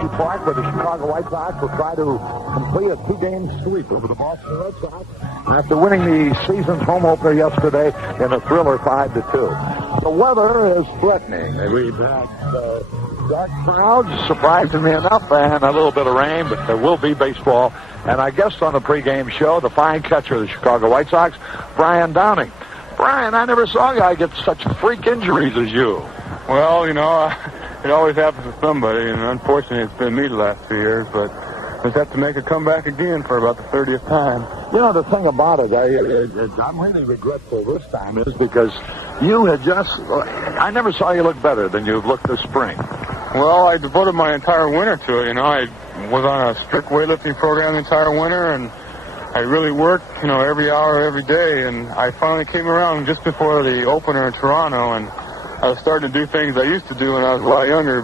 Comiskey Park, where the Chicago White Sox will try to complete a two-game sweep over the Boston Red Sox after winning the season's home opener yesterday in a thriller 5-2. The weather is threatening. We've had dark clouds, surprisingly enough, and a little bit of rain, but there will be baseball. And I guess on the pregame show, the fine catcher of the Chicago White Sox, Brian Downing. Brian, I never saw a guy get such freak injuries as you. Well, you know, it always happens to somebody, and unfortunately it's been me the last 2 years, but just have to make a comeback again for about the 30th time. You know, the thing about it, I'm really regretful this time is because you had I never saw you look better than you've looked this spring. Well, I devoted my entire winter to it, you know. I was on a strict weightlifting program the entire winter, and I really worked, you know, every hour, every day, and I finally came around just before the opener in Toronto, and I was starting to do things I used to do when I was a lot younger,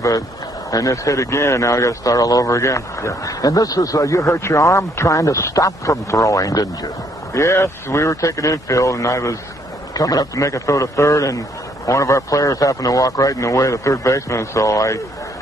and this hit again, and now I got to start all over again. Yeah. And this is, you hurt your arm trying to stop from throwing, didn't you? Yes, we were taking infield, and I was coming up to make a throw to third, and one of our players happened to walk right in the way of the third baseman, so I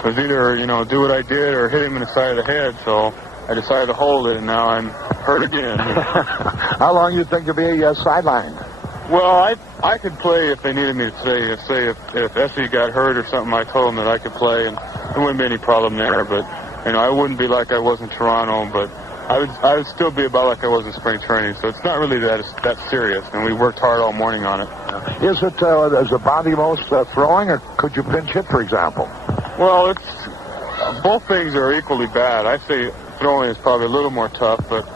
was either, you know, do what I did or hit him in the side of the head, so I decided to hold it, and now I'm hurt again. How long do you think you'll be sidelined? Well, I could play if they needed me to play. Say if Essie got hurt or something, I told them that I could play, and there wouldn't be any problem there. But you know, I wouldn't be like I was in Toronto, but I would still be about like I was in spring training. So it's not really that serious, and we worked hard all morning on it. Is it the body most throwing, or could you pinch hit, for example? Well, it's both things are equally bad. I say throwing is probably a little more tough, but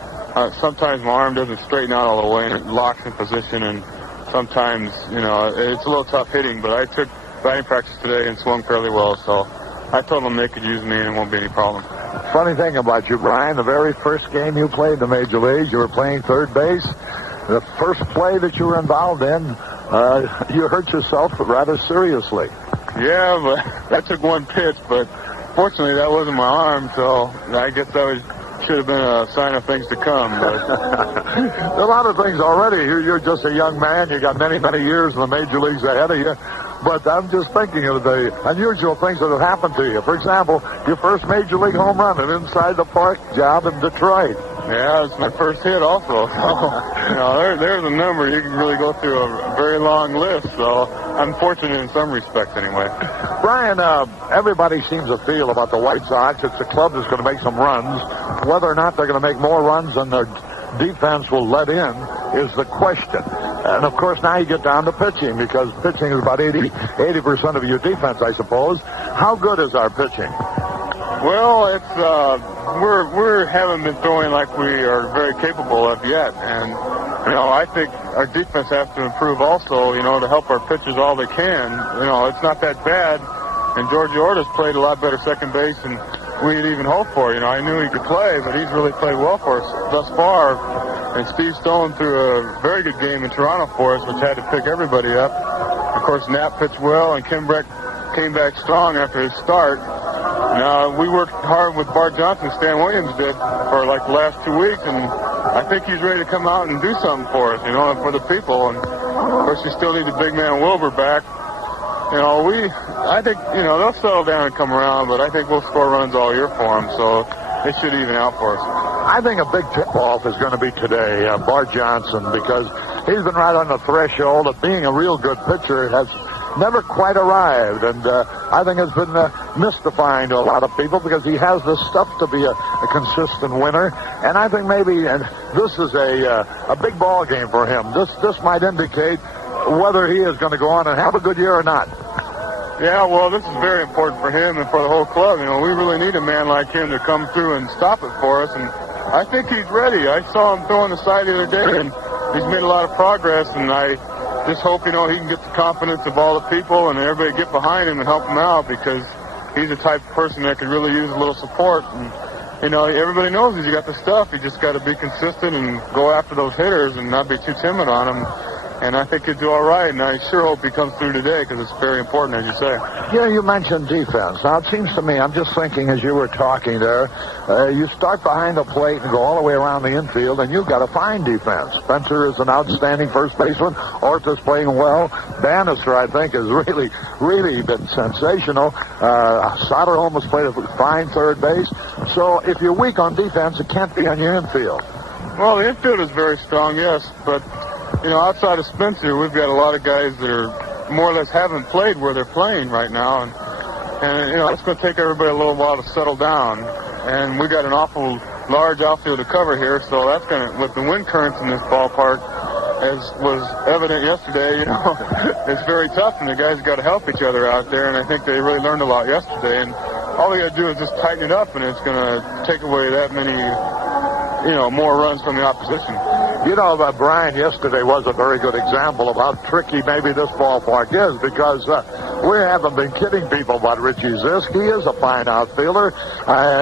sometimes my arm doesn't straighten out all the way, and it locks in position, and sometimes, you know, it's a little tough hitting, but I took batting practice today and swung fairly well, so I told them they could use me and it won't be any problem. Funny thing about you, Brian, the very first game you played in the Major Leagues, you were playing third base. The first play that you were involved in, you hurt yourself rather seriously. Yeah, but I took one pitch, but fortunately that wasn't my arm, so I guess that should have been a sign of things to come. But a lot of things already. You're just a young man. You got many, many years in the major leagues ahead of you. But I'm just thinking of the unusual things that have happened to you. For example, your first major league home run, an inside the park job in Detroit. Yeah, it's my first hit also. So, you know, there's a number. You can really go through a very long list. So I'm fortunate in some respects anyway. Brian, everybody seems to feel about the White Sox. It's a club that's going to make some runs. Whether or not they're going to make more runs than their defense will let in is the question. And, of course, now you get down to pitching, because pitching is about 80% of your defense, I suppose. How good is our pitching? Well, it's we haven't been throwing like we are very capable of yet, and you know, I think our defense has to improve also, you know, to help our pitchers all they can. You know, it's not that bad, and George Ortiz played a lot better second base than we'd even hoped for. You know, I knew he could play, but he's really played well for us thus far. And Steve Stone threw a very good game in Toronto for us, which had to pick everybody up. Of course, Knapp pitched well, and Kimbrek came back strong after his start. Now, we worked hard with Bart Johnson, Stan Williams did, for like the last 2 weeks, and I think he's ready to come out and do something for us, you know, for the people. And, of course, we still need the big man Wilbur back. You know, I think, you know, they'll settle down and come around, but I think we'll score runs all year for them, so it should even out for us. I think a big tip-off is going to be today, Bart Johnson, because he's been right on the threshold of being a real good pitcher, has never quite arrived, and I think it's been mystifying to a lot of people because he has the stuff to be a consistent winner, and I think maybe this is a big ball game for him. This might indicate whether he is going to go on and have a good year or not. Yeah, well, this is very important for him and for the whole club. You know, we really need a man like him to come through and stop it for us, and I think he's ready. I saw him throwing the side the other day, and he's made a lot of progress, and I just hope, you know, he can get the confidence of all the people and everybody get behind him and help him out, because he's the type of person that could really use a little support. And, you know, everybody knows he's got the stuff. He just got to be consistent and go after those hitters and not be too timid on them. And I think he'll do all right, and I sure hope he comes through today because it's very important, as you say. Yeah, you mentioned defense. Now, it seems to me, I'm just thinking as you were talking there, you start behind the plate and go all the way around the infield, and you've got to find defense. Spencer is an outstanding first baseman. Orta's playing well. Bannister, I think, has really been sensational. Soderholm has played a fine third base. So if you're weak on defense, it can't be on your infield. Well, the infield is very strong, yes, but outside of Spencer, we've got a lot of guys that are more or less haven't played where they're playing right now, and it's going to take everybody a little while to settle down. And we got an awful large outfield to cover here, so that's going to, with the wind currents in this ballpark, as was evident yesterday, it's very tough, and the guys got to help each other out there, and I think they really learned a lot yesterday. And all they got to do is just tighten it up, and it's going to take away that many, more runs from the opposition. Brian yesterday was a very good example of how tricky maybe this ballpark is, because we haven't been kidding people about Richie Zisk. He is a fine outfielder.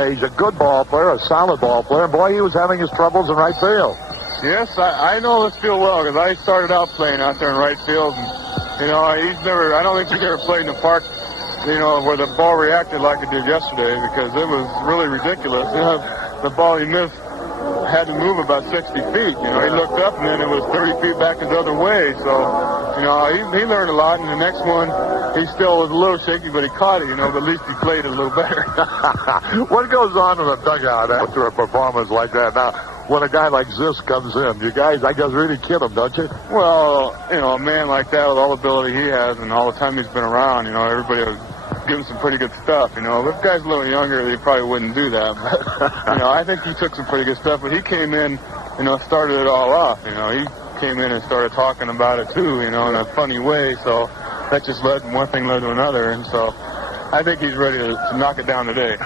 He's a good ball player, a solid ball player, and boy, he was having his troubles in right field. Yes, I know this field well, because I started out playing out there in right field, and, I don't think he's ever played in the park, where the ball reacted like it did yesterday, because it was really ridiculous. The ball he missed had to move about 60 feet. He looked up, and then it was 30 feet back his other way. So, he learned a lot, and the next one, he still was a little shaky, but he caught it, but at least he played it a little better. What goes on in the dugout after a performance like that? Now, when a guy like Zisk comes in, you guys, I guess, really kid him, don't you? Well, a man like that with all the ability he has and all the time he's been around, everybody was give him some pretty good stuff, If the guy's a little younger, they probably wouldn't do that. But, I think he took some pretty good stuff. But he came in, started it all off. He came in and started talking about it, too, in a funny way. So that just one thing led to another. And so I think he's ready to knock it down today.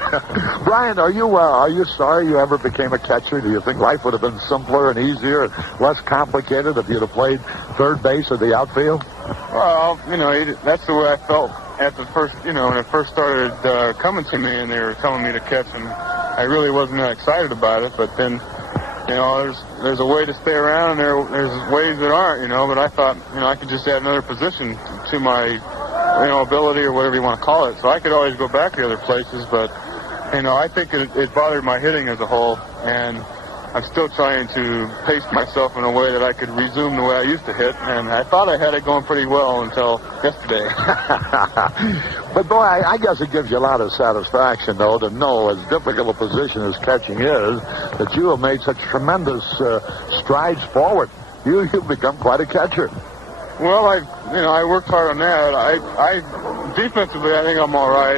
Brian, are you sorry you ever became a catcher? Do you think life would have been simpler and easier and less complicated if you'd have played third base or the outfield? Well, that's the way I felt at the first, when it first started coming to me and they were telling me to catch, and I really wasn't that excited about it. But then, there's a way to stay around, and there's ways that aren't, but I thought, I could just add another position to my, ability or whatever you want to call it. So I could always go back to other places, but, I think it bothered my hitting as a whole, and I'm still trying to pace myself in a way that I could resume the way I used to hit, and I thought I had it going pretty well until yesterday. But, boy, I guess it gives you a lot of satisfaction, though, to know, as difficult a position as catching is, that you have made such tremendous strides forward. You've become quite a catcher. Well, I worked hard on that. Defensively, I think I'm all right.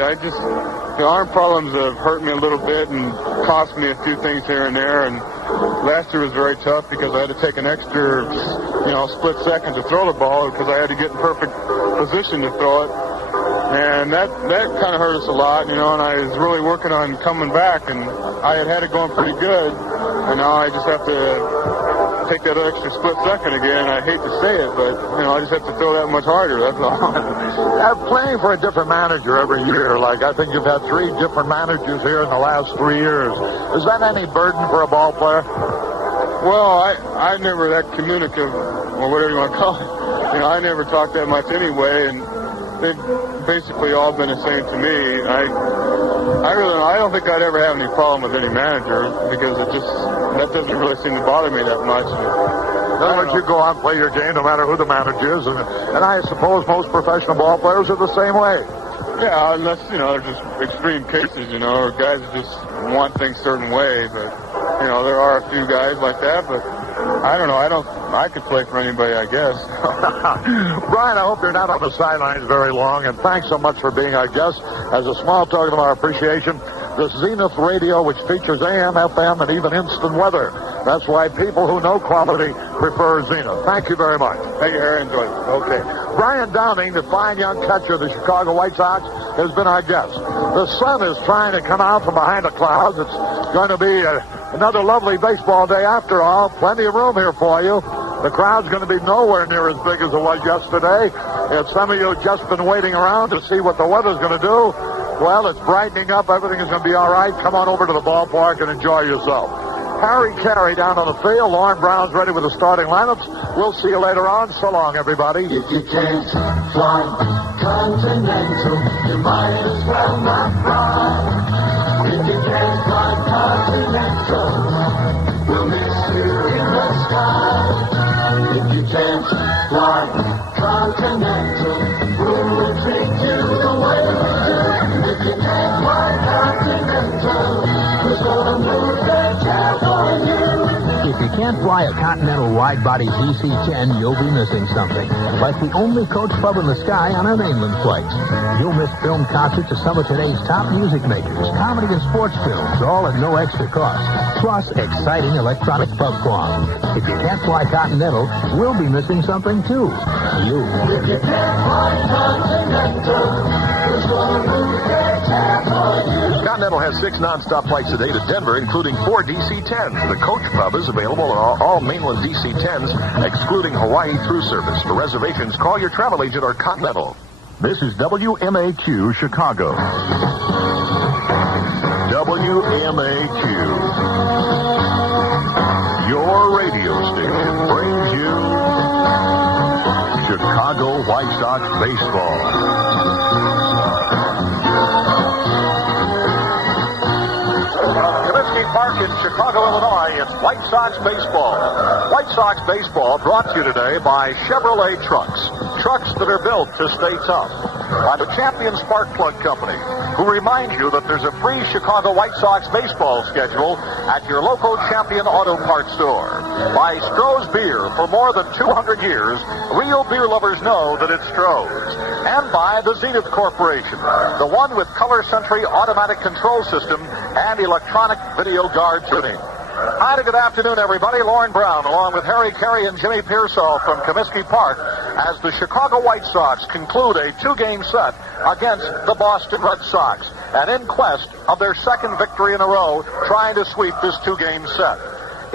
The arm problems have hurt me a little bit and cost me a few things here and there. And last year was very tough because I had to take an extra, split second to throw the ball because I had to get in perfect position to throw it. And that kind of hurt us a lot, and I was really working on coming back, and I had it going pretty good. And now I just have to take that extra split second again. I hate to say it, but, I just have to throw that much harder, that's all. Playing for a different manager every year, like I think you've had 3 different managers here in the last 3 years. Is that any burden for a ball player? Well, I never that communicative, or whatever you want to call it. I never talked that much anyway, and they've basically all been the same to me. I don't think I'd ever have any problem with any manager because that doesn't really seem to bother me that much. You go out and play your game no matter who the manager is, and I suppose most professional ball players are the same way. Yeah, unless, they're just extreme cases, or guys that just want things a certain way, but, there are a few guys like that, but I don't know. I could play for anybody, I guess. Brian, I hope you're not on the sidelines very long, and thanks so much for being our guest. As a small token of our appreciation, the Zenith Radio, which features AM, FM, and even instant weather. That's why people who know quality prefer Zenith. Thank you very much. Thank you, Harry. Enjoy it. Okay. Brian Downing, the fine young catcher of the Chicago White Sox, has been our guest. The sun is trying to come out from behind the clouds. It's going to be another lovely baseball day after all. Plenty of room here for you. The crowd's going to be nowhere near as big as it was yesterday. If some of you have just been waiting around to see what the weather's going to do, well, it's brightening up. Everything is going to be all right. Come on over to the ballpark and enjoy yourself. Harry Carey down on the field. Lauren Brown's ready with the starting lineups. We'll see you later on. So long, everybody. If you can't fly continental, you might as well not fly. If you can't fly continental, we'll miss you in the sky. If you can't fly continental, we'll treat you the way we do. If you can't fly continental, who's gonna move the tab for you? If you can't fly a Continental wide-body DC-10, you'll be missing something. Like the only coach pub in the sky on our mainland flights. You'll miss film concerts of some of today's top music makers, comedy and sports films, all at no extra cost. Plus, exciting electronic pub qualm. If you can't fly Continental, we'll be missing something, too. You. If you can't fly Continental, who's gonna move the tab for you? Continental has 6 non-stop flights a day to Denver, including 4 DC-10s. The coach pub is available on all mainland DC-10s, excluding Hawaii through service. For reservations, call your travel agent or Continental. This is WMAQ Chicago. WMAQ. Your radio station brings you Chicago White Sox baseball. Comiskey Park in Chicago, Illinois. It's White Sox baseball. White Sox baseball brought to you today by Chevrolet trucks. Trucks that are built to stay tough. By the Champion Spark Plug Company, who remind you that there's a free Chicago White Sox baseball schedule at your local Champion Auto Parts store. By Stroh's Beer. For more than 200 years, real beer lovers know that it's Stroh's. And by the Zenith Corporation, the one with Color Sentry automatic control system and electronic video guard tuning. Hi, good afternoon, everybody. Lauren Brown, along with Harry Carey and Jimmy Pearsall from Comiskey Park, as the Chicago White Sox conclude a 2-game set against the Boston Red Sox, and in quest of their second victory in a row, trying to sweep this 2-game set.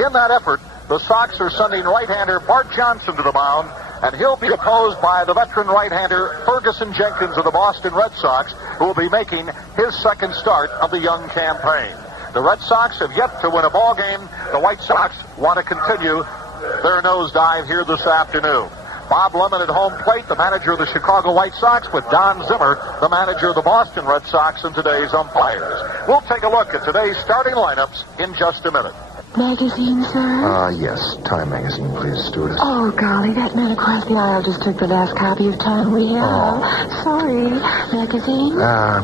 In that effort, the Sox are sending right-hander Bart Johnson to the mound, and he'll be opposed by the veteran right-hander Ferguson Jenkins of the Boston Red Sox, who will be making his second start of the young campaign. The Red Sox have yet to win a ball game. The White Sox want to continue their nosedive here this afternoon. Bob Lemon at home plate, the manager of the Chicago White Sox, with Don Zimmer, the manager of the Boston Red Sox, and today's umpires. We'll take a look at today's starting lineups in just a minute. Magazine, sir? Yes. Time magazine, please, stewardess. Oh, golly, that man across the aisle just took the last copy of Time we have. Sorry. Magazine?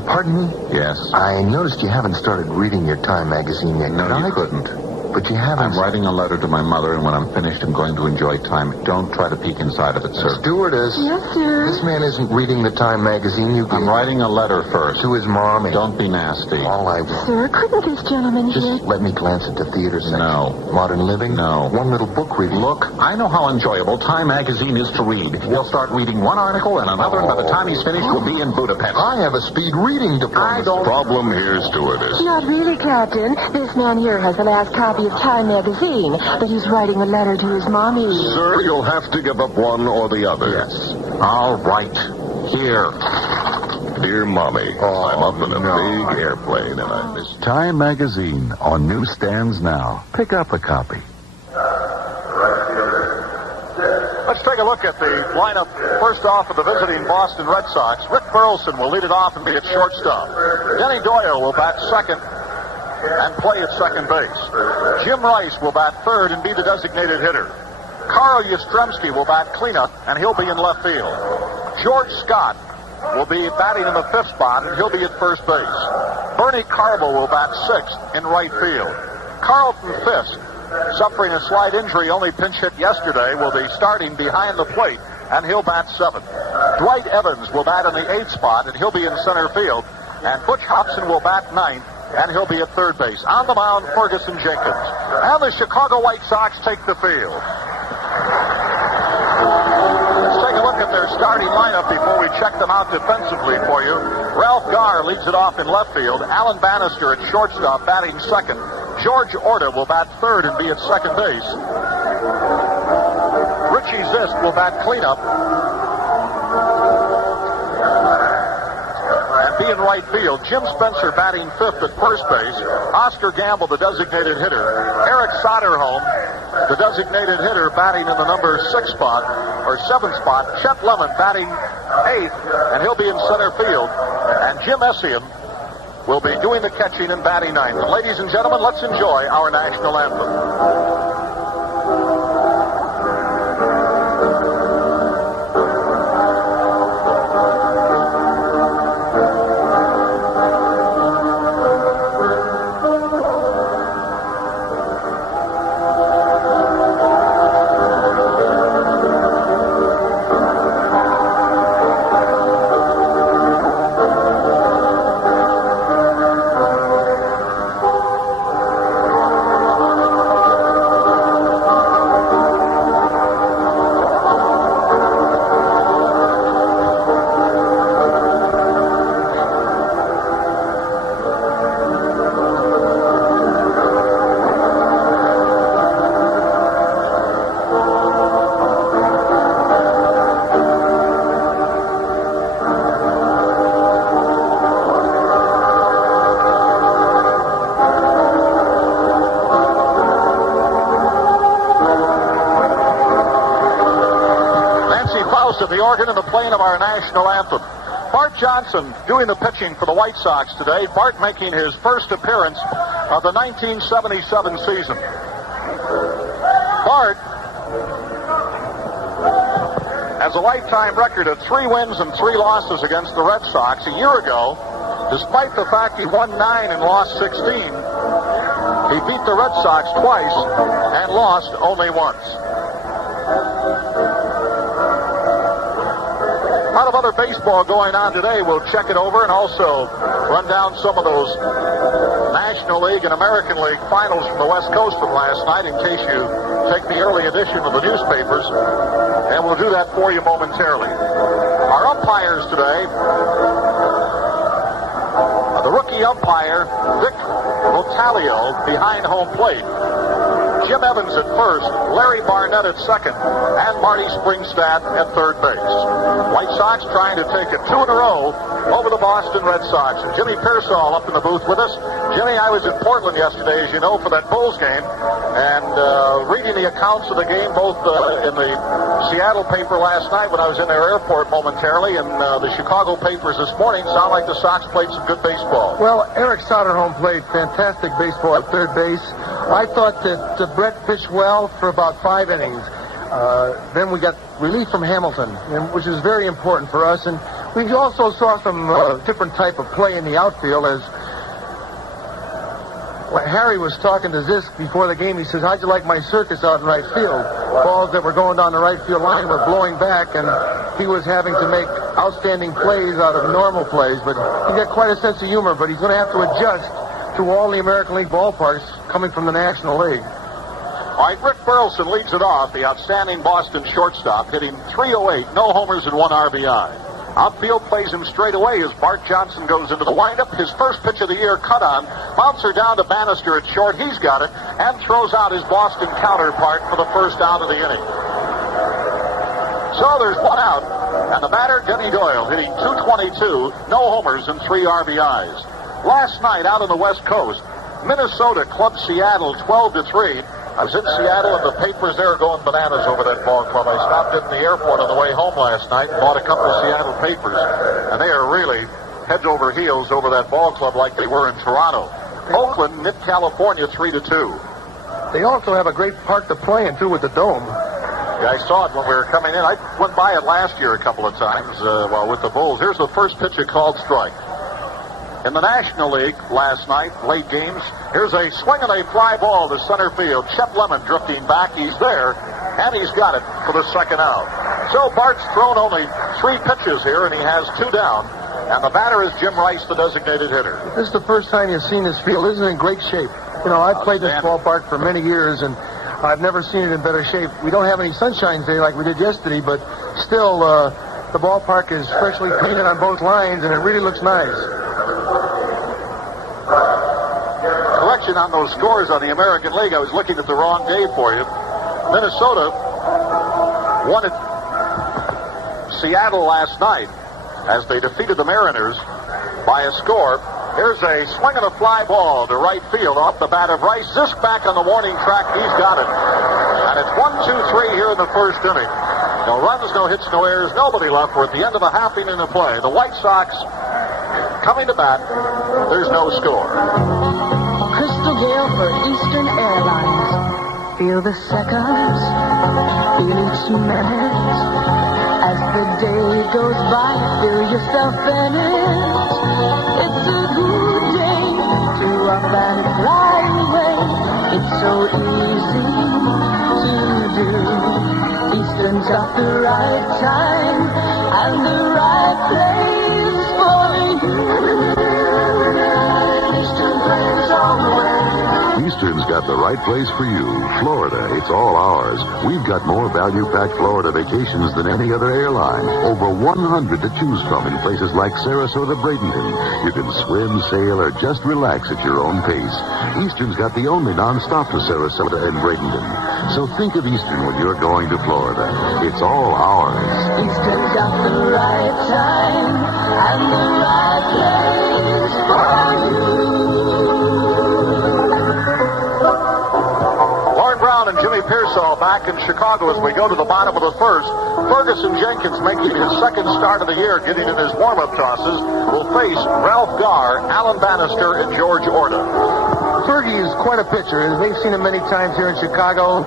Pardon me? Yes. I noticed you haven't started reading your Time magazine yet. No, you couldn't. But you haven't. I'm writing a letter to my mother, and when I'm finished, I'm going to enjoy Time. Don't try to peek inside of it, sir. Stewardess. Yes, sir. This man isn't reading the Time magazine. I'm writing a letter first. To his mommy. Don't be nasty. All I want. Sir, couldn't this gentleman Just here... let me glance at the theater section. No. Modern Living? No. One little book reading. Look, I know how enjoyable Time magazine is to read. He'll start reading one article and another, and by the time he's finished, we'll be in Budapest. I have a speed reading diploma. I don't... Problem here, stewardess. Not really, Captain. This man here has the last copy of Time magazine, but he's writing a letter to his mommy. Sir, you'll have to give up one or the other. Yes. All right. Here. Dear Mommy, I'm up in a big airplane and I miss... Time magazine on newsstands now. Pick up a copy. Let's take a look at the lineup. First off for the visiting Boston Red Sox. Rick Burleson will lead it off and be at shortstop. Denny Doyle will bat second and play at second base. Jim Rice will bat third and be the designated hitter. Carl Yastrzemski will bat cleanup, and he'll be in left field. George Scott will be batting in the fifth spot, and he'll be at first base. Bernie Carbo will bat sixth in right field. Carlton Fisk, suffering a slight injury, only pinch hit yesterday, will be starting behind the plate, and he'll bat seventh. Dwight Evans will bat in the eighth spot, and he'll be in center field. And Butch Hobson will bat ninth, and he'll be at third base. On the mound, Ferguson Jenkins. And the Chicago White Sox take the field. Let's take a look at their starting lineup before we check them out defensively for you. Ralph Garr leads it off in left field. Alan Bannister at shortstop, batting second. George Orta will bat third and be at second base. Richie Zist will bat cleanup and be in right field. Jim Spencer batting fifth at first base. Oscar Gamble, the designated hitter. Eric Soderholm, the designated hitter, batting in the number 6 spot, or 7 spot. Chet Lemon batting 8th, and he'll be in center field. And Jim Essium will be doing the catching and batting 9th. And ladies and gentlemen, let's enjoy our national anthem. At the organ and the playing of our national anthem. Bart Johnson doing the pitching for the White Sox today. Bart making his first appearance of the 1977 season. Bart has a lifetime record of 3 wins and 3 losses against the Red Sox. A year ago, despite the fact he won 9 and lost 16, he beat the Red Sox twice and lost only once. A lot of other baseball going on today. We'll check it over and also run down some of those National League and American League finals from the West Coast from last night in case you take the early edition of the newspapers. And we'll do that for you momentarily. Our umpires today, the rookie umpire, Vic Rotalio, behind home plate. Jim Evans at first, Larry Barnett at second, and Marty Springstad at third base. White Sox trying to take it 2 in a row over the Boston Red Sox. And Jimmy Pearsall up in the booth with us. Jimmy, I was in Portland yesterday, as you know, for that Bulls game, and reading the accounts of the game both in the Seattle paper last night when I was in their airport momentarily, and the Chicago papers this morning sound like the Sox played some good baseball. Well, Eric Soderholm played fantastic baseball at third base. I thought that Brett pitched well for about 5 innings. Then we got relief from Hamilton, which is very important for us. And we also saw some different type of play in the outfield as when Harry was talking to Zisk before the game. He says, "How'd you like my circus out in right field?" Balls that were going down the right field line were blowing back, and he was having to make outstanding plays out of normal plays. But he got quite a sense of humor, but he's going to have to adjust to all the American League ballparks coming from the National League. All right, Rick Burleson leads it off, the outstanding Boston shortstop, hitting .308, no homers and 1 RBI. Outfield plays him straight away as Bart Johnson goes into the windup. His first pitch of the year cut on. Bouncer down to Bannister at short. He's got it and throws out his Boston counterpart for the first out of the inning. So there's 1 out, and the batter, Denny Doyle, hitting .222, no homers and 3 RBIs. Last night out on the West Coast, Minnesota clubbed Seattle 12-3. I was in Seattle, and the papers there are going bananas over that ball club. I stopped in the airport on the way home last night and bought a couple of Seattle papers, and they are really heads over heels over that ball club like they were in Toronto. Oakland nipped California 3-2. They also have a great park to play in, too, with the Dome. Yeah, I saw it when we were coming in. I went by it last year a couple of times with the Bulls. Here's the first pitch, a called strike. In the National League last night, late games, here's a swing and a fly ball to center field. Chet Lemon drifting back. He's there, and he's got it for the second out. So Bart's thrown only 3 pitches here, and he has 2 down. And the batter is Jim Rice, the designated hitter. This is the first time you've seen this field. This is in great shape. You know, I've played this ballpark for many years, and I've never seen it in better shape. We don't have any sunshine today like we did yesterday, but still, the ballpark is freshly painted on both lines, and it really looks nice. Correction on those scores on the American League. I was looking at the wrong day for you. Minnesota won at Seattle last night as they defeated the Mariners by a score. Here's a swing and a fly ball to right field off the bat of Rice. Zisk back on the warning track. He's got it. And it's 1-2-3 here in the first inning. No runs, no hits, no errors, nobody left. We're at the end of a half inning of play. The White Sox coming to bat. There's no score. Crystal Gale for Eastern Airlines. Feel the seconds, feel each minute. As the day goes by, feel yourself in it. It's a good day to up and fly away. It's so easy to do. Eastern's got the right time and the right place for you. Eastern plays all the way. Eastern's got the right place for you. Florida, it's all ours. We've got more value-packed Florida vacations than any other airline. Over 100 to choose from in places like Sarasota, Bradenton. You can swim, sail, or just relax at your own pace. Eastern's got the only non-stop to Sarasota and Bradenton. So think of Eastern when you're going to Florida. It's all ours. Eastern's got the right time and the right place for you. Lauren Brown and Jimmy Pearsall back in Chicago as we go to the bottom of the first. Ferguson Jenkins making his second start of the year, getting in his warm-up tosses, will face Ralph Garr, Alan Bannister, and George Orta. Fergie is quite a pitcher. They've seen him many times here in Chicago.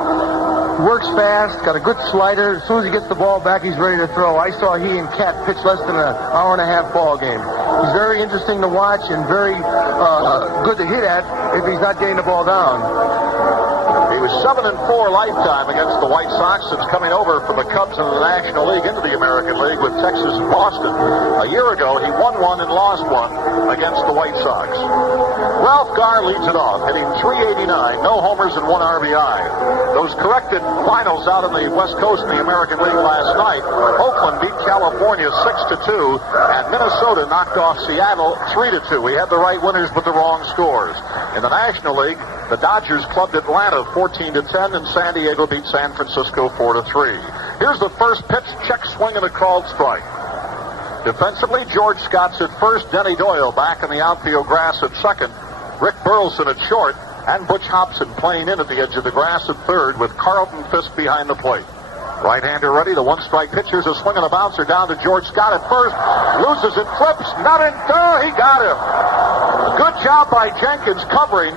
Works fast, got a good slider. As soon as he gets the ball back, he's ready to throw. I saw he and Cat pitch less than an hour and a half ball game. He's very interesting to watch and very good to hit at if he's not getting the ball down. He was 7-4 lifetime against the White Sox since coming over from the Cubs in the National League into the American League with Texas and Boston. A year ago, he won one and lost one against the White Sox. Ralph Garr leads it off, hitting .389, no homers and 1 RBI. Those corrected finals out on the West Coast in the American League last night. Oakland beat California 6-2, and Minnesota knocked off Seattle 3-2. We had the right winners but the wrong scores. In the National League, the Dodgers clubbed Atlanta 14-10, and San Diego beat San Francisco 4-3. Here's the first pitch, check swing, and a called strike. Defensively, George Scott's at first, Denny Doyle back in the outfield grass at second, Rick Burleson at short, and Butch Hobson playing in at the edge of the grass at third with Carlton Fisk behind the plate. Right-hander ready, the one-strike pitch. Here's a swing and a bouncer down to George Scott at first. Loses it, flips, not in, he got him. Good job by Jenkins covering.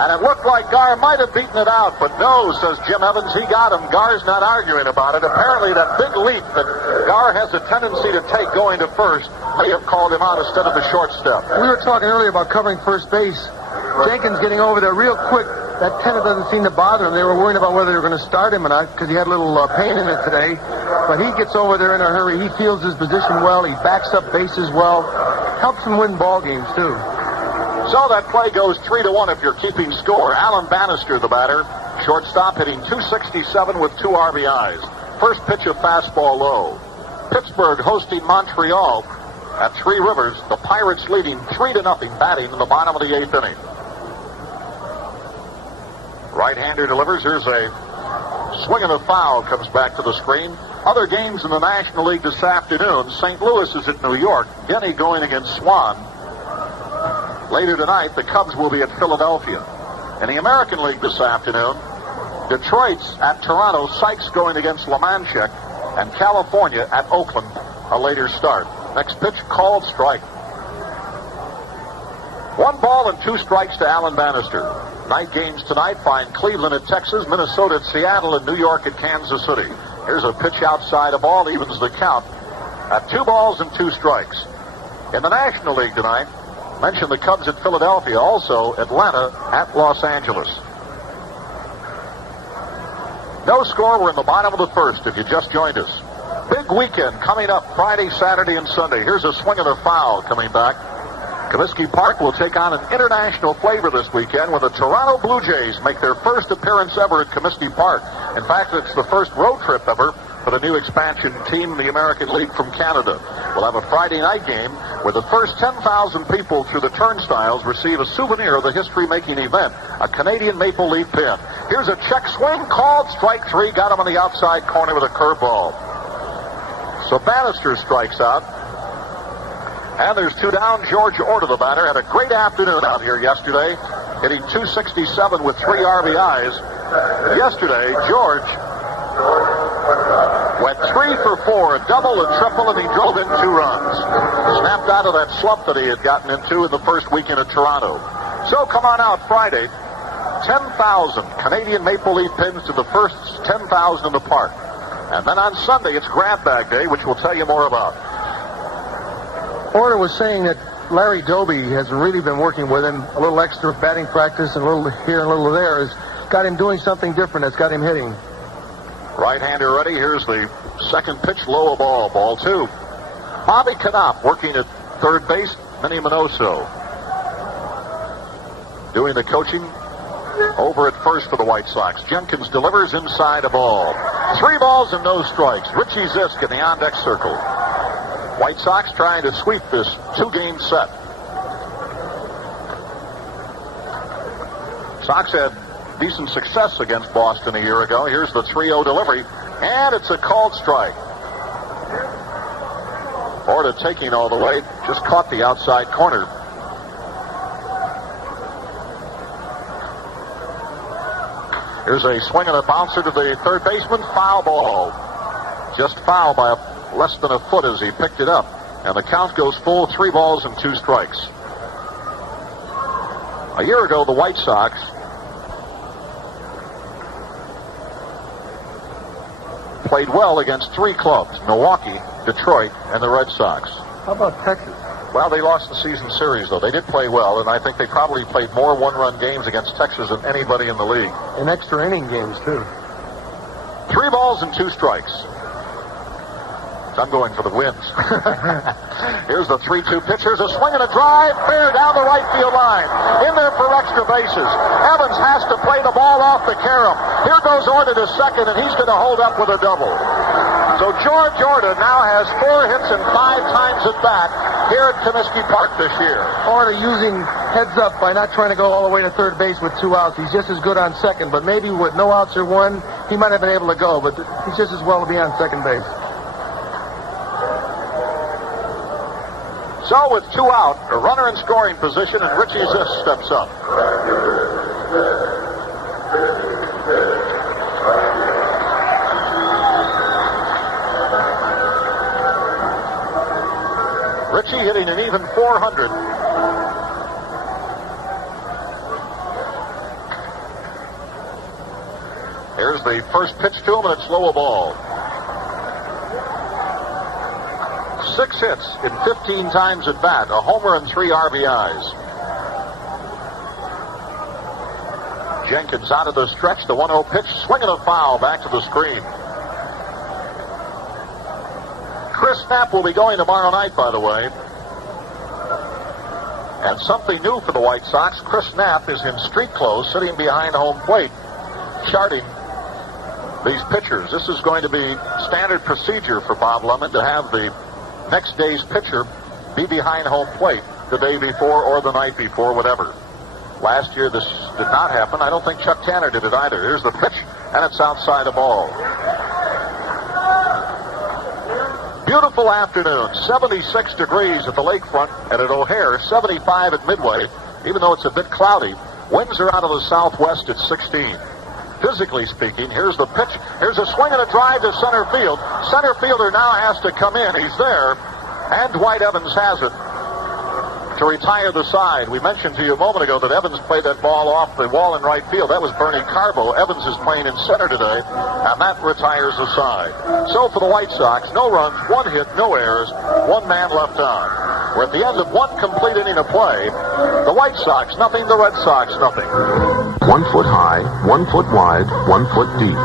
And it looked like Garr might have beaten it out, but no, says Jim Evans, he got him. Garr's not arguing about it. Apparently that big leap that Garr has a tendency to take going to first may have called him out instead of the short step. We were talking earlier about covering first base. Jenkins getting over there real quick. That tenant doesn't seem to bother him. They were worried about whether they were going to start him or not because he had a little pain in it today. But he gets over there in a hurry. He feels his position well. He backs up bases well. Helps him win ball games, too. So that play goes 3-1 if you're keeping score. Alan Bannister, the batter. Shortstop hitting .267 with 2 RBIs. First pitch of fastball low. Pittsburgh hosting Montreal at Three Rivers. The Pirates leading 3-0 batting in the bottom of the 8th inning. Right-hander delivers. Here's a swing and a foul. Comes back to the screen. Other games in the National League this afternoon. St. Louis is at New York. Denny going against Swan. Later tonight, the Cubs will be at Philadelphia. In the American League this afternoon, Detroit's at Toronto, Sykes going against Lemanchek, and California at Oakland, a later start. Next pitch, called strike. 1 ball and 2 strikes to Alan Bannister. Night games tonight find Cleveland at Texas, Minnesota at Seattle, and New York at Kansas City. Here's a pitch outside, a ball evens the count at 2 balls and 2 strikes. In the National League tonight, mention the Cubs at Philadelphia, also Atlanta at Los Angeles. No score, we're in the bottom of the first if you just joined us. Big weekend coming up Friday, Saturday, and Sunday. Here's a swing and a foul coming back. Comiskey Park will take on an international flavor this weekend when the Toronto Blue Jays make their first appearance ever at Comiskey Park. In fact, it's the first road trip ever for the new expansion team in the American League from Canada. We'll have a Friday night game where the first 10,000 people through the turnstiles receive a souvenir of the history-making event, a Canadian maple leaf pin. Here's a check swing, called strike 3, got him on the outside corner with a curveball. So Bannister strikes out. And there's 2 down. George Orta, the batter, had a great afternoon out here yesterday, hitting .267 with 3 RBIs. Yesterday, George went 3 for 4, a double, a triple, and he drove in 2 runs. Snapped out of that slump that he had gotten into in the first weekend at Toronto. So come on out Friday, 10,000 Canadian Maple Leaf pins to the first 10,000 in the park. And then on Sunday, it's Grab Bag Day, which we'll tell you more about. Order was saying that Larry Doby has really been working with him. A little extra batting practice and a little here and a little there has got him doing something different. That's got him hitting. Right-hander ready. Here's the second pitch, low ball, ball 2. Bobby Knopf working at third base. Minnie Minoso doing the coaching over at first for the White Sox. Jenkins delivers inside a ball. 3 balls and no strikes. Richie Zisk in the on-deck circle. White Sox trying to sweep this 2-game set. Sox had decent success against Boston a year ago. Here's the 3-0 delivery, and it's a called strike. Orta taking all the way, just caught the outside corner. Here's a swing and a bouncer to the third baseman. Foul ball. Just foul by less than a foot as he picked it up. And the count goes full, 3 balls and 2 strikes. A year ago, the White Sox played well against 3 clubs, Milwaukee, Detroit, and the Red Sox. How about Texas? Well, they lost the season series, though. They did play well, and I think they probably played more one-run games against Texas than anybody in the league. In extra inning games, too. 3 balls and 2 strikes. I'm going for the wins. Here's the 3-2 pitch. Here's a swing and a drive. Fair down the right field line. In there for extra bases. Evans has to play the ball off the carom. Here goes Orta to second, and he's going to hold up with a double. So George Orta now has 4 hits and 5 times at bat here at Comiskey Park this year. Orta using heads up by not trying to go all the way to third base with 2 outs. He's just as good on second, but maybe with no outs or 1, he might have been able to go, but he's just as well to be on second base. So with 2 out, a runner in scoring position, and Richie Zisk steps up. Richie hitting an even 400. Here's the first pitch to him, and it's low a ball. 6 hits in 15 times at bat, a homer and 3 RBIs. Jenkins out of the stretch, the 1-0 pitch, swinging a foul back to the screen. Chris Knapp will be going tomorrow night, by the way. And something new for the White Sox, Chris Knapp is in street clothes, sitting behind home plate, charting these pitchers. This is going to be standard procedure for Bob Lemon to have the next day's pitcher be behind home plate the day before or the night before, whatever. Last year this did not happen. I don't think Chuck Tanner did it either. Here's the pitch, and it's outside the ball. Beautiful afternoon, 76 degrees at the lakefront and at O'Hare, 75 at Midway, even though it's a bit cloudy. Winds are out of the southwest at 16. Physically speaking, here's the pitch. Here's a swing and a drive to center field. Center fielder now has to come in. He's there. And Dwight Evans has it to retire the side. We mentioned to you a moment ago that Evans played that ball off the wall in right field. That was Bernie Carbo. Evans is playing in center today, and that retires the side. So for the White Sox, no runs, 1 hit, no errors, 1 man left on. We're at the end of 1 complete inning of play. The White Sox, nothing. The Red Sox, nothing. 1 foot high, 1 foot wide, 1 foot deep.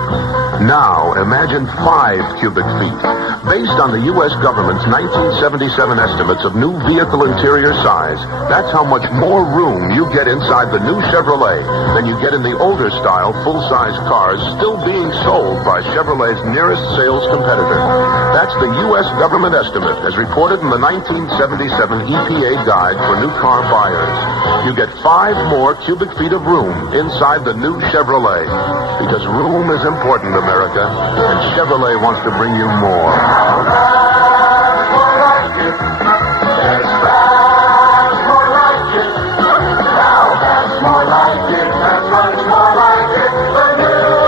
Now imagine 5 cubic feet. Based on the U.S. government's 1977 estimates of new vehicle interior size, that's how much more room you get inside the new Chevrolet than you get in the older style full-size cars still being sold by Chevrolet's nearest sales competitor. That's the U.S. government estimate as reported in the 1977 EPA guide for new car buyers. You get 5 more cubic feet of room inside the new Chevrolet. Because room is important, America, and Chevrolet wants to bring you more. like it. There's fast more like it. Now that's more like it. That's much more like it. The new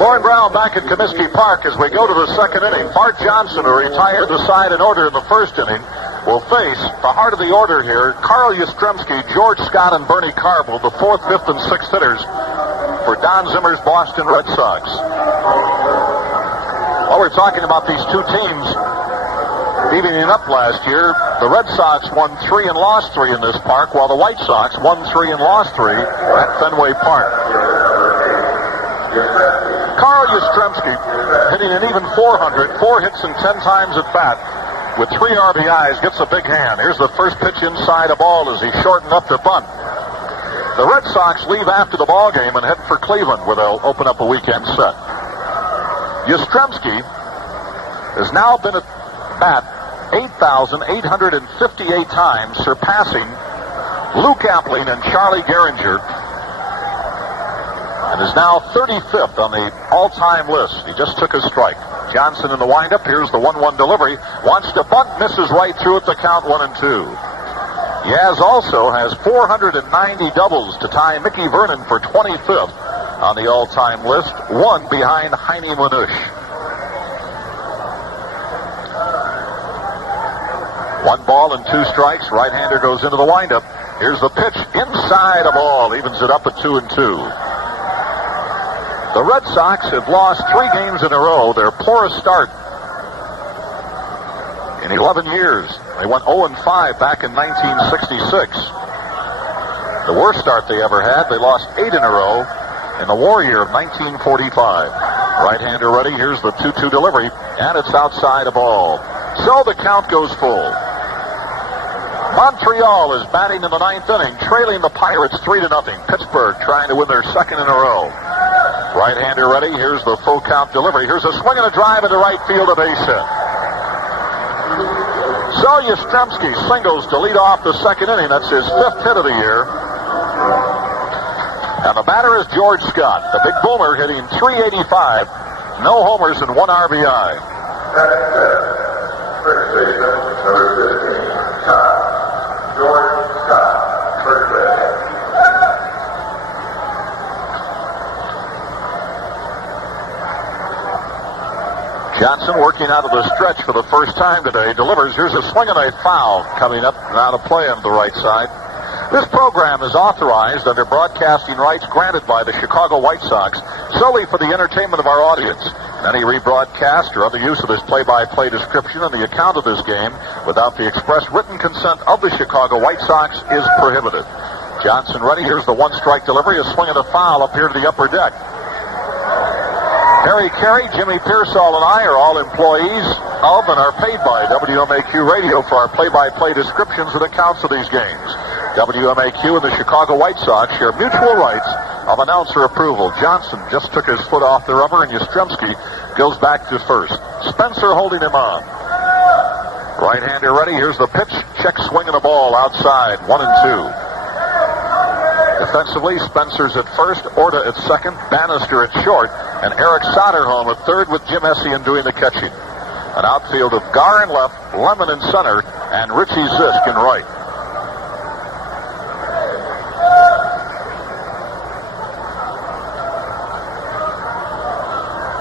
Lloyd Brown back at Comiskey Park as we go to the second inning. Bart Johnson, who retired the side in order in the first inning, will face the heart of the order here, Carl Yastrzemski, George Scott, and Bernie Carbo, the 4th, 5th, and 6th hitters for Don Zimmer's Boston Red Sox. While we're talking about these two teams evening up last year, the Red Sox won 3 and lost 3 in this park, while the White Sox won 3 and lost 3 at Fenway Park. Carl Yastrzemski hitting an even .400, 4 hits and 10 times at bat with 3 RBIs, gets a big hand. Here's the first pitch inside a ball as he shortened up to bunt. The Red Sox leave after the ball game and head for Cleveland, where they'll open up a weekend set. Yastrzemski has now been at bat 8,858 times, surpassing Luke Appling and Charlie Gehringer, and is now 35th on the all-time list. He just took a strike. Johnson in the windup. Here's the 1-1 delivery. Wants to bunt, misses right through it. The count 1-2. Yaz also has 490 doubles to tie Mickey Vernon for 25th on the all-time list, 1 behind Heine Manush. 1 ball and 2 strikes. Right-hander goes into the windup. Here's the pitch inside a ball. Evens it up at 2-2. The Red Sox have lost 3 games in a row, their poorest start in 11 years. They went 0-5 back in 1966. The worst start they ever had, they lost 8 in a row in the war year of 1945. Right-hander ready, here's the 2-2 delivery, and it's outside a ball. So the count goes full. Montreal is batting in the 9th inning, trailing the Pirates 3-0. Pittsburgh trying to win their 2nd in a row. Right-hander ready. Here's the full count delivery. Here's a swing and a drive into right field, a base hit. So Yastrzemski singles to lead off the 2nd inning. That's his 5th hit of the year. And the batter is George Scott, the big boomer, hitting .385, no homers and 1 RBI. George Scott, first base. Johnson working out of the stretch for the first time today. Delivers. Here's a swing and a foul coming up and out of play on the right side. This program is authorized under broadcasting rights granted by the Chicago White Sox solely for the entertainment of our audience. Any rebroadcast or other use of this play-by-play description and the account of this game without the express written consent of the Chicago White Sox is prohibited. Johnson ready. Here's the 1-strike delivery. A swing and a foul up here to the upper deck. Harry Carey, Jimmy Pearsall, and I are all employees of and are paid by WMAQ Radio for our play-by-play descriptions and accounts of these games. WMAQ and the Chicago White Sox share mutual rights of announcer approval. Johnson just took his foot off the rubber, and Yastrzemski goes back to first. Spencer holding him on. Right-hander ready. Here's the pitch. Check swing and a ball outside. 1-2. Defensively, Spencer's at first, Orta at second, Bannister at short, and Eric Soderholm at third with Jim Essien doing the catching. An outfield of Gar in left, Lemon in center, and Richie Zisk in right.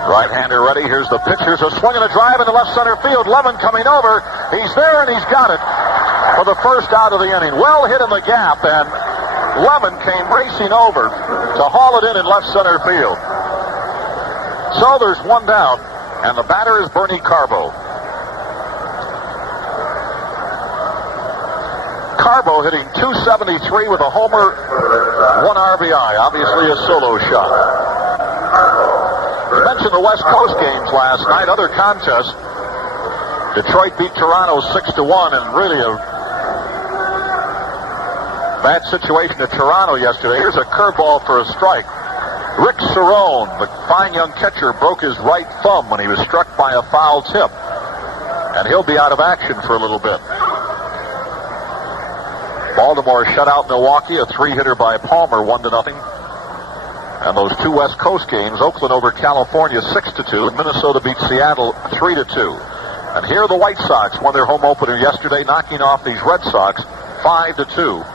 Right-hander ready. Here's the pitch. Here's a swing and a drive into left center field. Lemon coming over. He's there, and he's got it for the first out of the inning. Well hit in the gap, and Lemon came racing over to haul it in left center field. So there's 1 down, and the batter is Bernie Carbo. Carbo hitting .273 with a homer, 1 RBI. Obviously a solo shot. You mentioned the West Coast games last night, other contests. Detroit beat Toronto 6-1, and really a bad situation at Toronto yesterday. Here's a curveball for a strike. Rick Cerrone, the fine young catcher, broke his right thumb when he was struck by a foul tip, and he'll be out of action for a little bit. Baltimore shut out Milwaukee, a 3-hitter by Palmer, 1-0. And those two West Coast games, Oakland over California 6-2, and Minnesota beat Seattle 3-2. And here the White Sox won their home opener yesterday, knocking off these Red Sox 5-2.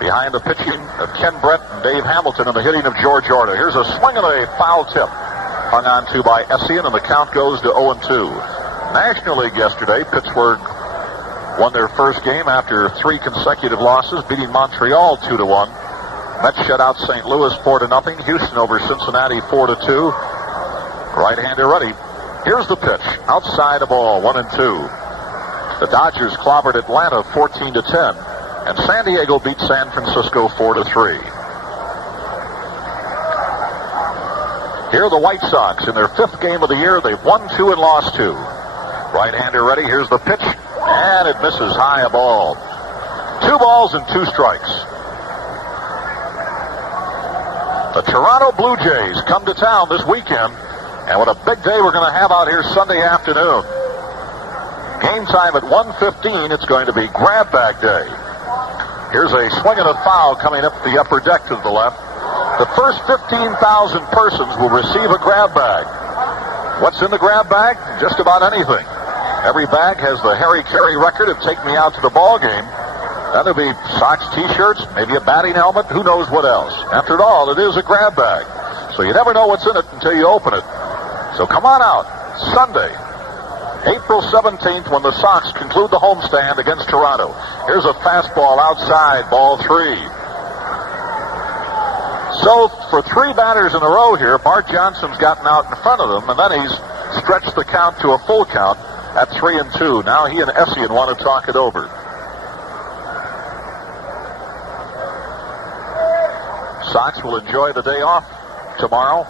Behind the pitching of Ken Brett and Dave Hamilton and the hitting of George Orta. Here's a swing and a foul tip. Hung on to by Essien, and the count goes to 0-2. National League yesterday, Pittsburgh won their first game after 3 consecutive losses, beating Montreal 2-1. Mets shut out St. Louis 4-0. Houston over Cincinnati 4-2. Right-hander ready. Here's the pitch. Outside the ball, 1-2. The Dodgers clobbered Atlanta 14-10. And San Diego beat San Francisco 4-3. Here are the White Sox in their 5th game of the year. They've won 2 and lost 2. Right-hander ready. Here's the pitch. And it misses high a ball. 2 balls and 2 strikes. The Toronto Blue Jays come to town this weekend. And what a big day we're going to have out here Sunday afternoon. Game time at 1:15. It's going to be grab bag day. Here's a swing and a foul coming up the upper deck to the left. The first 15,000 persons will receive a grab bag. What's in the grab bag? Just about anything. Every bag has the Harry Carey record of Take Me Out to the Ball Game. Then there'll be socks, T-shirts, maybe a batting helmet, who knows what else. After all, it is a grab bag. So you never know what's in it until you open it. So come on out, Sunday, April 17th, when the Sox conclude the homestand against Toronto. Here's a fastball outside, ball 3. So for 3 batters in a row here, Bart Johnson's gotten out in front of them, and then he's stretched the count to a full count at 3-2. Now he and Essien want to talk it over. Sox will enjoy the day off tomorrow.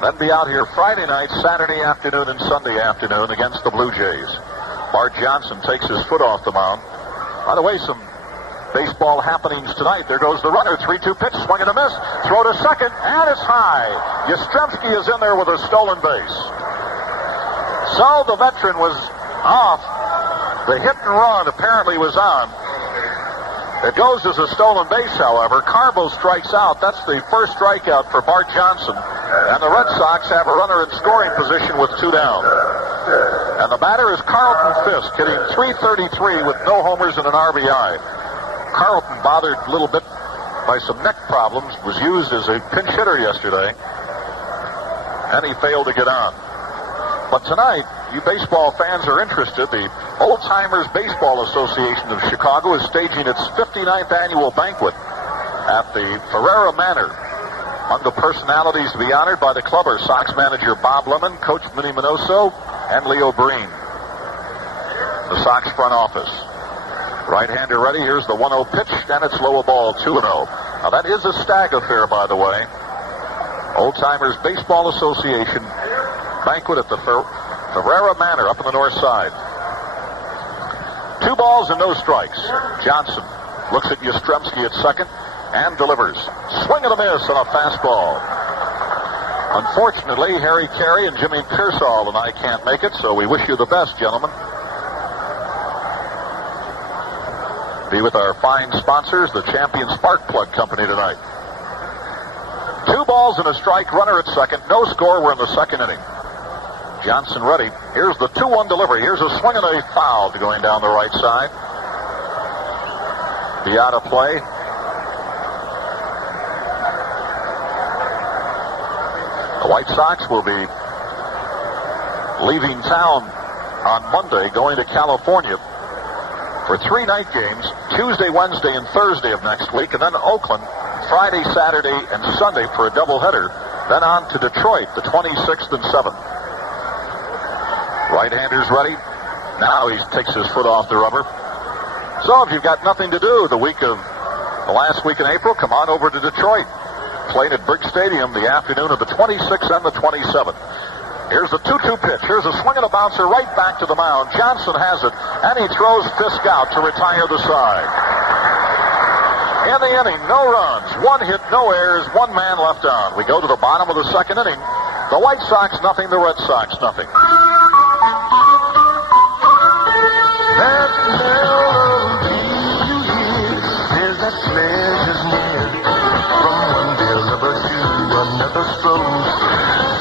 Then be out here Friday night, Saturday afternoon, and Sunday afternoon against the Blue Jays. Bart Johnson takes his foot off the mound. By the way, some baseball happenings tonight. There goes the runner. 3-2 pitch, swing and a miss. Throw to second, and it's high. Yastrzemski is in there with a stolen base. So the veteran was off. The hit and run apparently was on. It goes as a stolen base, however. Carbo strikes out. That's the first strikeout for Bart Johnson. And the Red Sox have a runner in scoring position with 2 down. And the batter is Carlton Fisk, hitting .333 with no homers and an RBI. Carlton, bothered a little bit by some neck problems, was used as a pinch hitter yesterday. And he failed to get on. But tonight, you baseball fans are interested. The Old Timers Baseball Association of Chicago is staging its 59th annual banquet at the Ferrera Manor. Among the personalities to be honored by the club are Sox manager Bob Lemon, Coach Minnie Minoso, and Leo Breen. The Sox front office. Right-hander ready. Here's the 1-0 pitch, and it's low a ball, 2-0. Now that is a stag affair, by the way. Old Timers Baseball Association banquet at the Ferrera Manor up on the north side. 2 balls and no strikes. Johnson looks at Yastrzemski at second and delivers. Swing and a miss on a fastball. Unfortunately, Harry Carey and Jimmy Pearsall and I can't make it, so we wish you the best, gentlemen. Be with our fine sponsors, the Champion Spark Plug Company, tonight. 2 balls and a strike, runner at second. No score, we're in the second inning. Johnson ready. Here's the 2-1 delivery. Here's a swing and a foul going down the right side. Be out of play. The White Sox will be leaving town on Monday, going to California for 3 night games, Tuesday, Wednesday, and Thursday of next week, and then Oakland Friday, Saturday, and Sunday for a doubleheader. Then on to Detroit, the 26th and 7th. Right-hander's ready. Now he takes his foot off the rubber. So if you've got nothing to do the last week in April, come on over to Detroit. Playing at Briggs Stadium the afternoon of the 26th and the 27th. Here's the 2-2 pitch. Here's a swing and a bouncer right back to the mound. Johnson has it, and he throws Fisk out to retire the side. In the inning, no runs, 1 hit, no errors, 1 man left on. We go to the bottom of the second inning. The White Sox nothing, the Red Sox nothing. That melody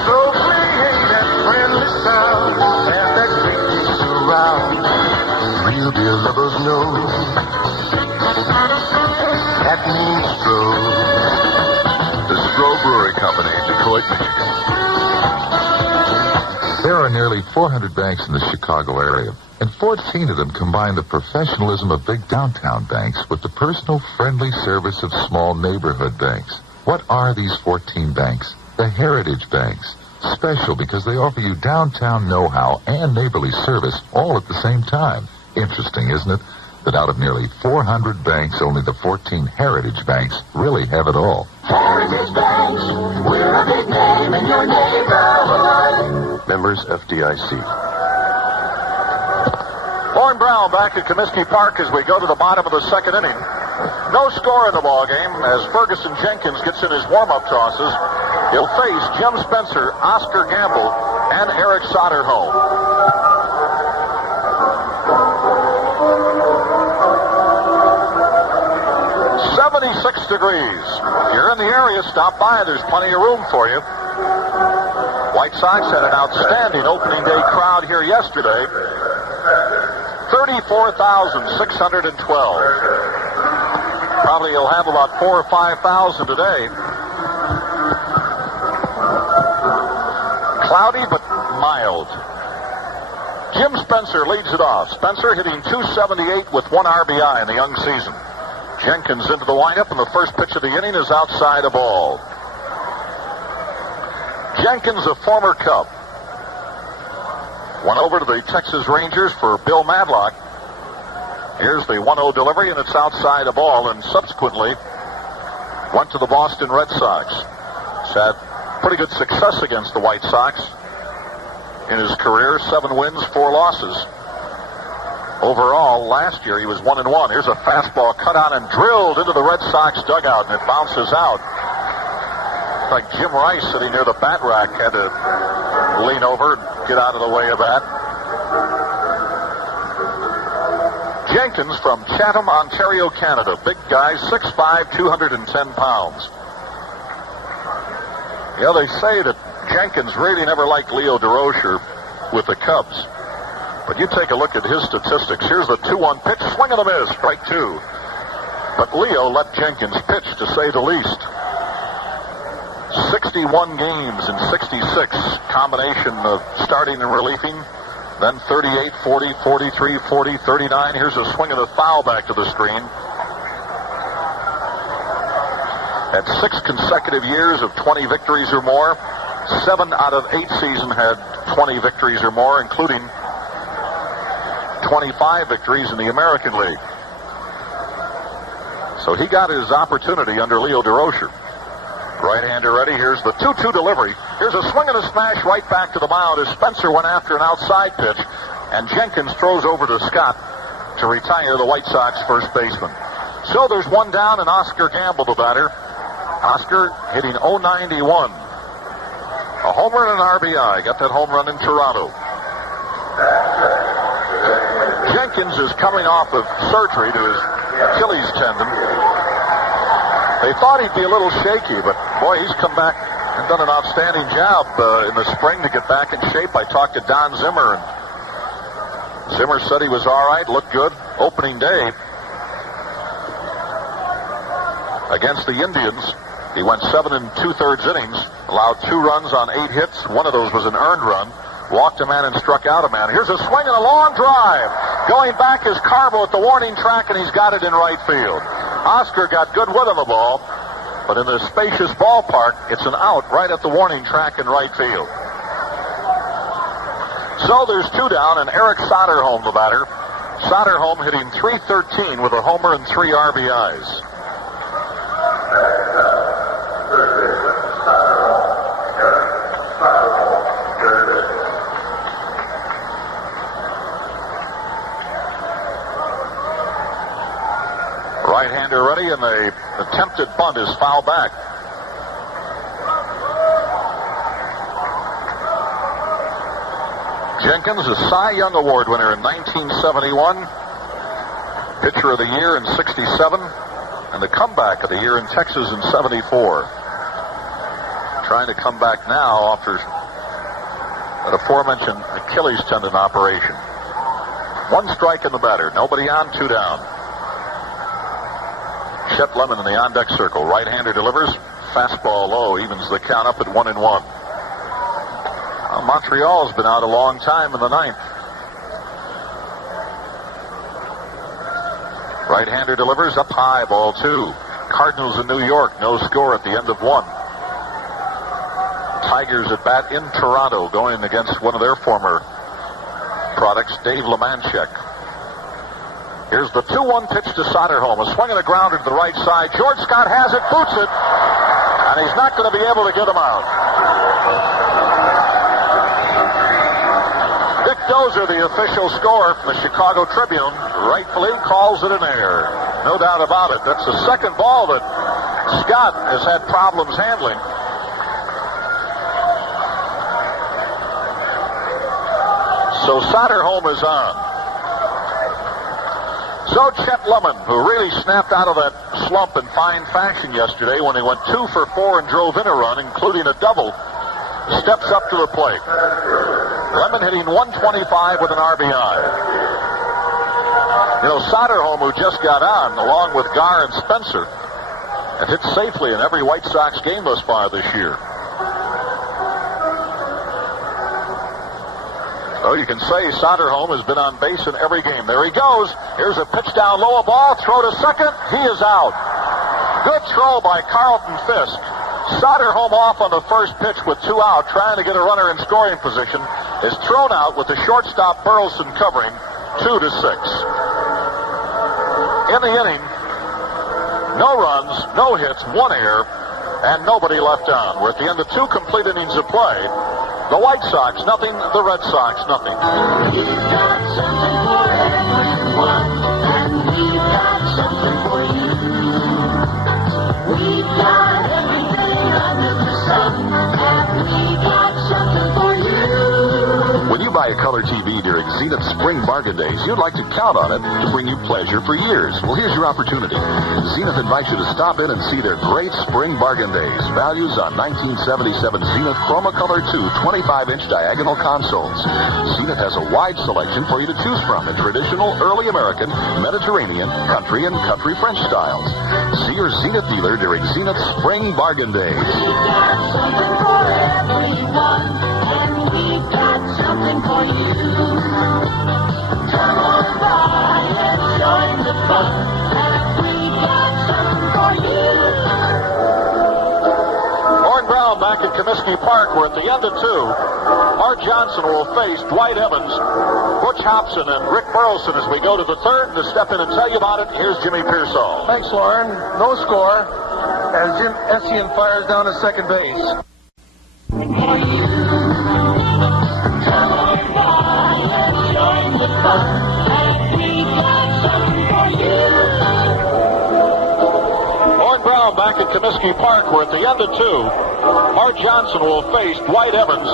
So playing that friendly sound and that great big surround. Real beer lovers know that means Stroh. The Stroh Brewery Company, Detroit, Michigan. There are nearly 400 banks in the Chicago area, and 14 of them combine the professionalism of big downtown banks with the personal, friendly service of small neighborhood banks. What are these 14 banks? The Heritage Banks. Special because they offer you downtown know-how and neighborly service all at the same time. Interesting, isn't it? That out of nearly 400 banks, only the 14 Heritage Banks really have it all. Heritage Banks, we're a big name in your neighborhood. Members FDIC. Lauren Brown back at Comiskey Park as we go to the bottom of the second inning. No score in the ball game as Ferguson Jenkins gets in his warm-up tosses. He'll face Jim Spencer, Oscar Gamble, and Eric Soderholm. 76 degrees. If you're in the area, stop by. There's plenty of room for you. White Sox had an outstanding opening day crowd here yesterday. 34,612. Probably you'll have about 4,000 or 5,000 today. Cloudy but mild. Jim Spencer leads it off. Spencer hitting .278 with 1 RBI in the young season. Jenkins into the windup, and the first pitch of the inning is outside a ball. Jenkins, a former Cub, went over to the Texas Rangers for Bill Madlock. Here's the 1-0 delivery, and it's outside a ball, and subsequently went to the Boston Red Sox. He's had pretty good success against the White Sox in his career, 7 wins, 4 losses. Overall, last year he was 1-1. Here's a fastball cut on and drilled into the Red Sox dugout, and it bounces out. It's like Jim Rice sitting near the bat rack had to lean over and get out of the way of that. Jenkins from Chatham, Ontario, Canada. Big guy, 6'5", 210 pounds. Yeah, they say that Jenkins really never liked Leo DeRocher with the Cubs. But you take a look at his statistics. Here's the 2-1 pitch, swing and a miss, strike 2. But Leo let Jenkins pitch, to say the least. 61 games in 66, combination of starting and relieving. Then 38, 40, 43, 40, 39. Here's a swing and a foul back to the screen. Had 6 consecutive years of 20 victories or more. 7 out of 8 seasons had 20 victories or more, including 25 victories in the American League. So he got his opportunity under Leo DeRocher. Right-hander ready. Here's the 2-2 delivery. Here's a swing and a smash right back to the mound as Spencer went after an outside pitch, and Jenkins throws over to Scott to retire the White Sox first baseman. So there's 1 down, and Oscar Gamble, the batter. Oscar hitting .091. A homer and an RBI. Got that home run in Toronto. Jenkins is coming off of surgery to his Achilles tendon. They thought he'd be a little shaky, but boy, he's come back and done an outstanding job in the spring to get back in shape. I talked to Don Zimmer, and Zimmer said he was all right, looked good. Opening day against the Indians, he went 7 2/3 innings, allowed 2 runs on 8 hits. 1 of those was an earned run. Walked a man and struck out a man. Here's a swing and a long drive. Going back is Carbo at the warning track, and he's got it in right field. Oscar got good with the ball, but in the spacious ballpark, it's an out right at the warning track in right field. So there's 2 down, and Eric Soderholm, the batter. Soderholm hitting .313 with a homer and 3 RBIs. Right-hander ready, and the attempted bunt is fouled back. Jenkins, a Cy Young Award winner in 1971, Pitcher of the Year in 67, and the Comeback of the Year in Texas in 74. trying to come back now after an aforementioned Achilles tendon operation. 1 strike in the batter. Nobody on, 2 down. Chet Lemon in the on-deck circle. Right-hander delivers. Fastball low, evens the count up at 1-1. Well, Montreal's been out a long time in the 9th. Right-hander delivers up high, ball 2. Cardinals in New York, no score at the end of 1. Tigers at bat in Toronto, going against one of their former products, Dave Lemanchek. Here's the 2-1 pitch to Soderholm. A swing and a grounder to the right side. George Scott has it, boots it, and he's not going to be able to get him out. Dick Dozer, the official scorer from the Chicago Tribune, rightfully calls it an error. No doubt about it. That's the second ball that Scott has had problems handling. So Soderholm is on. So Chet Lemon, who really snapped out of that slump in fine fashion yesterday when he went 2 for 4 and drove in a run, including a double, steps up to the plate. Lemon hitting 125 with an RBI. You know, Soderholm, who just got on, along with Garr and Spencer, have hit safely in every White Sox game thus far this year. So you can say Soderholm has been on base in every game. There he goes. Here's a pitch down low, a ball, throw to second. He is out. Good throw by Carlton Fisk. Soderholm off on the first pitch with 2 out, trying to get a runner in scoring position, is thrown out with the shortstop Burleson covering, 2-6. In the inning, no runs, no hits, 1 error, and nobody left on. We're at the end of 2 complete innings of play. The White Sox, nothing. The Red Sox, nothing. We've got something for everyone, and we've got something for you. We've got everything under the sun, and we've got something for you. When you buy a color TV during Zenith Spring Bargain Days, you'd like to count on it to bring you pleasure for years. Well, here's your opportunity. Zenith invites you to stop in and see their great Spring Bargain Days. Values on 1977 Zenith Chroma Color 2 25-inch diagonal consoles. Zenith has a wide selection for you to choose from in traditional, early American, Mediterranean, country, and country French styles. See your Zenith dealer during Zenith Spring Bargain Days. We've got something for everyone, and we've got something for you. Come on by and join the fun, and we've got something for you. Gordon Brown back at Comiskey Park. We're at the end of 2. Art Johnson will face Dwight Evans, Butch Hobson, and Rick Burleson as we go to the 3rd. To step in and tell you about it, here's Jimmy Pearsall. Thanks, Lauren. No score as Jim Essien fires down to second base. For you. Come on by and join the fun, and we've got something for you. Gordon Brown back at Comiskey Park. We're at the end of 2. Art Johnson will face Dwight Evans,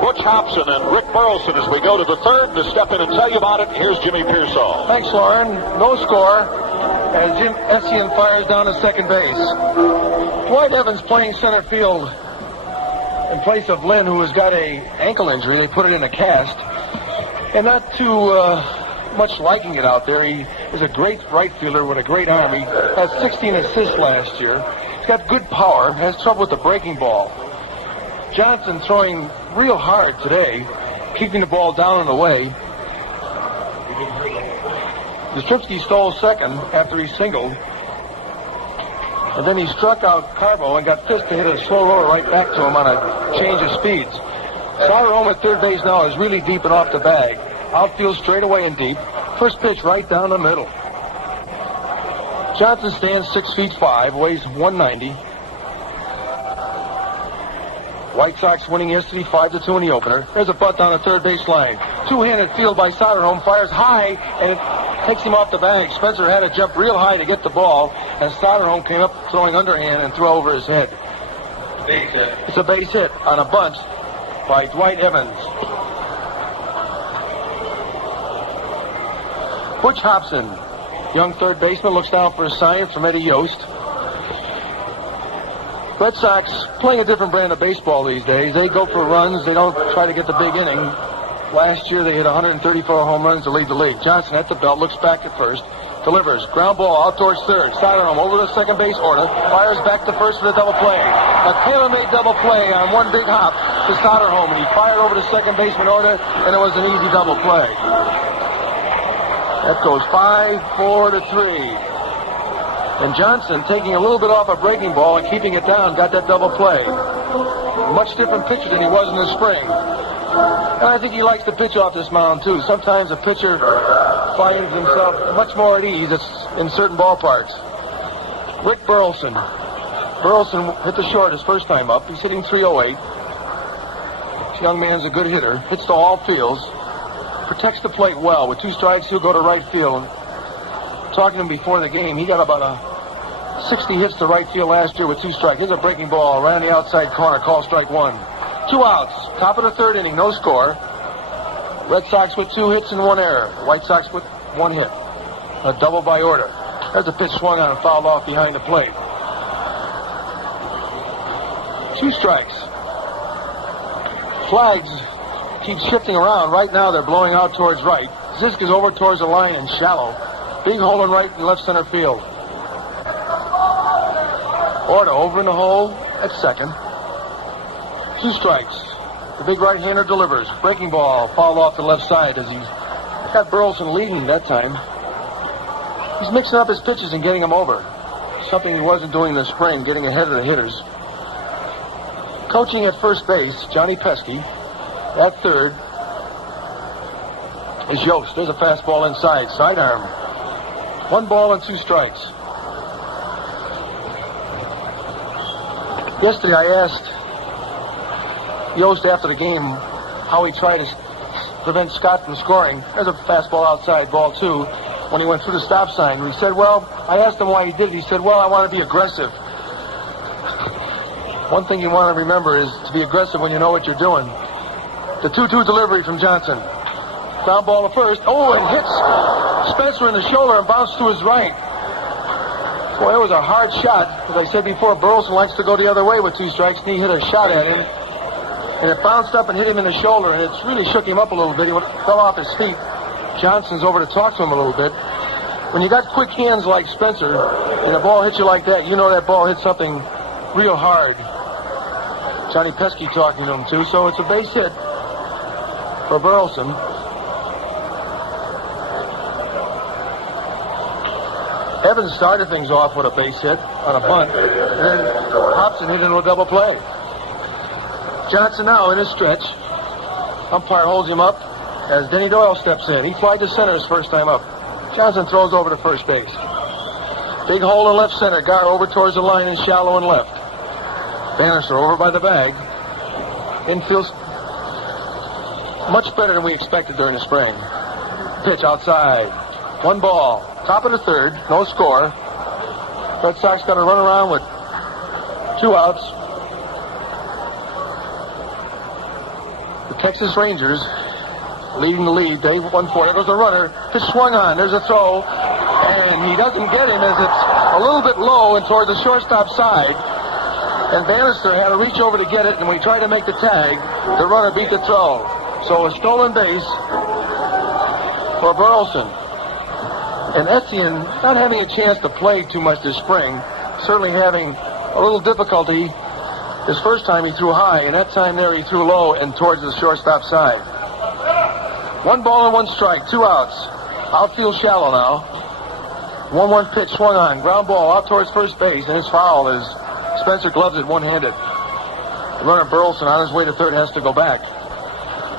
Butch Hobson, and Rick Burleson as we go to the 3rd. To step in and tell you about it, here's Jimmy Pearsall. Thanks, Lauren. No score as Jim Essien fires down to second base. Dwight Evans playing center field in place of Lynn, who has got a ankle injury. They put it in a cast, and not too much liking it out there. He is a great right fielder with a great arm. He has 16 assists last year. He's got good power, has trouble with the breaking ball. Johnson throwing real hard today, keeping the ball down and away. Yastrzemski stole second after he singled. And then he struck out Carbo and got Fisk to hit a slow roller right back to him on a change of speeds. Soderholm at third base now is really deep and off the bag. Outfield straight away and deep. First pitch right down the middle. Johnson stands 6'5", weighs 190. White Sox winning yesterday 5-2 in the opener. There's a bunt down the third base line. Two-handed field by Soderholm, fires high, and it takes him off the bag. Spencer had to jump real high to get the ball, and Soderholm came up throwing underhand and threw over his head. Base hit. It's a base hit on a bunt by Dwight Evans. Butch Hobson, young third baseman, looks down for a sign from Eddie Yost. Red Sox playing a different brand of baseball these days. They go for runs. They don't try to get the big inning. Last year they hit 134 home runs to lead the league. Johnson at the belt, looks back at first, delivers, ground ball out towards third. Soderholm over the second base order, fires back to first for the double play. A tailor-made double play on one big hop to Soderholm, and he fired over to second baseman order, and it was an easy double play. That goes 5-4 to 3. And Johnson, taking a little bit off a breaking ball and keeping it down, got that double play. Much different pitcher than he was in the spring. And I think he likes to pitch off this mound, too. Sometimes a pitcher finds himself much more at ease in certain ballparks. Rick Burleson. Burleson hit the short his first time up. He's hitting .308. This young man's a good hitter. Hits to all fields. Protects the plate well. With 2 strikes, he'll go to right field. Talking to him before the game, he got about 60 hits to right field last year with 2 strikes. Here's a breaking ball around the outside corner. Call strike 1. 2 outs. Top of the third inning. No score. Red Sox with 2 hits and 1 error. The White Sox with 1 hit. A double by order. There's a pitch swung on and fouled off behind the plate. 2 strikes. Flags keep shifting around. Right now they're blowing out towards right. Zisk is over towards the line and shallow. Big hole in right and left center field. Orta over in the hole at second. 2 strikes. The big right-hander delivers. Breaking ball fouled off the left side as he's got Burleson leading that time. He's mixing up his pitches and getting them over. Something he wasn't doing in the spring, getting ahead of the hitters. Coaching at first base, Johnny Pesky. At third is Yost. There's a fastball inside. Sidearm. 1 ball and 2 strikes. Yesterday I asked Yost after the game how he tried to prevent Scott from scoring. There's a fastball outside, ball 2, when he went through the stop sign. He said, well, I asked him why he did it. He said, well, I want to be aggressive. One thing you want to remember is to be aggressive when you know what you're doing. The 2-2 delivery from Johnson. Ground ball to first. Oh, and hits Spencer in the shoulder and bounced to his right. Boy, it was a hard shot. As I said before, Burleson likes to go the other way with 2 strikes, and he hit a shot at him. And it bounced up and hit him in the shoulder, and it really shook him up a little bit. He fell off his feet. Johnson's over to talk to him a little bit. When you got quick hands like Spencer, and a ball hits you like that, you know that ball hit something real hard. Johnny Pesky talking to him, too, so it's a base hit for Burleson. Evans started things off with a base hit on a bunt, and then Hobson hit into a double play. Johnson now in his stretch. Umpire holds him up as Denny Doyle steps in. He flied to center his first time up. Johnson throws over to first base. Big hole in left center. Gar over towards the line and shallow and left. Bannister over by the bag. Infield's much better than we expected during the spring. Pitch outside. 1 ball. Top of the third. No score. Red Sox got to run around with 2 outs. The Texas Rangers leading the lead. Dave 1-4. There goes the runner. Pitch swung on. There's a throw. And he doesn't get him as it's a little bit low and toward the shortstop side. And Bannister had to reach over to get it, and when he tried to make the tag, the runner beat the throw. So a stolen base for Burleson. And Etienne not having a chance to play too much this spring, certainly having a little difficulty. His first time he threw high, and that time there he threw low and towards the shortstop side. 1 ball and 1 strike, 2 outs. Outfield shallow now. 1-1 pitch swung on. Ground ball out towards first base, and it's foul as Spencer gloves it one-handed. The runner Burleson on his way to third has to go back.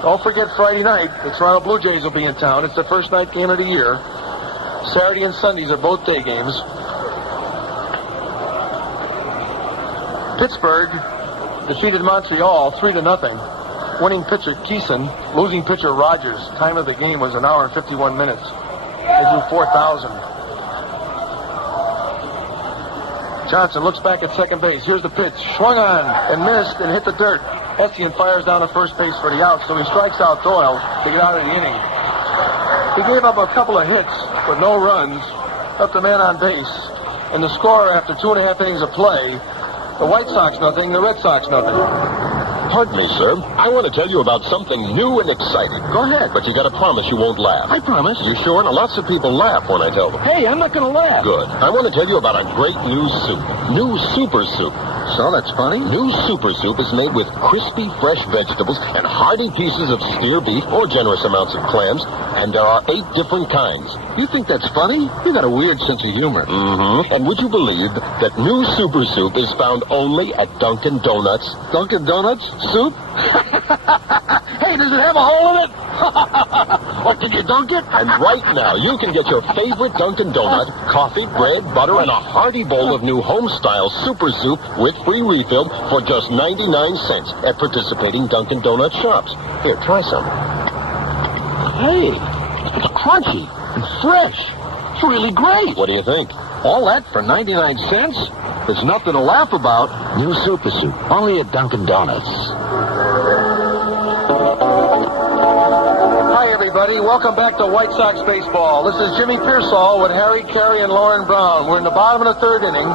Don't forget Friday night, the Toronto Blue Jays will be in town. It's the first night game of the year. Saturday and Sundays are both day games. Pittsburgh defeated Montreal 3-0. Winning pitcher Keeson, losing pitcher Rogers. Time of the game was 1 hour and 51 minutes. They drew 4,000. Johnson looks back at second base. Here's the pitch. Swung on and missed and hit the dirt. Etienne fires down to first base for the out, so he strikes out Doyle to get out of the inning. He gave up a couple of hits with no runs, left a man on base, and the score after 2.5 innings of play The White Sox nothing, the Red Sox nothing. Pardon me, sir. I want to tell you about something new and exciting. Go ahead. But you got to promise you won't laugh. I promise. You sure? Now, lots of people laugh when I tell them. Hey, I'm not going to laugh. Good. I want to tell you about a great new soup. New Super Soup. So, that's funny? New Super Soup is made with crispy, fresh vegetables and hearty pieces of steer beef or generous amounts of clams, and there are 8 different kinds. You think that's funny? You got a weird sense of humor. Mm-hmm. And would you believe that New Super Soup is found only at Dunkin' Donuts? Dunkin' Donuts? Soup? Hey, does it have a hole in it? What, did you dunk it? And right now, you can get your favorite Dunkin' Donut, coffee, bread, butter, and a hearty bowl of new home-style Super Soup with free refill for just 99 cents at participating Dunkin' Donut shops. Here, try some. Hey, it's crunchy and fresh. It's really great. What do you think? All that for 99 cents? There's nothing to laugh about. New Super Soup, only at Dunkin' Donuts. Hi, everybody. Welcome back to White Sox baseball. This is Jimmy Pearsall with Harry Carey and Lauren Brown. We're in the bottom of the 3rd inning.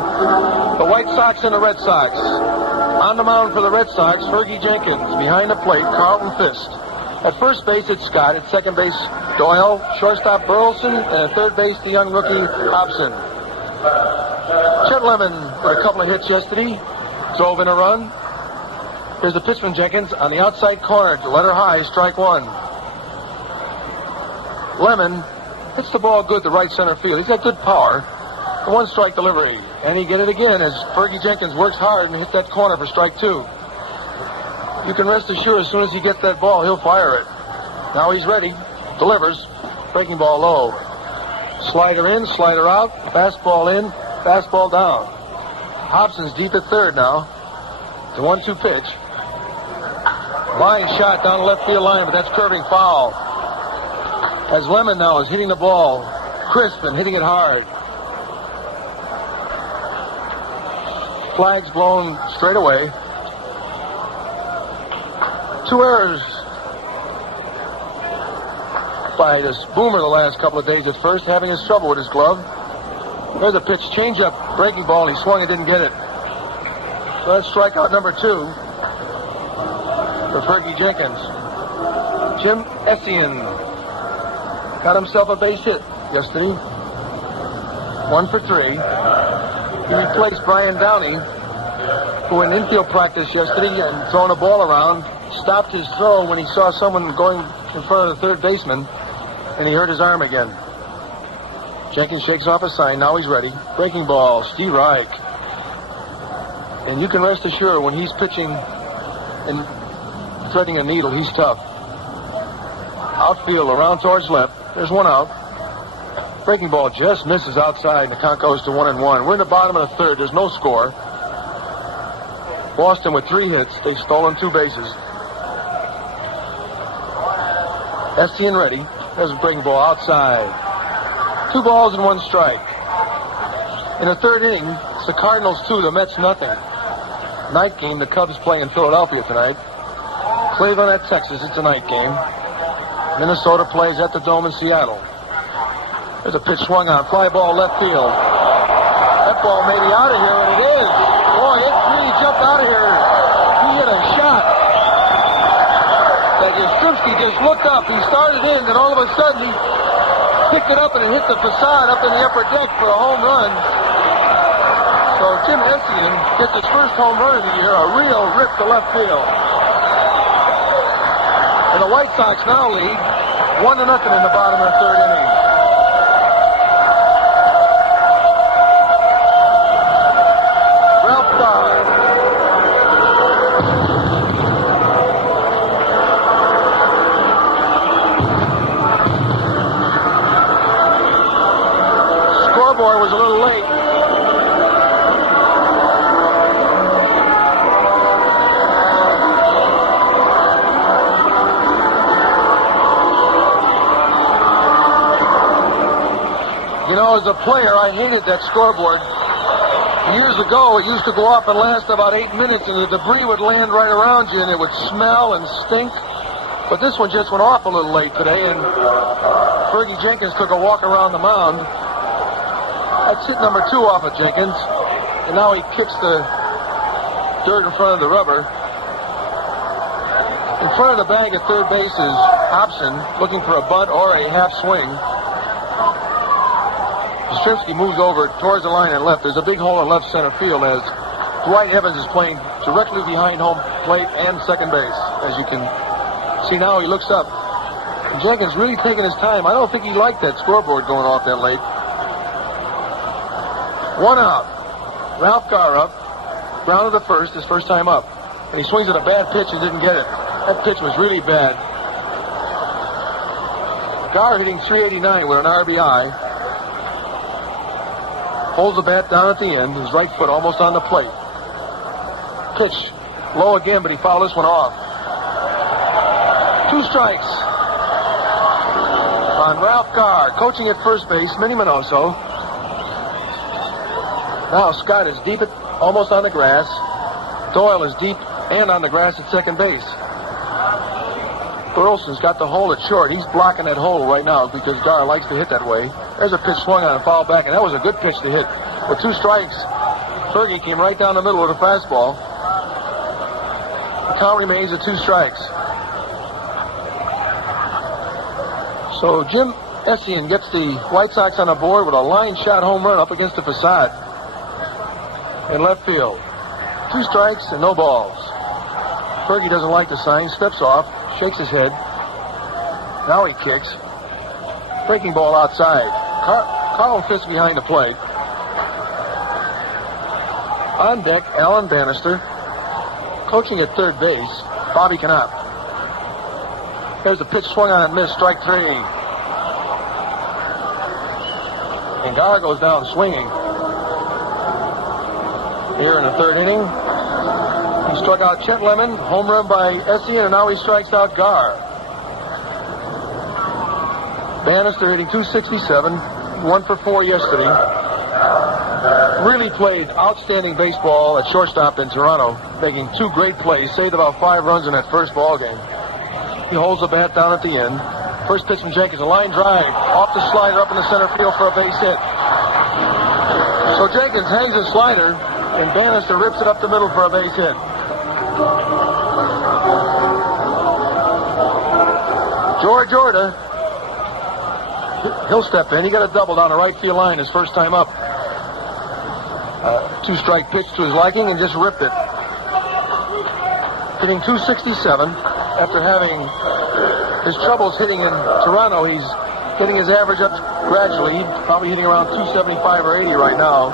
The White Sox and the Red Sox. On the mound for the Red Sox, Fergie Jenkins. Behind the plate, Carlton Fisk. At first base, it's Scott. At second base, Doyle. Shortstop, Burleson. And at third base, the young rookie, Hobson. Chet Lemon with a couple of hits yesterday. Drove in a run. Here's the pitch from Jenkins on the outside corner to let her high, strike 1. Lemon hits the ball good to right center field. He's got good power. The 1-strike delivery. And he get it again as Fergie Jenkins works hard and hits that corner for strike 2. You can rest assured as soon as he gets that ball, he'll fire it. Now he's ready. Delivers. Breaking ball low. Slider in, slider out. Fastball in, fastball down. Hobson's deep at third now. The 1-2 pitch. Line shot down the left field line, but that's curving foul. As Lemon now is hitting the ball crisp and hitting it hard. Flags blown straight away. 2 errors by this Boomer the last couple of days. At first, having his trouble with his glove. There's a pitch, change-up, breaking ball. He swung and didn't get it. So that's strikeout number 2 for Fergie Jenkins. Jim Essien got himself a base hit yesterday. 1 for 3. He replaced Brian Downey, who in infield practice yesterday and throwing a ball around, stopped his throw when he saw someone going in front of the third baseman, and he hurt his arm again. Jenkins shakes off a sign. Now he's ready. Breaking ball, Steve Reich. And you can rest assured when he's pitching and threading a needle, he's tough. Outfield around towards left. There's 1 out. Breaking ball just misses outside, and the count goes to 1-1. We're in the bottom of the 3rd. There's no score. Boston with 3 hits. They've stolen 2 bases. Essien ready. There's a breaking ball outside. 2 balls and 1 strike. In the 3rd inning, it's the Cardinals 2, the Mets nothing. Night game, the Cubs playing in Philadelphia tonight. Cleveland at Texas, it's a night game. Minnesota plays at the Dome in Seattle. There's a pitch swung on, fly ball left field. That ball may be out of here, and it is. Boy, it really jumped out of here. He hit a shot. Like Yastrzemski just looked up. He started in, and all of a sudden he picked it up and it hit the facade up in the upper deck for a home run. So Jim Essien gets his first home run of the year, a real rip to left field. And the White Sox now lead 1-0 in the bottom of the 3rd inning. Ralph Starr. Scoreboard was a little late. You know, as a player, I hated that scoreboard. Years ago, it used to go up and last about 8 minutes, and the debris would land right around you, and it would smell and stink. But this one just went off a little late today, and Fergie Jenkins took a walk around the mound. That's hit number 2 off of Jenkins, and now he kicks the dirt in front of the rubber. In front of the bag at third base is Hobson, looking for a bunt or a half swing. Yastrzemski moves over towards the line and left. There's a big hole in left center field as Dwight Evans is playing directly behind home plate and second base. As you can see now, he looks up. And Jenkins really taking his time. I don't think he liked that scoreboard going off that late. 1 out. Ralph Garr up. Grounded to first, his first time up. And he swings at a bad pitch and didn't get it. That pitch was really bad. Garr hitting .389 with an RBI. Holds the bat down at the end. His right foot almost on the plate. Pitch low again, but he fouled this one off. 2 strikes on Ralph Garr. Coaching at first base, Minnie Minoso. Now Scott is deep at almost on the grass. Doyle is deep and on the grass at second base. Burleson's got the hole at short. He's blocking that hole right now because Garr likes to hit that way. There's a pitch swung on and foul back, and that was a good pitch to hit. With 2 strikes, Fergie came right down the middle with a fastball. The count remains at 2 strikes. So Jim Essien gets the White Sox on the board with a line shot home run up against the facade in left field. 2 strikes and no balls. Fergie doesn't like the sign, steps off, shakes his head. Now he kicks. Breaking ball outside. Carl Fisk behind the plate. On deck, Alan Bannister. Coaching at third base, Bobby Knopp. There's a pitch swung on and missed, strike 3. And Garr goes down swinging. Here in the third inning, he struck out Chet Lemon, home run by Essien, and now he strikes out Garr. Bannister hitting .267, 1 for 4 yesterday. Really played outstanding baseball at shortstop in Toronto, making 2 great plays, saved about 5 runs in that first ball game. He holds the bat down at the end. First pitch from Jenkins, a line drive, off the slider up in the center field for a base hit. So Jenkins hangs his slider, and Bannister rips it up the middle for a base hit. George Orta, he'll step in. He got a double down the right field line his first time up. 2-strike pitch to his liking and just ripped it. Hitting .267 after having his troubles hitting in Toronto. He's getting his average up gradually. He's probably hitting around .275 or 80 right now.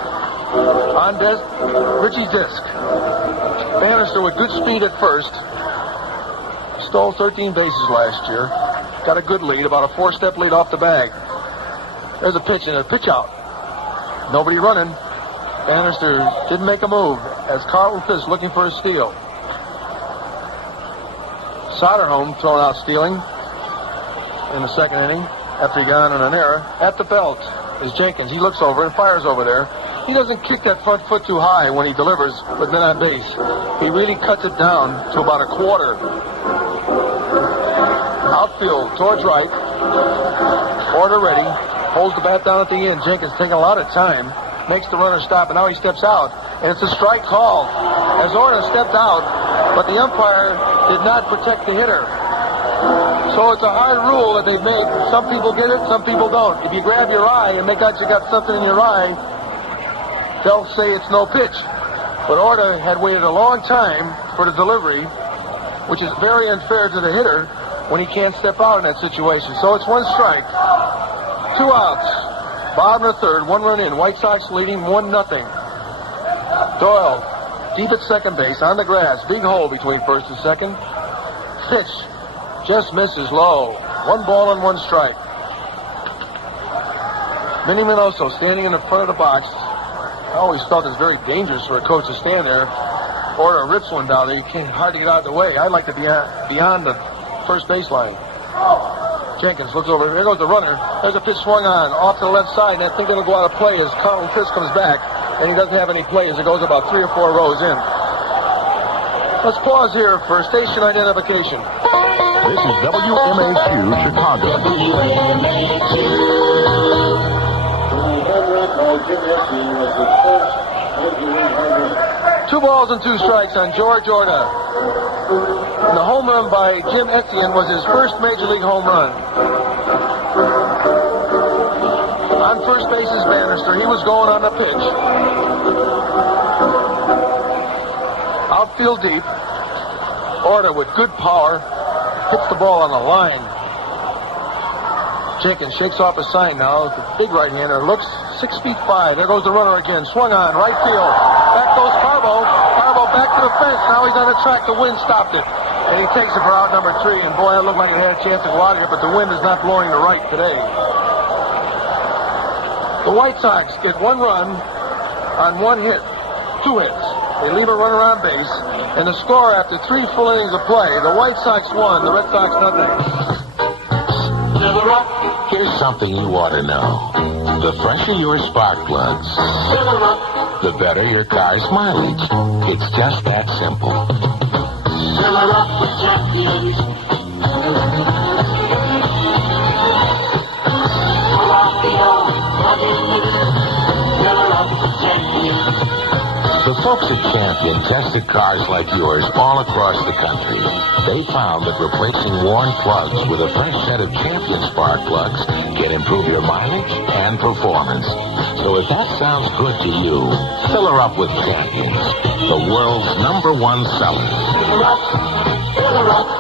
On desk, Richie Disk. Bannister with good speed at first. Stole 13 bases last year. Got a good lead, about a 4-step lead off the bag. There's a pitch and a pitch out. Nobody running. Bannister didn't make a move as Carlton Fisk looking for a steal. Soderholm thrown out stealing in the second inning after he got on an error. At the belt is Jenkins. He looks over and fires over there. He doesn't kick that front foot too high when he delivers with men on base. He really cuts it down to about a quarter. Outfield towards right. Order ready. Holds the bat down at the end. Jenkins taking a lot of time. Makes the runner stop, and now he steps out. And it's a strike call as Orta stepped out, but the umpire did not protect the hitter. So it's a hard rule that they've made. Some people get it, some people don't. If you grab your eye and make out you got something in your eye, they'll say it's no pitch. But Orta had waited a long time for the delivery, which is very unfair to the hitter when he can't step out in that situation. So it's 1 strike, 2 outs. Bottom of the third, 1 run in. White Sox leading 1-0. Doyle, deep at second base, on the grass. Big hole between first and second. Pitch, just misses low. 1 ball and 1 strike. Minnie Minoso standing in the front of the box. I always felt it's very dangerous for a coach to stand there. Or rips one down there. You can't hardly get out of the way. I'd like to be beyond the first baseline. Jenkins looks over. There goes the runner. There's a pitch swung on off to the left side, and I think it'll go out of play as Carlton Fisk comes back, and he doesn't have any play as it goes about 3 or 4 rows in. Let's pause here for station identification. This is WMAQ Chicago. Jim Essien was the first 2 balls and 2 strikes on George Orta. And the home run by Jim Etienne was his first Major League home run. On first base is Bannister. He was going on the pitch. Outfield deep. Orta with good power hits the ball on the line. Jenkins shakes off a sign now. The big right-hander looks 6'5". There goes the runner again. Swung on right field. Back goes Carbo. Carbo back to the fence. Now he's on the track. The wind stopped it. And he takes it for out number 3. And boy, it looked like it had a chance to go out here, but the wind is not blowing to right today. The White Sox get 1 run on 1 hit. 2 hits. They leave a runner on base. And the score after 3 full innings of play, the White Sox won, the Red Sox nothing. Here's something you ought to know. The fresher your spark plugs, the better your car's mileage. It's just that simple. Fill her up with champions. Fill up the old plug-in. Fill her up with champions. The folks at Champion tested cars like yours all across the country. They found that replacing worn plugs with a fresh set of Champion spark plugs can improve your mileage and performance. So if that sounds good to you, fill her up with Champions, the world's #1 seller. Fill her up. Fill her up.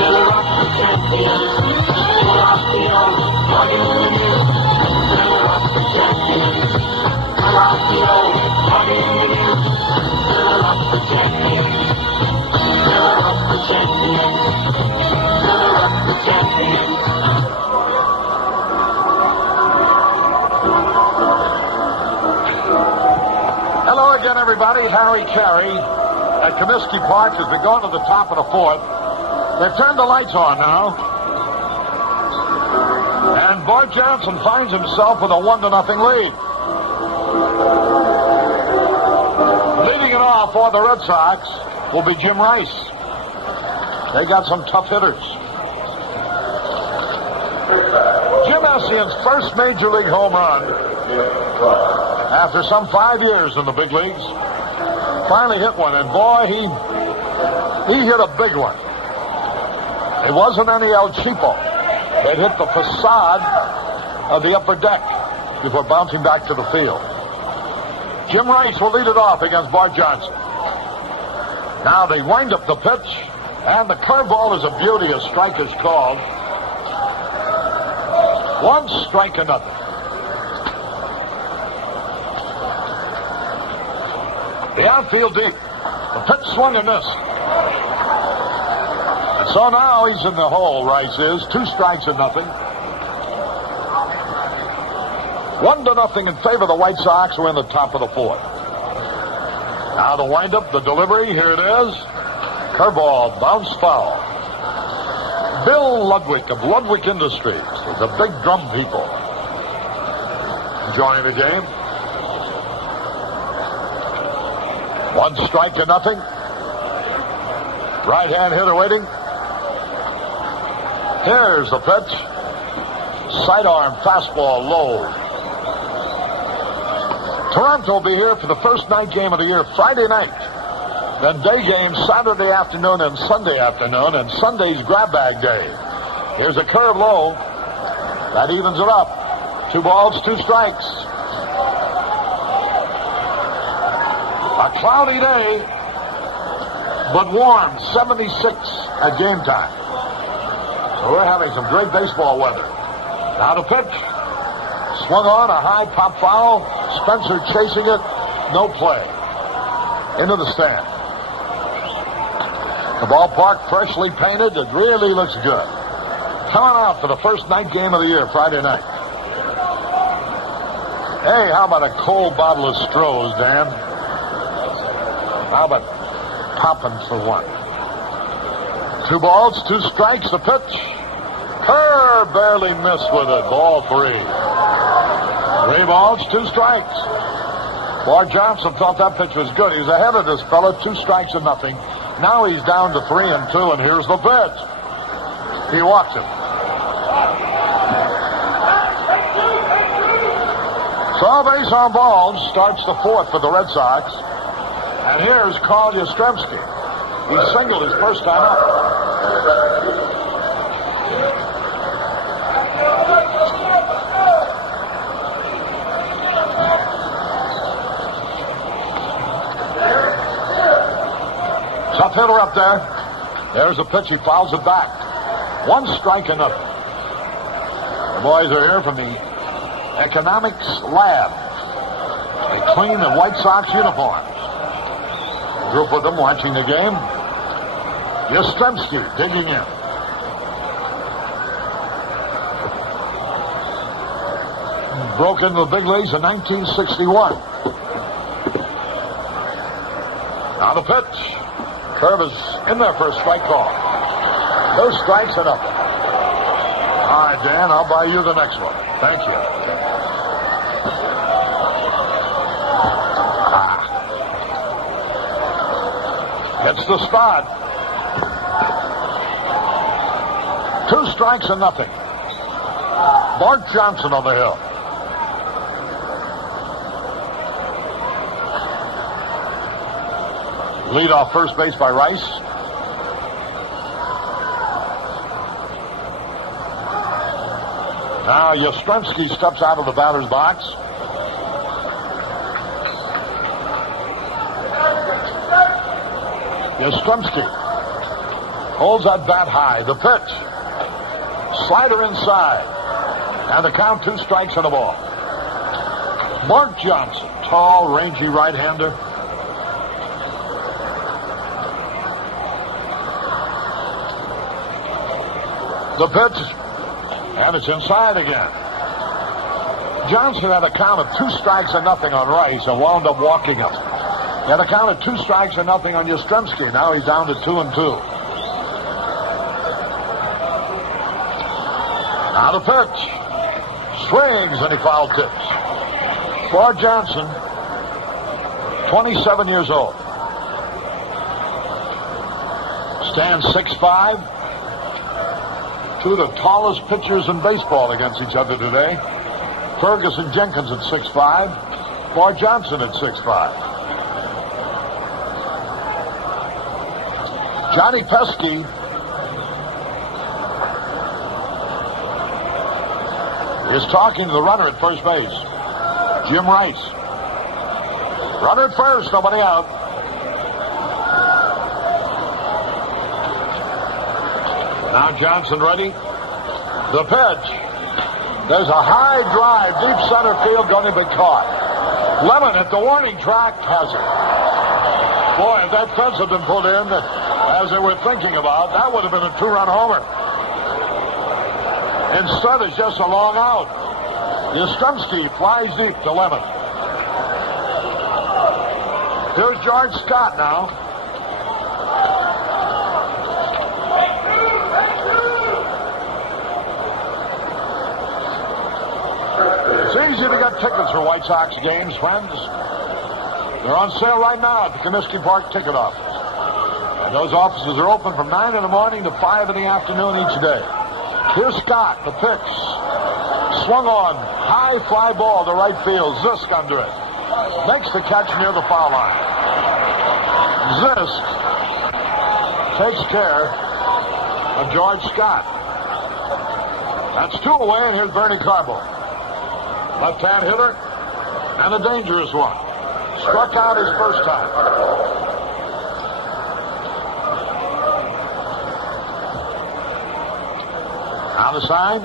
Fill her up with champions. Fill up the old plug-in. Fill her up with champions. Fill up the old plug-in. Fill her up with champions. Fill her up with champions. Fill her up with champions. Hello again, everybody. Harry Carey at Comiskey Park as we go to the top of the 4th. They've turned the lights on now. And Boy Johnson finds himself with a 1-0 lead. Leading it off for the Red Sox will be Jim Rice. They got some tough hitters. Jim Etienne's first Major League home run after some 5 years in the big leagues. Finally hit one, and boy, he hit a big one. It wasn't any El Cheapo. It hit the facade of the upper deck before bouncing back to the field. Jim Rice will lead it off against Bart Johnson. Now they wind up the pitch, and the curveball is a beauty. A strike is called. 1 strike and nothing. The outfield deep. The pitch swung and missed. And so now he's in the hole, Rice is. 2 strikes and nothing. 1-0 in favor of the White Sox, who are in the top of the 4th. Now the windup, the delivery, here it is. Curveball, bounce foul. Bill Ludwig of Ludwig Industries, the big drum people, enjoying the game. 1 strike to nothing. Right-hand hitter waiting. Here's the pitch. Sidearm fastball low. Toronto will be here for the first night game of the year, Friday night. Then day games Saturday afternoon and Sunday afternoon, and Sunday's grab bag day. Here's a curve low. That evens it up. 2 balls, 2 strikes. A cloudy day, but warm, 76 at game time. So we're having some great baseball weather. Now the pitch. Swung on, a high pop foul. Spencer chasing it. No play. Into the stand. The ballpark freshly painted. It really looks good. Coming out for the first night game of the year, Friday night. Hey, how about a cold bottle of Stroh's, Dan? How about popping for 1? 2 balls, 2 strikes, the pitch. Kerr barely missed with it. Ball 3. 3 balls, 2 strikes. Bart Johnson thought that pitch was good. He's ahead of this fella, 2 strikes and nothing. Now he's down to 3 and 2, and here's the pitch. He walks it. So base on balls starts the fourth for the Red Sox. And here's Carl Yastrzemski. He singled his first time up. Tough hitter up there. There's a pitch. He fouls it back. 1 strike and nothing. The boys are here from the Economics Lab. They clean the White Sox uniforms. A group of them watching the game. Yastrzemski digging in. Broke into the big leagues in 1961. Now the pitch. Curve is in there for a strike call. 2 strikes and nothing. All right, Dan, I'll buy you the next one. Thank you. It's the start. 2 strikes and nothing. Bart Johnson on the hill. Lead off first base by Rice. Now Yastrzemski steps out of the batter's box. Yastrzemski holds that bat high. The pitch. Slider inside. And the count, 2 strikes and a ball. Bart Johnson, tall, rangy right-hander. The pitch, and it's inside again. Johnson had a count of 2 strikes and nothing on Rice and wound up walking him. He had a count of 2 strikes and nothing on Yastrzemski. Now he's down to 2-2. Now the pitch. Swings and he foul tips. Bart Johnson, 27 years old. Stands 6'5". 2 of the tallest pitchers in baseball against each other today. Ferguson Jenkins at 6'5", Bart Johnson at 6'5". Johnny Pesky is talking to the runner at first base, Jim Rice. Runner at first, nobody out. Now Johnson ready. The pitch. There's a high drive, deep center field, going to be caught. Lemon at the warning track has it. Boy, if that fence had been put in, as they were thinking about, that would have been a 2-run homer. Instead, it's just a long out. Yastrzemski flies deep to Lemon. Here's George Scott now. It's easy to get tickets for White Sox games, friends. They're on sale right now at the Comiskey Park ticket office. And those offices are open from 9 in the morning to 5 in the afternoon each day. Here's Scott, the pitch. Swung on, high fly ball to right field. Zisk under it. Makes the catch near the foul line. Zisk takes care of George Scott. That's 2 away, and here's Bernie Carbo. Left-hand hitter, and a dangerous one. Struck out his first time. On the side.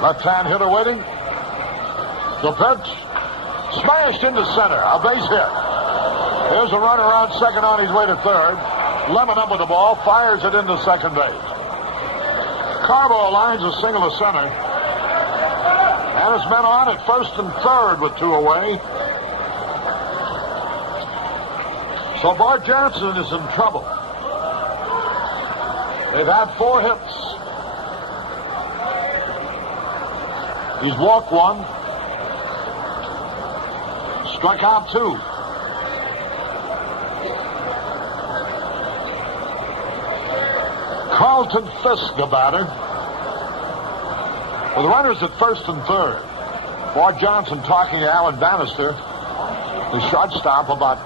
Left-hand hitter waiting. The pitch. Smashed into center. A base hit. Here's a runner on second on his way to third. Lemon up with the ball. Fires it into second base. Carbo lines a single to center. And his men on at first and third with 2 away. So Bart Johnson is in trouble. They've had 4 hits. He's walked 1. Struck out 2. Carlton Fisk, the batter. With runners at first and third. Bart Johnson talking to Alan Bannister, the shortstop, about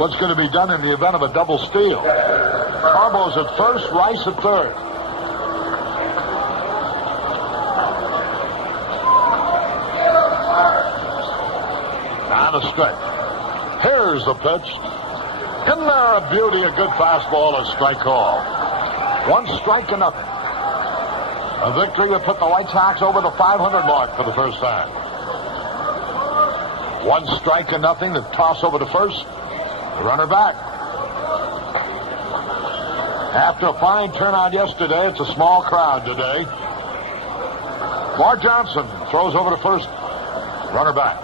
what's going to be done in the event of a double steal. Carbo's at first, Rice at third. Now the strike. Here's the pitch. Isn't there a beauty, a good fastball, a strike call? 1 strike to nothing. A victory that put the White Sox over the 500 mark for the first time. 1 strike to nothing, the toss over to first. The runner back. After a fine turnout yesterday, it's a small crowd today. Bart Johnson throws over to first. Runner back.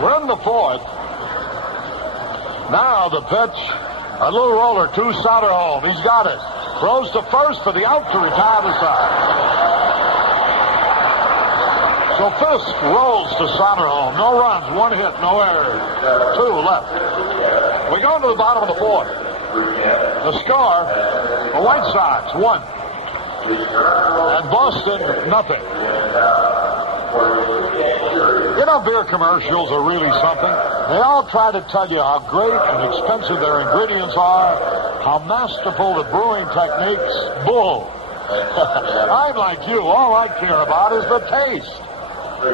We're in the 4th. Now the pitch. A little roller to Soderholm. He's got it. Throws to first for the out to retire the side. So Fisk rolls to Soderholm. No runs, 1 hit, no errors. 2 left. We go to the bottom of the 4th. The score, the White Sox 1. And Boston nothing. You know, beer commercials are really something. They all try to tell you how great and expensive their ingredients are, how masterful the brewing techniques. Bull. I'm like you. All I care about is the taste.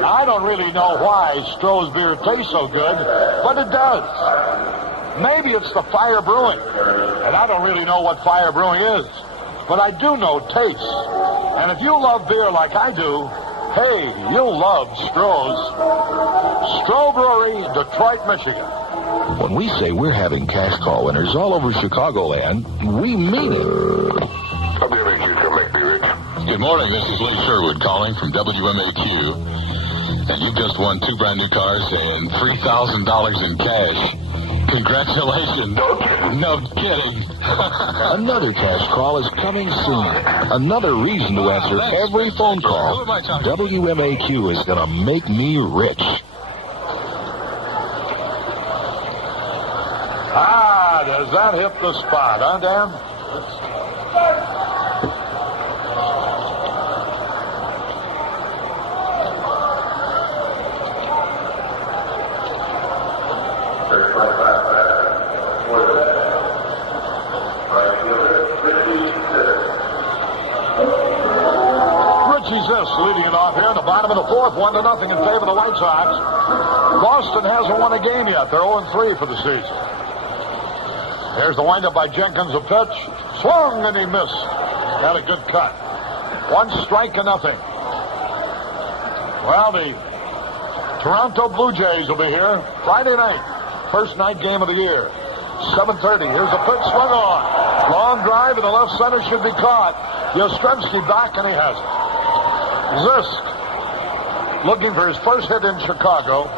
I don't really know why Stroh's beer tastes so good, but it does. Maybe it's the fire brewing, and I don't really know what fire brewing is, but I do know taste. And if you love beer like I do, hey, you'll love Stroh's. Stroh Brewery, Detroit, Michigan. When we say we're having cash call winners all over Chicagoland, we mean it. Good morning, this is Lee Sherwood calling from WMAQ. And you've just won 2 brand new cars and $3,000 in cash. Congratulations. No kidding. Another cash call is coming soon. Another reason to answer every phone call. WMAQ is going to make me rich. Ah, does that hit the spot, huh, Dan? Leading it off here in the bottom of the 4th, 1-0 in favor of the White Sox. Boston hasn't won a game yet. They're 0-3 for the season. Here's the windup by Jenkins, a pitch. Swung and he missed. Got a good cut. 1 strike to nothing. Well, the Toronto Blue Jays will be here Friday night. First night game of the year. 7:30. Here's a pitch swung on. Long drive in the left center should be caught. Yastrzemski back and he has it. Zisk, looking for his first hit in Chicago,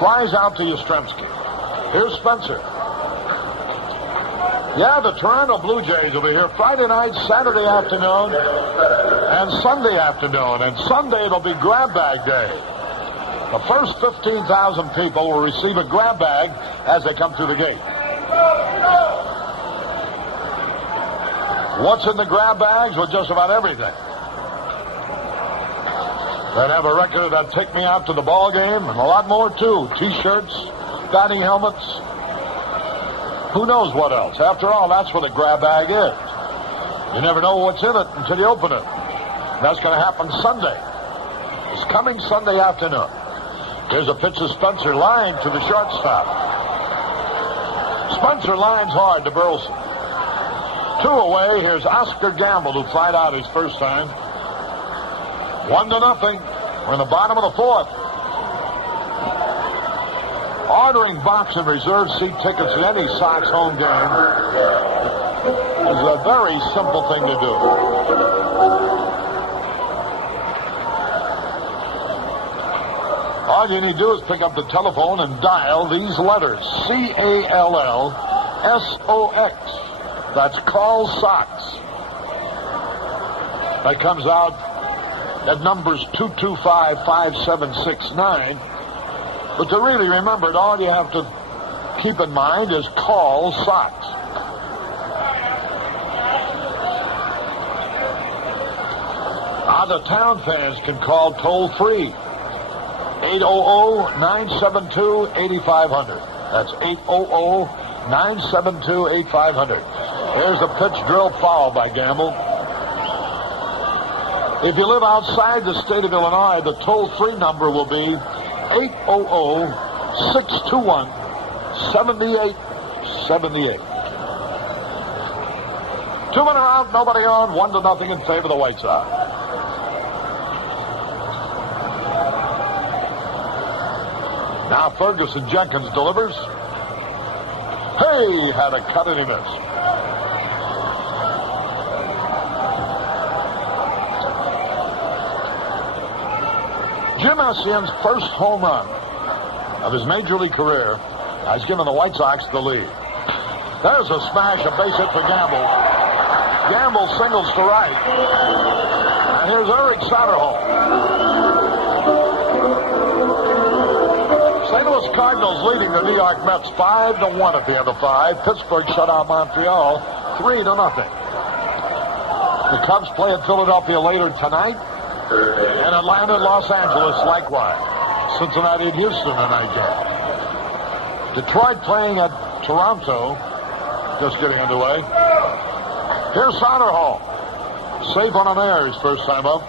flies out to Yastrzemski. Here's Spencer. Yeah, the Toronto Blue Jays will be here Friday night, Saturday afternoon, and Sunday afternoon. And Sunday it'll be grab bag day. The first 15,000 people will receive a grab bag as they come through the gate. What's in the grab bags? Well, just about everything. They'd have a record that'd take me out to the ball game, and a lot more, too. T-shirts, batting helmets. Who knows what else? After all, that's what a grab bag is. You never know what's in it until you open it. That's going to happen Sunday. It's coming Sunday afternoon. Here's a pitch to Spencer, line to the shortstop. Spencer lines hard to Burleson. 2 away. Here's Oscar Gamble, who flied out his first time. 1-0. We're in the bottom of the 4th. Ordering box and reserve seat tickets at any Sox home game is a very simple thing to do. All you need to do is pick up the telephone and dial these letters. CALLSOX. That's Call Sox. That comes out. That number's 225-5769. But to really remember it, all you have to keep in mind is Call Sox. Out-of-town fans can call toll-free. 800-972-8500. That's 800-972-8500. There's the pitch drilled foul by Gamble. If you live outside the state of Illinois, the toll-free number will be 800-621-7878. 2 men are out, nobody on, 1-0 in favor of the White Sox. Now Ferguson Jenkins delivers. Hey, had a cut and he missed. Jim Essien's first home run of his major league career has given the White Sox the lead. There's a smash, a base hit for Gamble. Gamble singles to right. And here's Eric Satterholm. St. Louis Cardinals leading the New York Mets 5-1 at the end of 5. Pittsburgh shut out Montreal 3-0. The Cubs play at Philadelphia later tonight. And Atlanta and Los Angeles likewise. Cincinnati and Houston tonight game. Detroit playing at Toronto. Just getting underway. Here's Satterholm. Safe on an air his first time up.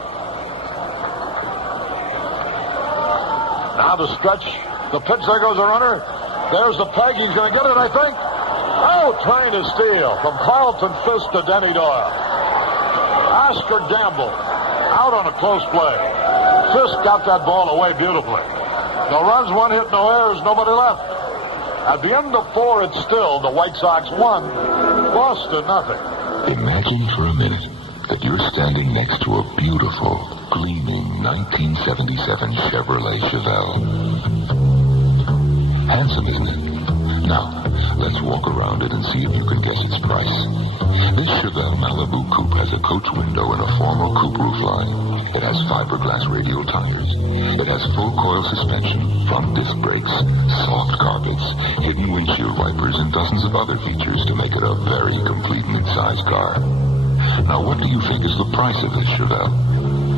Now the stretch. The pitch, there goes the runner. There's the peg. He's going to get it, I think. Oh, trying to steal from Carlton Fisk to Denny Doyle. Oscar Gamble out on a close play. Fisk got that ball away beautifully. No runs, 1 hit, no errors, nobody left. At the end of 4, it's still the White Sox 1, Boston 0. Imagine for a minute that you're standing next to a beautiful, gleaming 1977 Chevrolet Chevelle. Handsome, isn't it? Now, let's walk around it and see if you can guess its price. This Chevelle Malibu Coupe has a coach window and a formal coupe roofline. It has fiberglass radial tires. It has full coil suspension, front disc brakes, soft carpets, hidden windshield wipers, and dozens of other features to make it a very complete mid-size car. Now, what do you think is the price of this Chevelle?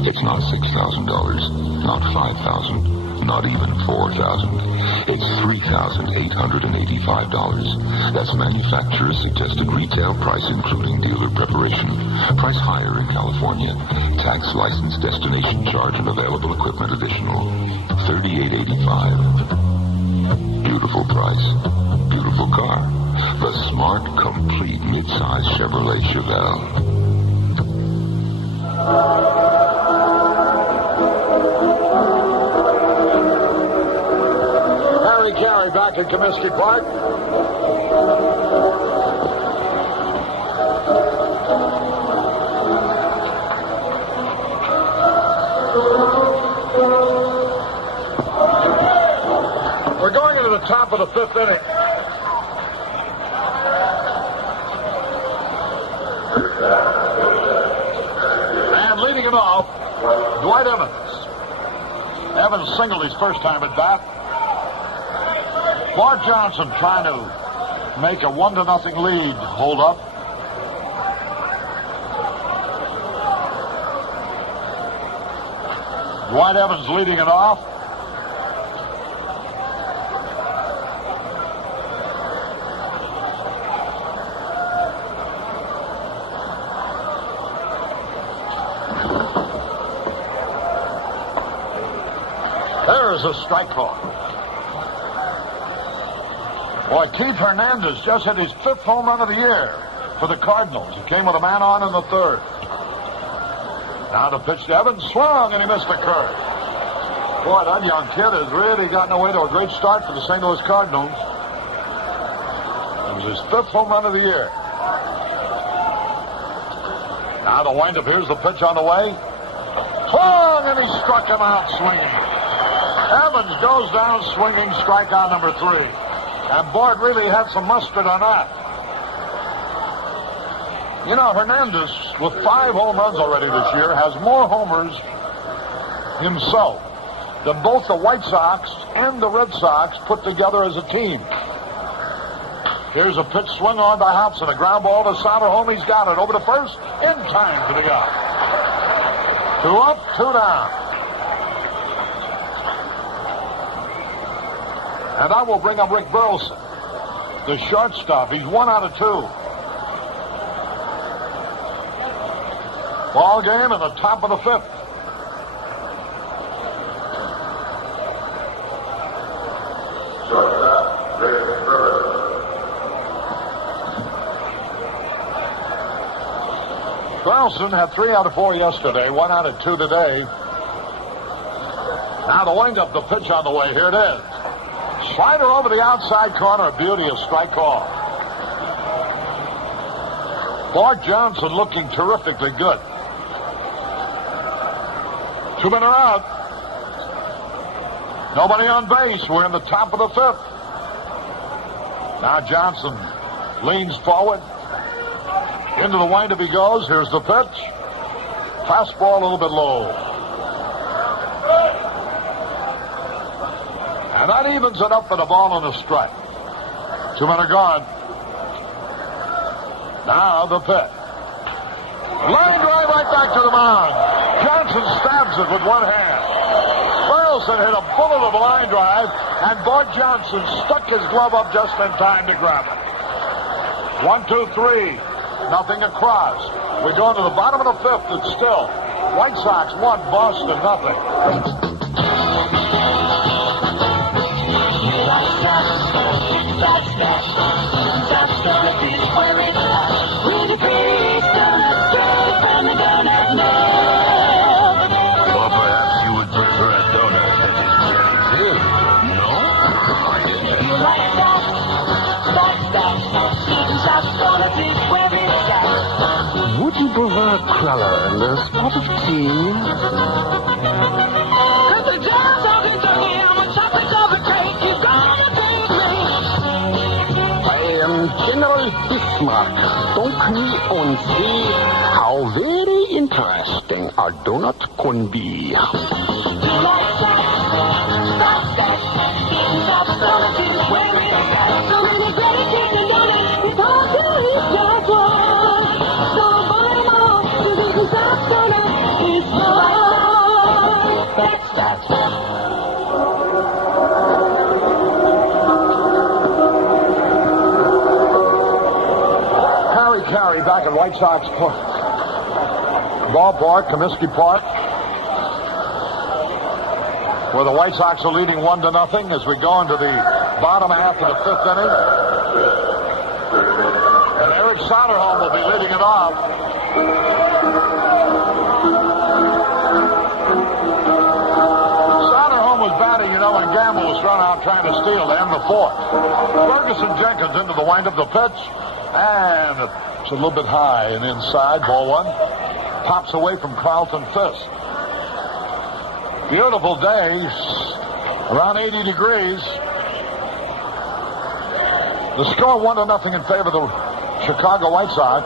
It's not $6,000, not $5,000. Not even $4,000. It's $3,885. That's manufacturer's suggested retail price, including dealer preparation. Price higher in California. Tax, license, destination charge, and available equipment additional. $3,885. Beautiful price. Beautiful car. The smart, complete, mid-size Chevrolet Chevelle. Carey back at Comiskey Park. We're going into the top of the 5th inning. And leading it off, Dwight Evans. Evans singled his first time at bat. Bart Johnson trying to make a 1-0 lead hold up. Dwight Evans leading it off. There's a strike call. Boy, Keith Hernandez just hit his 5th home run of the year for the Cardinals. He came with a man on in the 3rd. Now the pitch to Evans, swung, and he missed the curve. Boy, that young kid has really gotten away to a great start for the St. Louis Cardinals. It was his 5th home run of the year. Now the windup, here's the pitch on the way. Swung, and he struck him out swinging. Evans goes down swinging, strikeout number 3. And Bart really had some mustard on that. You know, Hernandez, with 5 home runs already this year, has more homers himself than both the White Sox and the Red Sox put together as a team. Here's a pitch swung on by Hobson. A ground ball to Satterholm. He's got it over to first in time for the out. 2 up, 2 down. And that will bring up Rick Burleson, the shortstop. He's 1 out of 2. Ball game in the top of the 5th. Burleson had 3 out of 4 yesterday, 1 out of 2 today. Now the wind-up, the pitch on the way. Here it is. Slider over the outside corner. A beauty, a strike call. Bart Johnson looking terrifically good. 2 men are out. Nobody on base. We're in the top of the 5th. Now Johnson leans forward. Into the windup he goes. Here's the pitch. Fastball a little bit low. And that evens it up for the ball and a strike. 2 men are gone. Now the pitch. Line drive right back to the mound. Johnson stabs it with one hand. Burleson hit a bullet of a line drive, and Bart Johnson stuck his glove up just in time to grab it. 1, 2, 3. Nothing across. We're going to the bottom of the 5th. It's still White Sox 1, Boston nothing. Or perhaps you would prefer a donut that is very thin. No? Would you prefer a cruller and a spot of tea? I am General Bismarck. Don't und see how very interesting a donut can be. Carey back at White Sox ballpark, Comiskey Park, where the White Sox are leading 1-0 as we go into the bottom half of the 5th inning. And Eric Soderholm will be leading it off. Soderholm was batting, when Gamble was thrown out trying to steal to end the 4th. Ferguson Jenkins into the windup, the pitch, and it's a little bit high and inside. Ball 1. Pops away from Carlton Fisk. Beautiful day. Around 80 degrees. The score 1-0 in favor of the Chicago White Sox.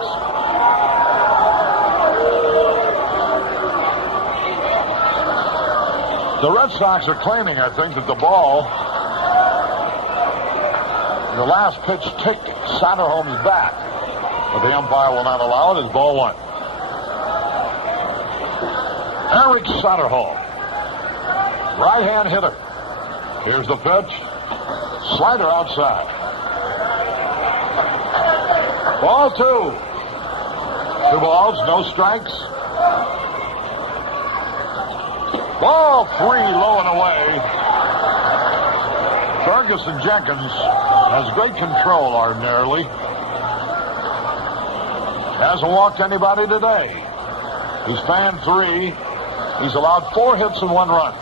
The Red Sox are claiming, I think, that the ball, the last pitch ticked Soderholm's back. But the umpire will not allow it. It's ball 1. Eric Soderholm, right-hand hitter. Here's the pitch. Slider outside. Ball 2. 2 balls, no strikes. Ball 3, low and away. Ferguson Jenkins has great control ordinarily. Hasn't walked anybody today. He's fanned 3. He's allowed 4 hits and 1 run.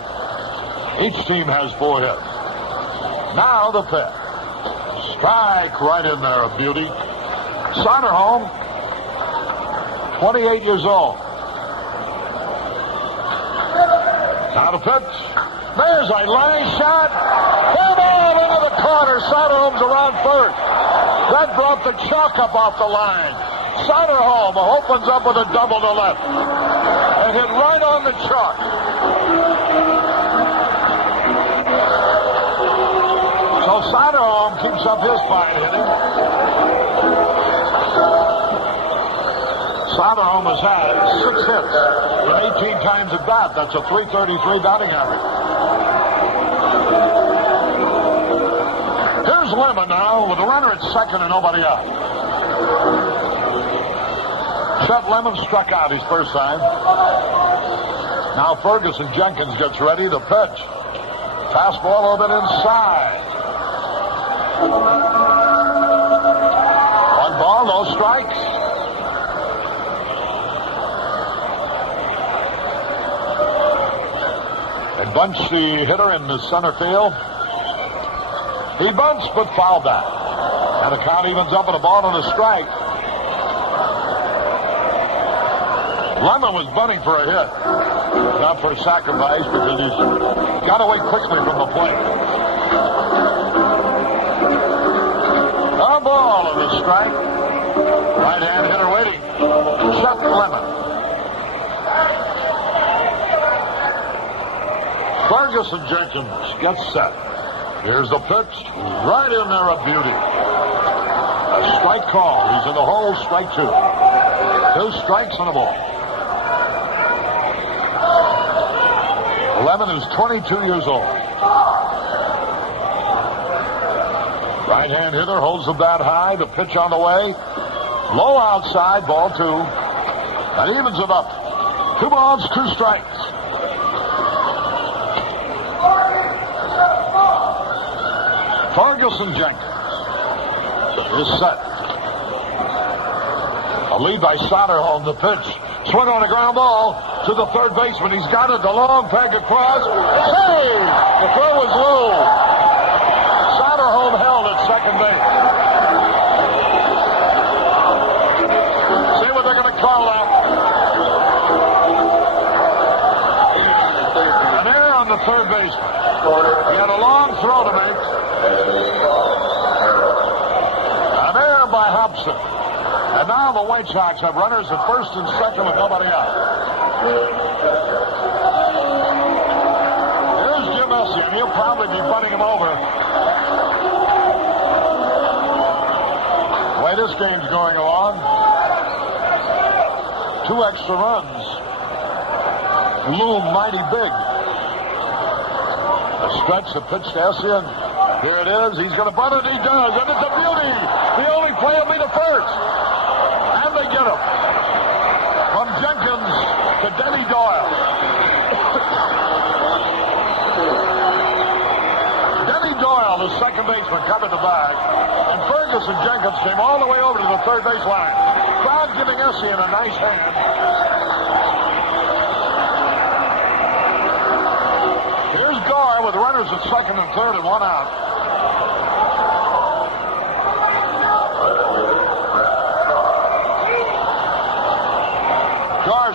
Each team has 4 hits. Now the pitch. Strike right in there, a beauty. Soderholm, 28 years old. Now the pitch. There's a line shot. Hit ball into the corner. Soderholm's around first. That brought the chalk up off the line. Soderholm opens up with a double to left. And hit right on the chalk. So Soderholm keeps up his fine hitting. Soderholm has had 6 hits and 18 times at bat. That's a .333 batting average. Here's Lemon now with a runner at second and nobody out. Chet Lemon struck out his first time. Now Ferguson Jenkins gets ready to pitch. Fastball a little bit inside. 1 ball, no strikes. And bunch the hitter in the center field. He bunts but fouled that. And the count evens up with a ball and a strike. Lemon was bunting for a hit. Not for a sacrifice because he's got away quickly from the plate. A ball and a strike. Right-hand hitter waiting. Chet Lemon. Ferguson Jenkins gets set. Here's the pitch. Right in there, a beauty. A strike call. He's in the hole, strike 2. 2 strikes and a ball. Lemon is 22 years old. Right-hand hitter holds the bat high. The pitch on the way. Low outside, ball 2. That evens it up. 2 balls, 2 strikes. Ferguson Jenkins is set. A lead by Soderholm. The pitch. Swing on a ground ball to the third baseman. He's got it. The long peg across. Save! The throw was low. Soderholm held at second base. See what they're going to call that. An error on the third baseman. He had a long throw to make. An error by Hobson. And now the White Sox have runners at first and second with nobody out. Here's Jim Essie, and he'll probably be bunting him over. The way this game's going along, 2 extra runs loom mighty big. A stretch, a pitch to Essie, and here it is. He's going to bunt it. He does, and it's a beauty. The only play will be the first. And they get him. From Jenkins to Denny Doyle. Denny Doyle, the second baseman, covered the bag. And Ferguson Jenkins came all the way over to the third base line. Crowd giving Essie a nice hand. Here's Doyle with runners at second and third and 1 out.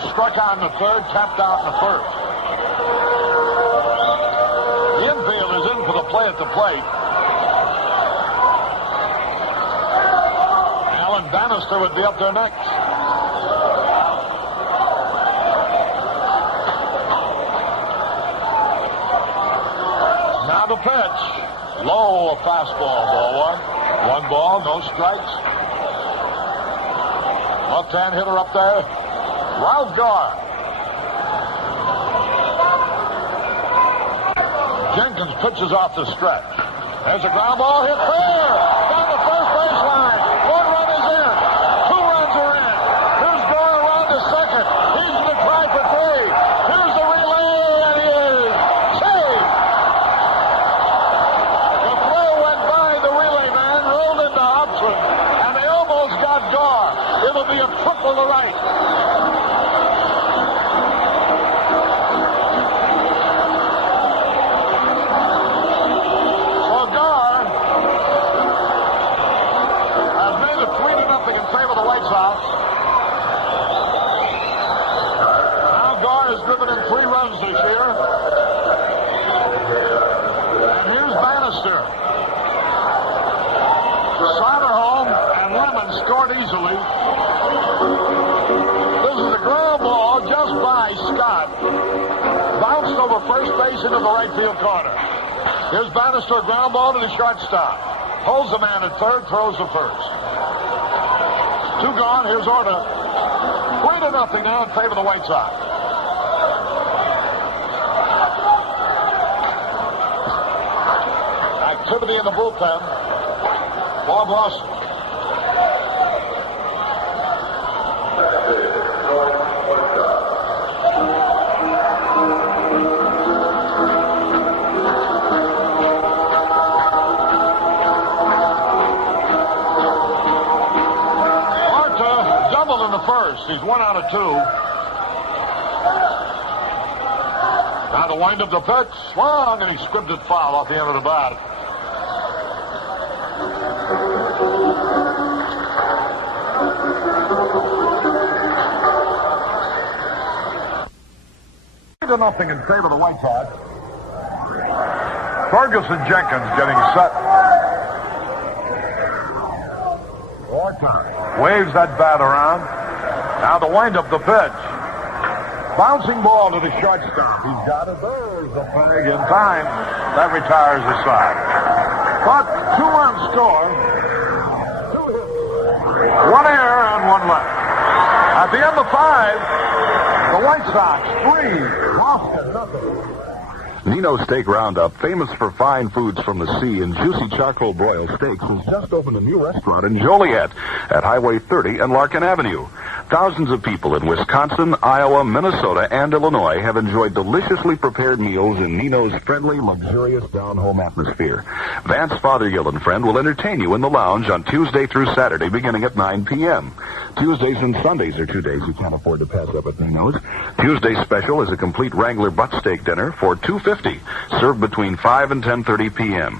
Struck out in the third, tapped out in the first. The infield is in for the play at the plate. Alan Bannister would be up there next. Now the pitch. Low, a fastball, ball 1. 1 ball, no strikes. Left-hand hitter up there. Ralph Garr. Jenkins pitches off the stretch. There's a ground ball hit fair. Down the first baseline. 1 run is in. 2 runs are in. Here's Garr around to second. He's going to try for 3. Here's the relay, and he is saved. The throw went by the relay man, rolled into Hobson, and they almost got Garr. It'll be a triple to right. Now Garr has driven in 3 runs this year. And here's Bannister. Soderholm and Lemon scored easily. This is a ground ball just by Scott. Bounced over first base into the right field corner. Here's Bannister, a ground ball to the shortstop. Holds the man at third, throws the first. 2 gone, here's Orta. 3-0 now in favor of the White Sox. Activity in the bullpen. Bob Lawson. First, he's 1 out of 2. Now to wind up the pitch, swung, and he scribbed it foul off the end of the bat. Nothing in favor of the White Sox. Ferguson Jenkins getting set. Waves that bat around. Now to wind up the pitch. Bouncing ball to the shortstop. He's got it. There's the flag in time. That retires the side. But 2-run score. 2 hits. 1 error and 1 left. At the end of 5, the White Sox 3, Boston nothing. Nino's Steak Roundup, famous for fine foods from the sea and juicy charcoal broiled steaks, has just opened a new restaurant in Joliet at Highway 30 and Larkin Avenue. Thousands of people in Wisconsin, Iowa, Minnesota, and Illinois have enjoyed deliciously prepared meals in Nino's friendly, luxurious down-home atmosphere. Vance Fothergill and Friend will entertain you in the lounge on Tuesday through Saturday beginning at 9 p.m. Tuesdays and Sundays are 2 days you can't afford to pass up at Nino's. Tuesday's special is a complete Wrangler butt steak dinner for $2.50, served between 5 and 10:30 p.m.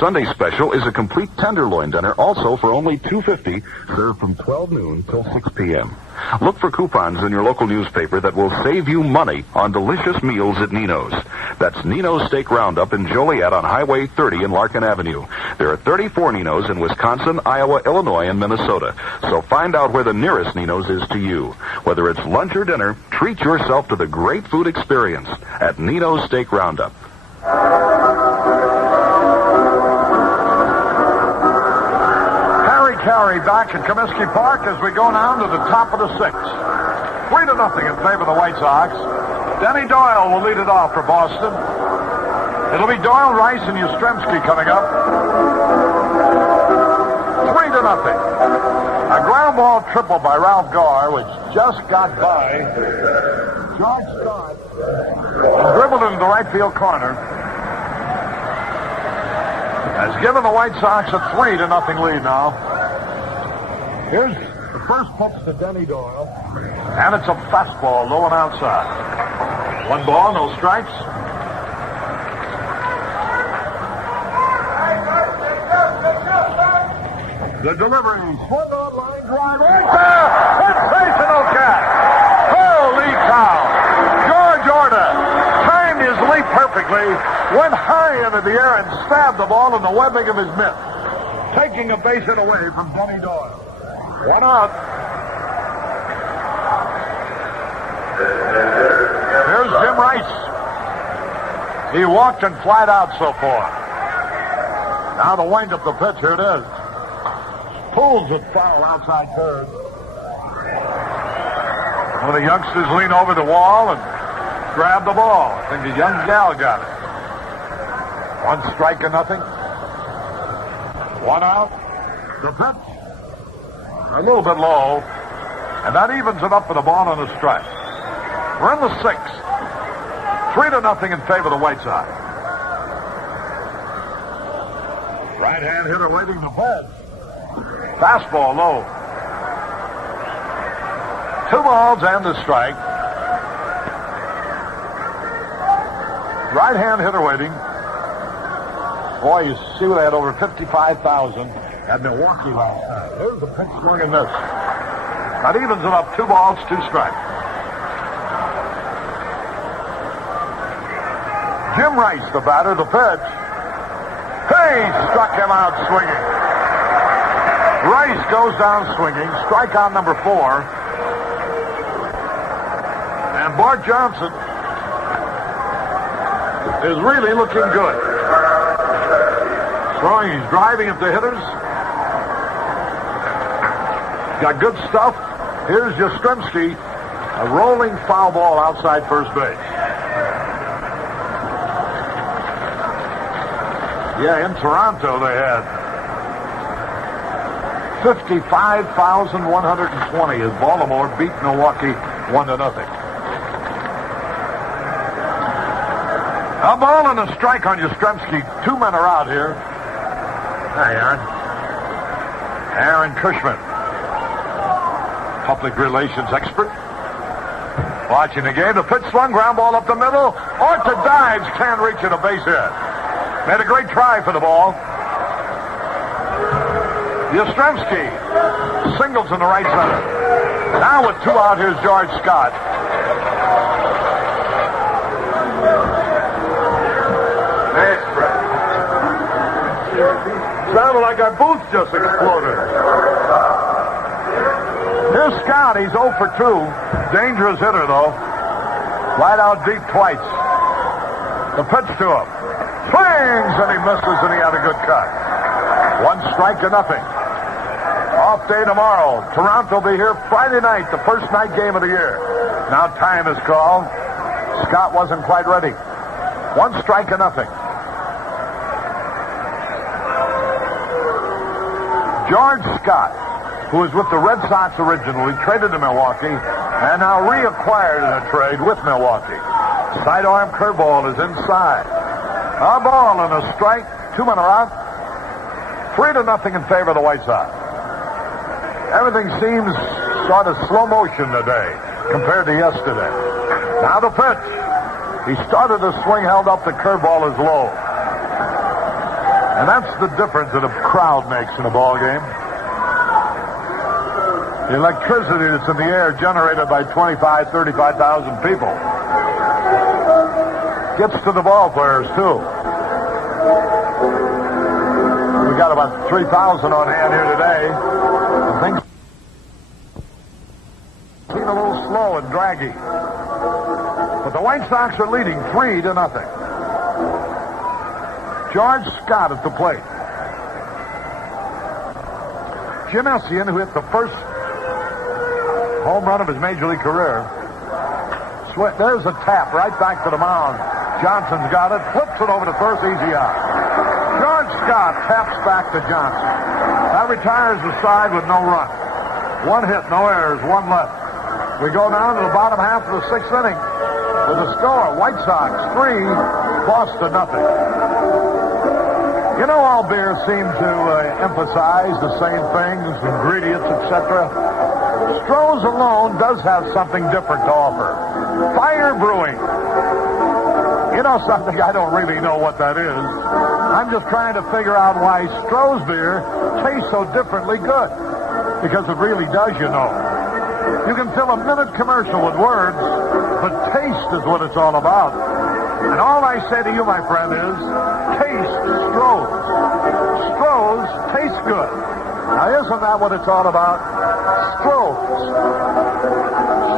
Sunday's special is a complete tenderloin dinner, also for only $2.50, served from 12 noon till 6 p.m. Look for coupons in your local newspaper that will save you money on delicious meals at Nino's. That's Nino's Steak Roundup in Joliet on Highway 30 and Larkin Avenue. There are 34 Nino's in Wisconsin, Iowa, Illinois, and Minnesota. So find out where the nearest Nino's is to you. Whether it's lunch or dinner, treat yourself to the great food experience at Nino's Steak Roundup. Carry back at Comiskey Park as we go now to the top of the 6th. 3-0 in favor of the White Sox. Denny Doyle will lead it off for Boston. It'll be Doyle, Rice, and Yastrzemski coming up. 3-0. A ground ball triple by Ralph Garr, which just got by George Scott and dribbled into the right field corner, has given the White Sox a 3-0 lead now. Here's the first pitch to Denny Doyle, and it's a fastball low and outside. 1 ball, no strikes. The delivery, swung on line drive, right there, sensational catch. Holy cow! George Orta timed his leap perfectly, went high into the air and stabbed the ball in the webbing of his mitt, taking a base hit away from Denny Doyle. 1 out. Here's Jim Rice. He walked and flied out so far. Now to wind up the pitch, here it is. Pulls it foul outside third. One of the youngsters lean over the wall and grab the ball. I think the young gal got it. 1 strike and nothing. 1 out. The pitch. A little bit low, and that evens it up for the ball on the strike. We're in the 6th. 3-0 in favor of the White Sox. Right-hand hitter waiting to pitch. Fastball low. 2 balls and a strike. Right-hand hitter waiting. Boy, you see they had over 55,000 at Milwaukee last night. There's the pitch swung and missed. That evens it up. 2 balls, 2 strikes. Jim Rice, the batter, the pitch. Hey, struck him out swinging. Rice goes down swinging. Strikeout number 4. And Bart Johnson is really looking good. Throwing, he's driving at the hitters. Got good stuff. Here's Yastrzemski, a rolling foul ball outside first base. Yeah, in Toronto they had 55,120 as Baltimore beat Milwaukee 1-0. A ball and a strike on Yastrzemski. 2 men are out here. Hi, Aaron. Aaron Cushman, public relations expert. Watching the game. The pitch swung, ground ball up the middle. Orta dives, can't reach it, a base hit. Made a great try for the ball. Yastrzemski singles in the right center. Now with 2 out, here's George Scott. Sounded like our booth just exploded. Here's Scott. He's 0 for 2. Dangerous hitter, though. Right out deep twice. The pitch to him. Swings, and he misses, and he had a good cut. 1 strike to nothing. Off day tomorrow. Toronto will be here Friday night, the first night game of the year. Now time is called. Scott wasn't quite ready. 1 strike to nothing. George Scott, who was with the Red Sox originally, traded to Milwaukee, and now reacquired in a trade with Milwaukee. Sidearm curveball is inside. A ball and a strike. 2 men are out. 3-0 in favor of the White Sox. Everything seems sort of slow motion today compared to yesterday. Now the pitch. He started the swing, held up. The curveball is low. And that's the difference that a crowd makes in a ball game. The electricity that's in the air generated by 25,000, 35,000 people gets to the ball players, too. We got about 3,000 on hand here today. And things seem a little slow and draggy. But the White Sox are leading 3-0. George Scott at the plate. Jim Essian, who hit the first home run of his major league career. There's a tap right back to the mound. Johnson's got it, flips it over to first, easy out. George Scott taps back to Johnson. That retires the side with no run. 1 hit, no errors, 1 left. We go down to the bottom half of the 6th inning with a score. White Sox 3, Boston 0. You know, all beers seem to emphasize the same things, ingredients, etc. Stroh's alone does have something different to offer. Fire brewing. You know something? I don't really know what that is. I'm just trying to figure out why Stroh's beer tastes so differently good. Because it really does, you know. You can fill a minute commercial with words, but taste is what it's all about. And all I say to you, my friend, is taste Stroh's. Stroh's tastes good. Now, isn't that what it's all about? Stroh's.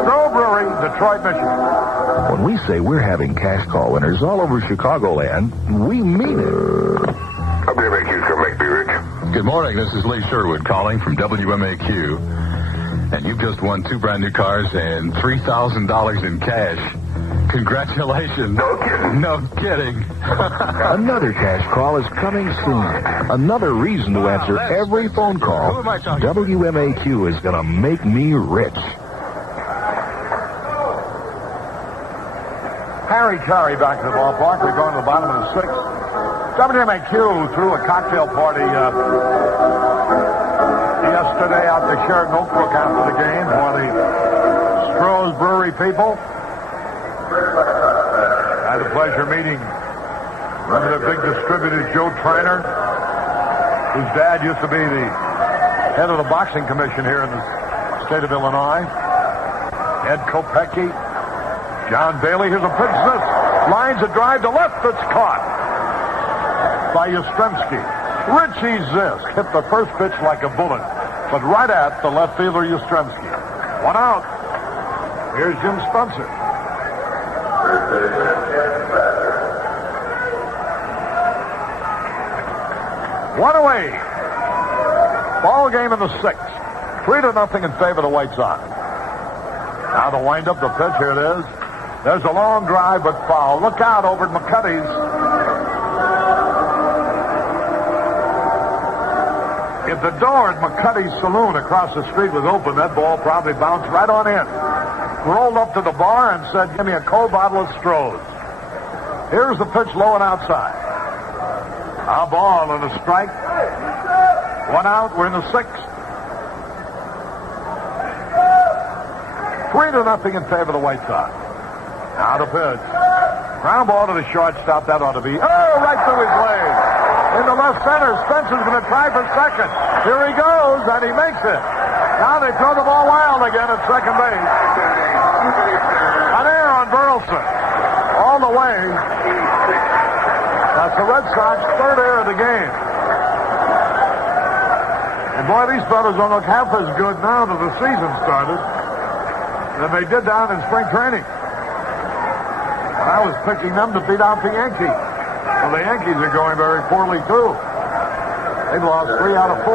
Stroh Brewery, Detroit, Michigan. When we say we're having cash call winners all over Chicagoland, we mean it. WMAQ's going to make me rich. Good morning. This is Lee Sherwood calling from WMAQ. And you've just won 2 brand new cars and $3,000 in cash. Congratulations. No kidding. No kidding. Another cash call is coming soon. Another reason to answer every phone call. Who am I talking to? WMAQ is going to make me rich. Harry Carey back to the ballpark. We're going to the bottom of the 6th. WMAQ threw a cocktail party yesterday out to Sheridan Oakbrook after the game for the Stroh's Brewery people. I had the pleasure of meeting one of the big distributors, Joe Trainer, whose dad used to be the head of the boxing commission here in the state of Illinois. Ed Kopecky, John Bailey. Here's a pitch. This lines a drive to left. It's caught by Yastrzemski. Richie Zisk hit the first pitch like a bullet, but right at the left fielder, Yastrzemski. 1 out. Here's Jim Spencer. One away. Ball game in the 6th. 3-0 in favor of the White Sox. Now the wind-up, the pitch, here it is. There's a long drive, but foul. Look out over at McCuddy's. If the door at McCuddy's Saloon across the street was open, that ball probably bounced right on in. Rolled up to the bar and said, give me a cold bottle of Stroh's. Here's the pitch low and outside. A ball and a strike. 1 out. We're in the 6th. 3-0 in favor of the White Sox. Now the pitch. Ground ball to the shortstop. That ought to be. Oh, right through his legs. Into left center. Spencer's going to try for second. Here he goes, and he makes it. Now they throw the ball wild again at second base. An error on Burleson. All the way. That's the Red Sox 3rd error of the game. And boy, these fellas don't look half as good now that the season started than they did down in spring training. And I was picking them to beat out the Yankees. Well, the Yankees are going very poorly, too. They've lost 3 out of 4.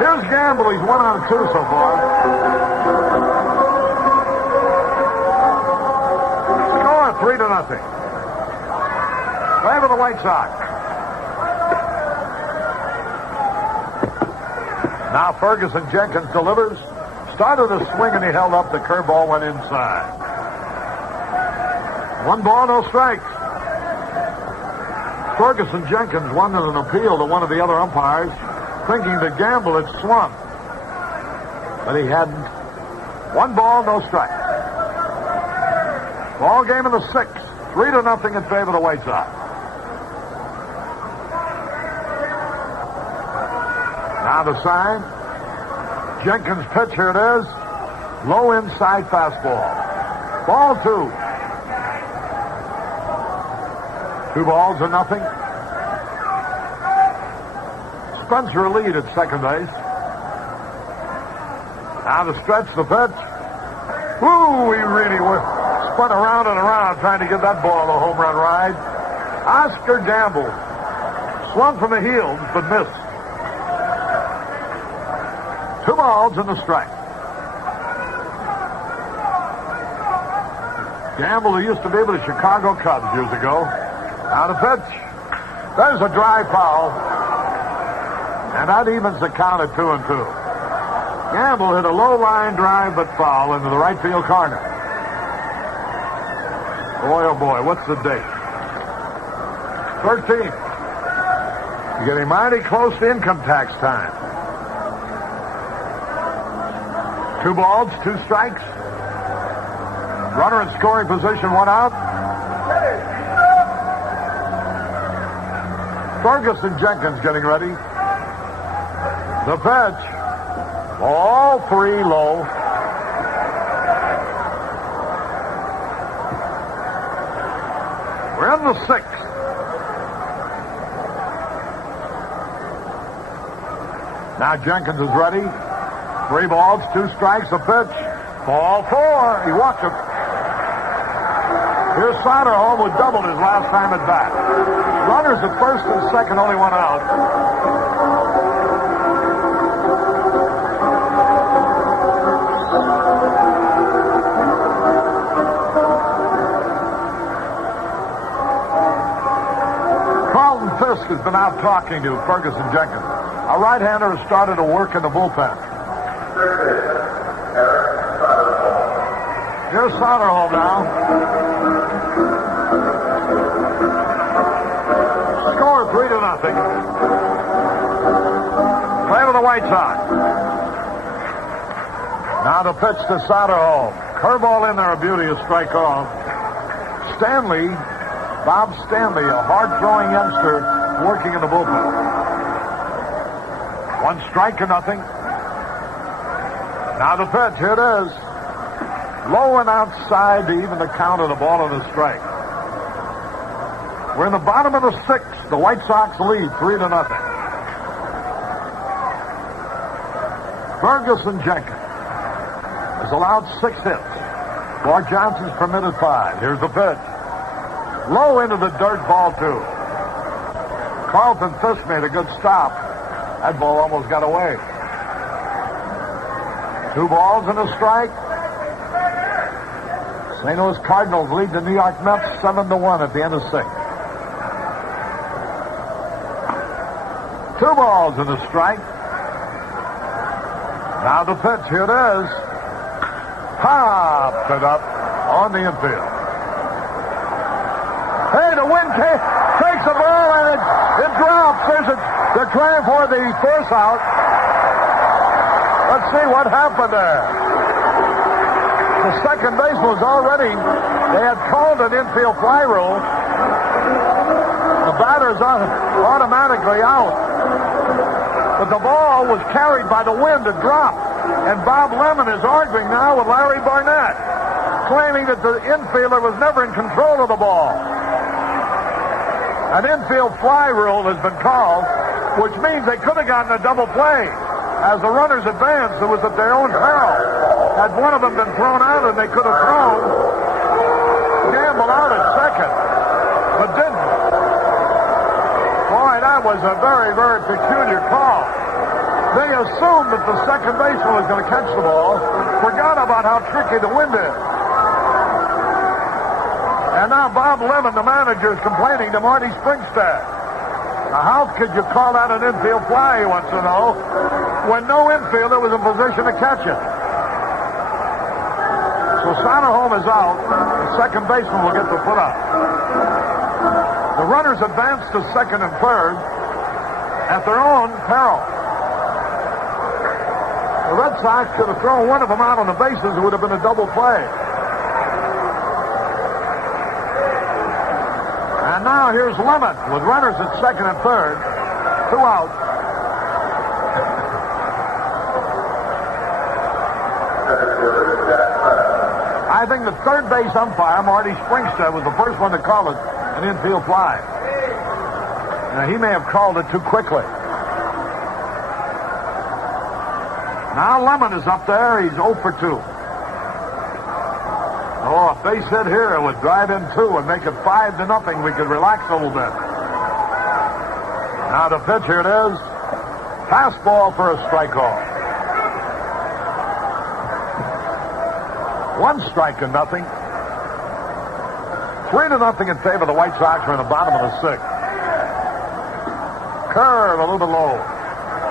Here's Gamble. He's 1 out of 2 so far. Score 3-0. Favor the White Sox. Now Ferguson Jenkins delivers. Started a swing and he held up. The curveball went inside. 1 ball, no strikes. Ferguson Jenkins wanted an appeal to one of the other umpires, thinking that Gamble had swung. But he hadn't. 1 ball, no strikes. Ball game in the 6th. 3-0 in favor of the White Sox. Now the sign. Jenkins' pitch, here it is. Low inside fastball. Ball 2. 2 balls to nothing. Spencer a lead at second base. Now to stretch the pitch. Woo, he really spun around and around trying to get that ball a home run ride. Oscar Gamble swung from the heels but missed. 2 balls and a strike. Gamble, who used to be with the Chicago Cubs years ago. Now the pitch. There's a dry foul. And that evens the count at 2-2. Gamble hit a low line drive but foul into the right field corner. Boy, oh boy, what's the date? 13th. You're getting mighty close to income tax time. 2 balls, 2 strikes. Runner in scoring position, 1 out. Ferguson Jenkins getting ready. The pitch. All 3 low. We're in the 6th. Now Jenkins is ready. 3 balls, 2 strikes, a pitch. Ball 4. He walked it. Here's Soderholm, who doubled his last time at bat. Runners at first and second, only 1 out. Carlton Fisk has been out talking to Ferguson Jenkins. A right-hander has started to work in the bullpen. Here's Soderholm now. Score 3-0. Play with the White Sox. Now the pitch to Soderholm. Curveball in there, a beauty, a strike off. Stanley, Bob Stanley, a hard-throwing youngster working in the bullpen. 1 strike to nothing. Now the pitch, here it is. Low and outside to even the count of the ball and the strike. We're in the bottom of the 6th. The White Sox lead 3-0. Ferguson Jenkins has allowed 6 hits. Clark Johnson's permitted 5. Here's the pitch. Low into the dirt, ball 2. Carlton Fisk made a good stop. That ball almost got away. 2 balls and a strike. St. Louis Cardinals lead the New York Mets 7-1 at the end of 6. 2 balls and a strike. Now the pitch. Here it is. Popped it up on the infield. Hey, the wind takes the ball and it drops. They're trying for the force out. Let's see what happened there. The second baseman was already, they had called an infield fly rule. The batter's automatically out. But the ball was carried by the wind and dropped. And Bob Lemon is arguing now with Larry Barnett, claiming that the infielder was never in control of the ball. An infield fly rule has been called, which means they could have gotten a double play. As the runners advanced, it was at their own peril. Had one of them been thrown out and they could have thrown, Gamble out at second, but didn't. Boy, that was a very, very peculiar call. They assumed that the second baseman was going to catch the ball, forgot about how tricky the wind is. And now Bob Lemon, the manager, is complaining to Marty Springstad. Now, how could you call that an infield fly, he wants to know, when no infielder was in position to catch it? So Soderholm is out. The second baseman will get the put up. The runners advance to second and third at their own peril. The Red Sox should have thrown one of them out on the bases. It would have been a double play. And now here's Lemon with runners at second and third. 2 outs. I think the third base umpire, Marty Springstad, was the first one to call it an infield fly. Now, he may have called it too quickly. Now Lemon is up there. He's 0 for 2. Oh, if base hit here, it would drive in 2 and make it 5-0. We could relax a little bit. Now the pitch, here it is. Fastball for a strikeout. 1 strike to nothing. 3-0 in favor of the White Sox. We're in the bottom of the 6th. Curve a little bit low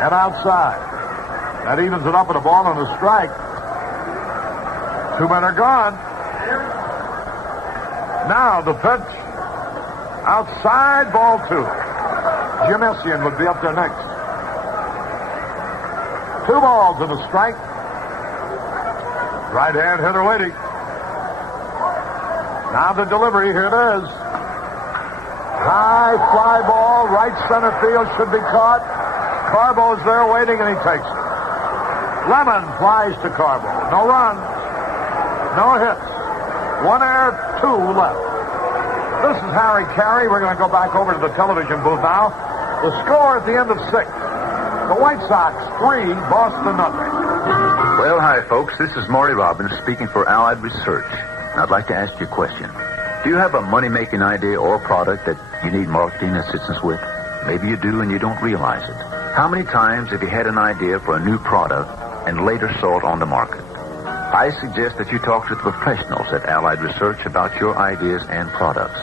and outside. That evens it up with a ball and a strike. 2 men are gone. Now the pitch. Outside, ball 2. Jim Essian would be up there next. 2 balls and a strike. Right-hand hitter waiting. Now the delivery. Here it is. High fly ball. Right center field should be caught. Carbo's there waiting, and he takes it. Lemon flies to Carbo. No runs. No hits. 1 error, 2 left. This is Harry Carey. We're going to go back over to the television booth now. The score at the end of 6. The White Sox 3, Boston 0. Well, hi, folks. This is Marty Robbins speaking for Allied Research. I'd like to ask you a question. Do you have a money-making idea or product that you need marketing assistance with? Maybe you do and you don't realize it. How many times have you had an idea for a new product and later saw it on the market? I suggest that you talk to the professionals at Allied Research about your ideas and products.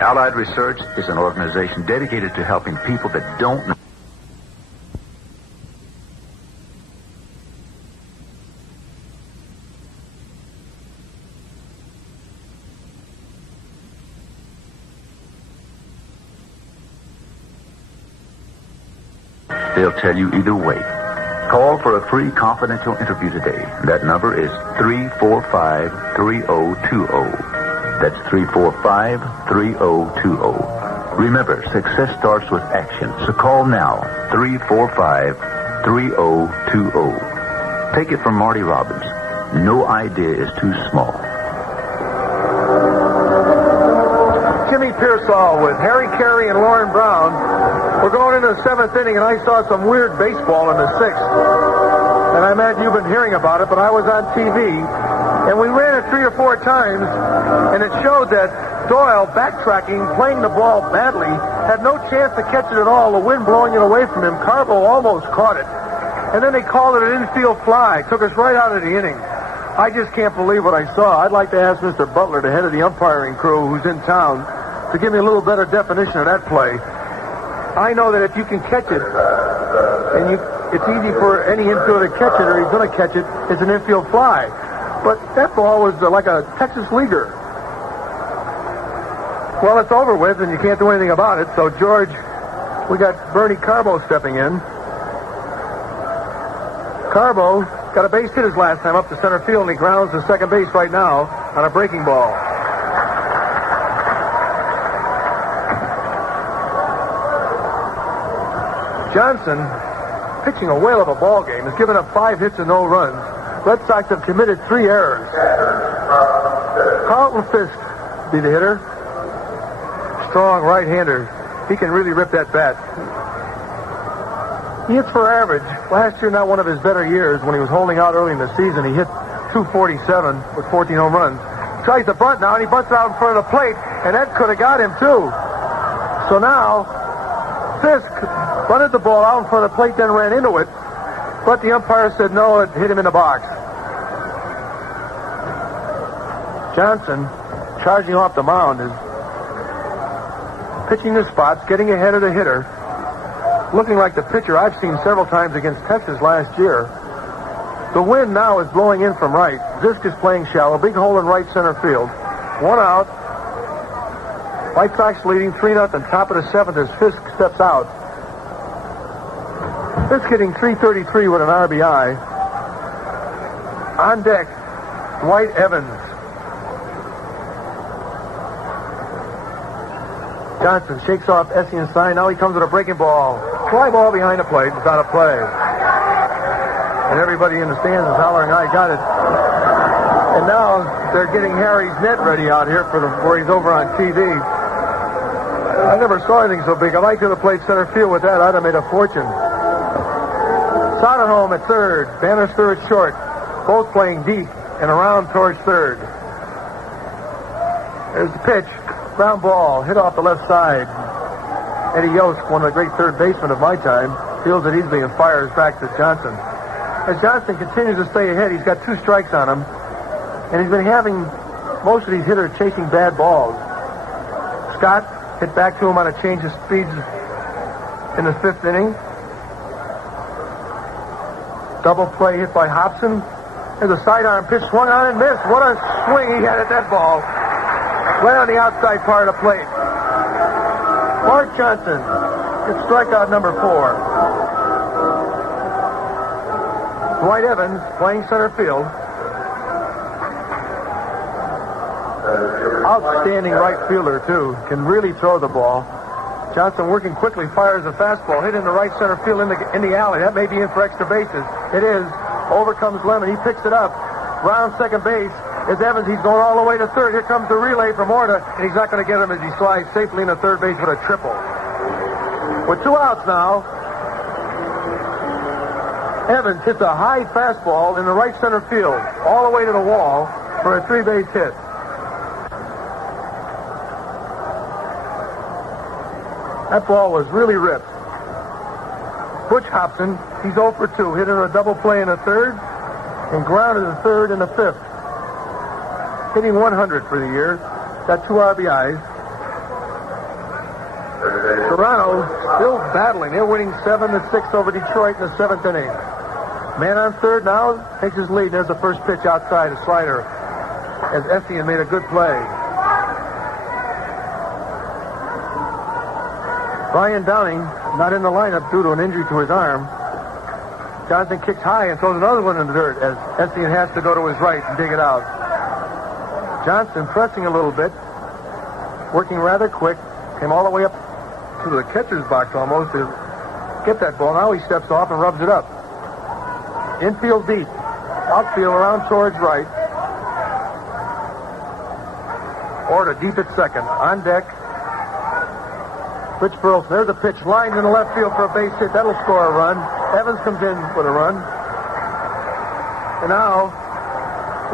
Allied Research is an organization dedicated to helping people that don't know. They'll tell you either way. Call for a free confidential interview today. That number is 345-3020. That's 345-3020. Remember, success starts with action. So call now, 345-3020. Take it from Marty Robbins. No idea is too small. Jimmy Pearsall with Harry Carey and Lauren Brown. We're going into the 7th inning, and I saw some weird baseball in the 6th. And I imagine you've been hearing about it, but I was on TV, and we ran it 3 or 4 times, and it showed that Doyle, backtracking, playing the ball badly, had no chance to catch it at all, the wind blowing it away from him. Carbo almost caught it. And then they called it an infield fly. Took us right out of the inning. I just can't believe what I saw. I'd like to ask Mr. Butler, the head of the umpiring crew who's in town, to give me a little better definition of that play. I know that if you can catch it, and it's easy for any infielder to catch it, or he's going to catch it, it's an infield fly. But that ball was like a Texas leaguer. Well, it's over with, and you can't do anything about it. So, George, we got Bernie Carbo stepping in. Carbo got a base hit his last time up to center field, and he grounds to second base right now on a breaking ball. Johnson, pitching a whale of a ball game, has given up 5 hits and no runs. Red Sox have committed 3 errors. Carlton Fisk be the hitter. Strong right-hander. He can really rip that bat. He hits for average. Last year, not one of his better years. When he was holding out early in the season, he hit .247 with 14 home runs. Tries the bunt now, and he bunts it out in front of the plate, and that could have got him, too. So now, Fisk bunted the ball out in front of the plate, then ran into it, but the umpire said no, it hit him in the box. Johnson, charging off the mound, is pitching his spots, getting ahead of the hitter, looking like the pitcher I've seen several times against Texas last year. The wind now is blowing in from right. Zisk is playing shallow. Big hole in right center field. 1 out. White Sox leading 3-0. Top of the 7th as Fisk steps out. Fisk hitting .333 with an RBI. On deck, Dwight Evans. Johnson shakes off Essian's sign. Now he comes with a breaking ball. Fly ball behind the plate. It's out of play. And everybody in the stands is hollering, I got it. And now they're getting Harry's net ready out here where he's over on TV. I never saw anything so big. I'd like to have played center field with that. I'd have made a fortune. Soderholm at third. Bannister at short. Both playing deep and around towards third. There's the pitch. Ground ball. Hit off the left side. Eddie Yost, one of the great third basemen of my time, feels it easily and fires back to Johnson. As Johnson continues to stay ahead, he's got 2 strikes on him, and he's been having most of these hitters chasing bad balls. Scott hit back to him on a change of speeds in the 5th inning. Double play hit by Hobson. There's a sidearm pitch swung on and missed. What a swing he had at that ball. Right on the outside part of the plate. Bart Johnson gets strikeout number 4. Dwight Evans playing center field. Outstanding right fielder, too. Can really throw the ball. Johnson working quickly, fires a fastball. Hit into right center field in the alley. That may be in for extra bases. It is. Over comes Lemon. He picks it up. Round second base is Evans. He's going all the way to third. Here comes the relay from Orta, and he's not going to get him as he slides safely into third base with a triple. With 2 outs now, Evans hits a high fastball in the right center field, all the way to the wall for a 3-base hit. That ball was really ripped. Butch Hobson, he's 0 for 2, hit in a double play in the 3rd, and grounded the 3rd and the 5th. Hitting 100 for the year, got 2 RBIs. Toronto still battling. They're winning 7-6 over Detroit in the 7th inning. Man on third now takes his lead. There's the first pitch outside, a slider, as Essian made a good play. Brian Downing not in the lineup due to an injury to his arm. Johnson kicks high and throws another one in the dirt as Essian has to go to his right and dig it out. Johnson pressing a little bit, working rather quick, came all the way up to the catcher's box almost to get that ball. Now he steps off and rubs it up. Infield deep. Outfield around towards right. Orta deep at second. On deck, Rich Burleson. There's a pitch lined in the left field for a base hit. That'll score a run. Evans comes in with a run. And now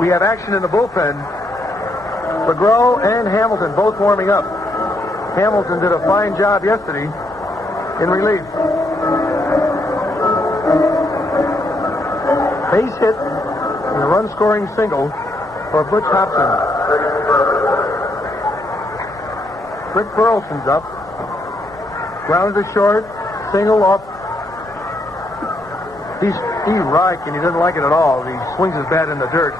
we have action in the bullpen. McGraw and Hamilton both warming up. Hamilton did a fine job yesterday in relief. Base hit and a run-scoring single for Butch Hobson. Rick Burleson's up. Grounds to short. Single off. He's Reich, and he doesn't like it at all. He swings his bat in the dirt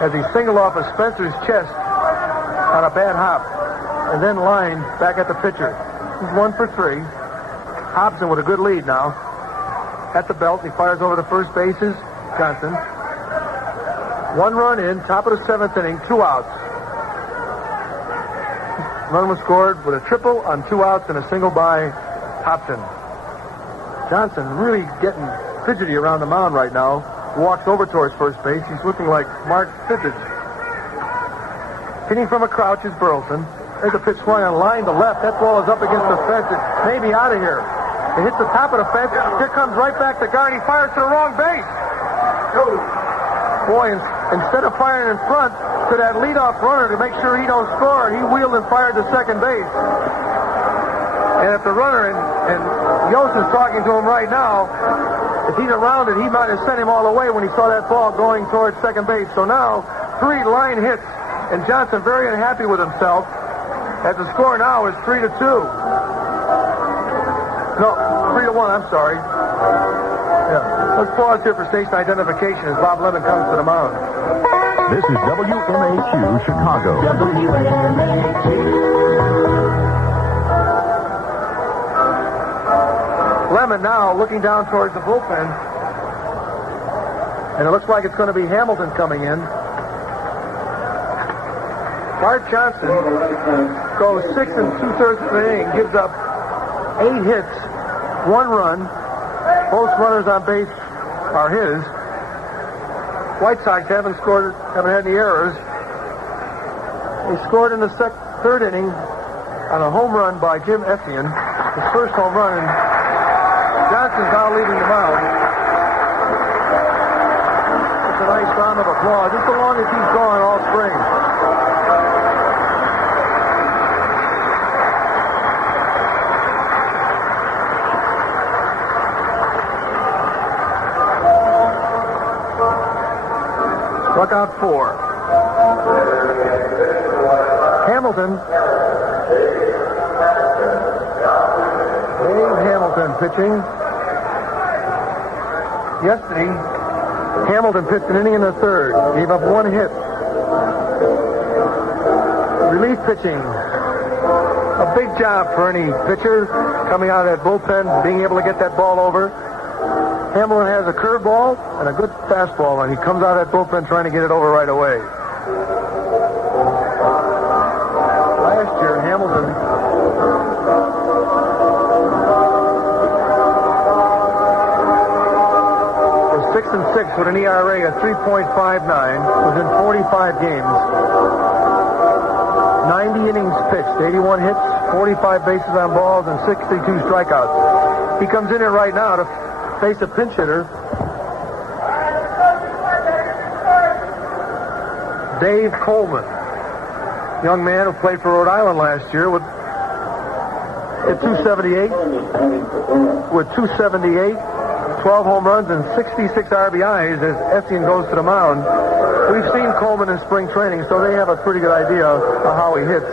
as he singled off of Spencer's chest on a bad hop, and then lined back at the pitcher. He's 1 for 3. Hobson with a good lead now. At the belt, he fires over the first bases. Johnson. 1 run in, top of the 7th inning, 2 outs. Run was scored with a triple on 2 outs and a single by Hobson. Johnson really getting fidgety around the mound right now. Walks over towards first base. He's looking like Mark Fittich. Hitting from a crouch is Burleson. There's a pitch swung on line to left. That ball is up against the fence. It may be out of here. It hits the top of the fence. Here comes right back to Gardy. Fires to the wrong base. Boy, instead of firing in front to that leadoff runner to make sure he don't score, he wheeled and fired to second base. And if the runner, and Yost is talking to him right now, if he's around it, he might have sent him all the way when he saw that ball going towards second base. So now, 3 line hits, and Johnson very unhappy with himself, as the score now is 3-2. No, 3-1, I'm sorry. Yeah. Let's pause here for station identification as Bob Lemon comes to the mound. This is WMAQ Chicago. Lemon now looking down towards the bullpen. And it looks like it's going to be Hamilton coming in. Bart Johnson goes 6 2/3 of the inning, gives up 8 hits, 1 run. Both runners on base are his. White Sox haven't had any errors. He scored in the 3rd inning on a home run by Jim Etienne, his first home run, and Johnson's now leaving the mound. It's a nice round of applause. It's the longest he's gone all spring. Struck out 4. Hamilton. Dave Hamilton pitching. Yesterday, Hamilton pitched an inning in the 3rd. Gave up 1 hit. Relief pitching. A big job for any pitcher coming out of that bullpen, being able to get that ball over. Hamilton has a curveball and a good fastball, and he comes out of that bullpen trying to get it over right away. Last year, Hamilton was 6-6 with an ERA of 3.59, was in 45 games. 90 innings pitched, 81 hits, 45 bases on balls, and 62 strikeouts. He comes in here right now to face a pinch hitter, Dave Coleman, young man who played for Rhode Island last year with 278, 12 home runs and 66 RBIs as Etienne goes to the mound. We've seen Coleman in spring training, so they have a pretty good idea of how he hits.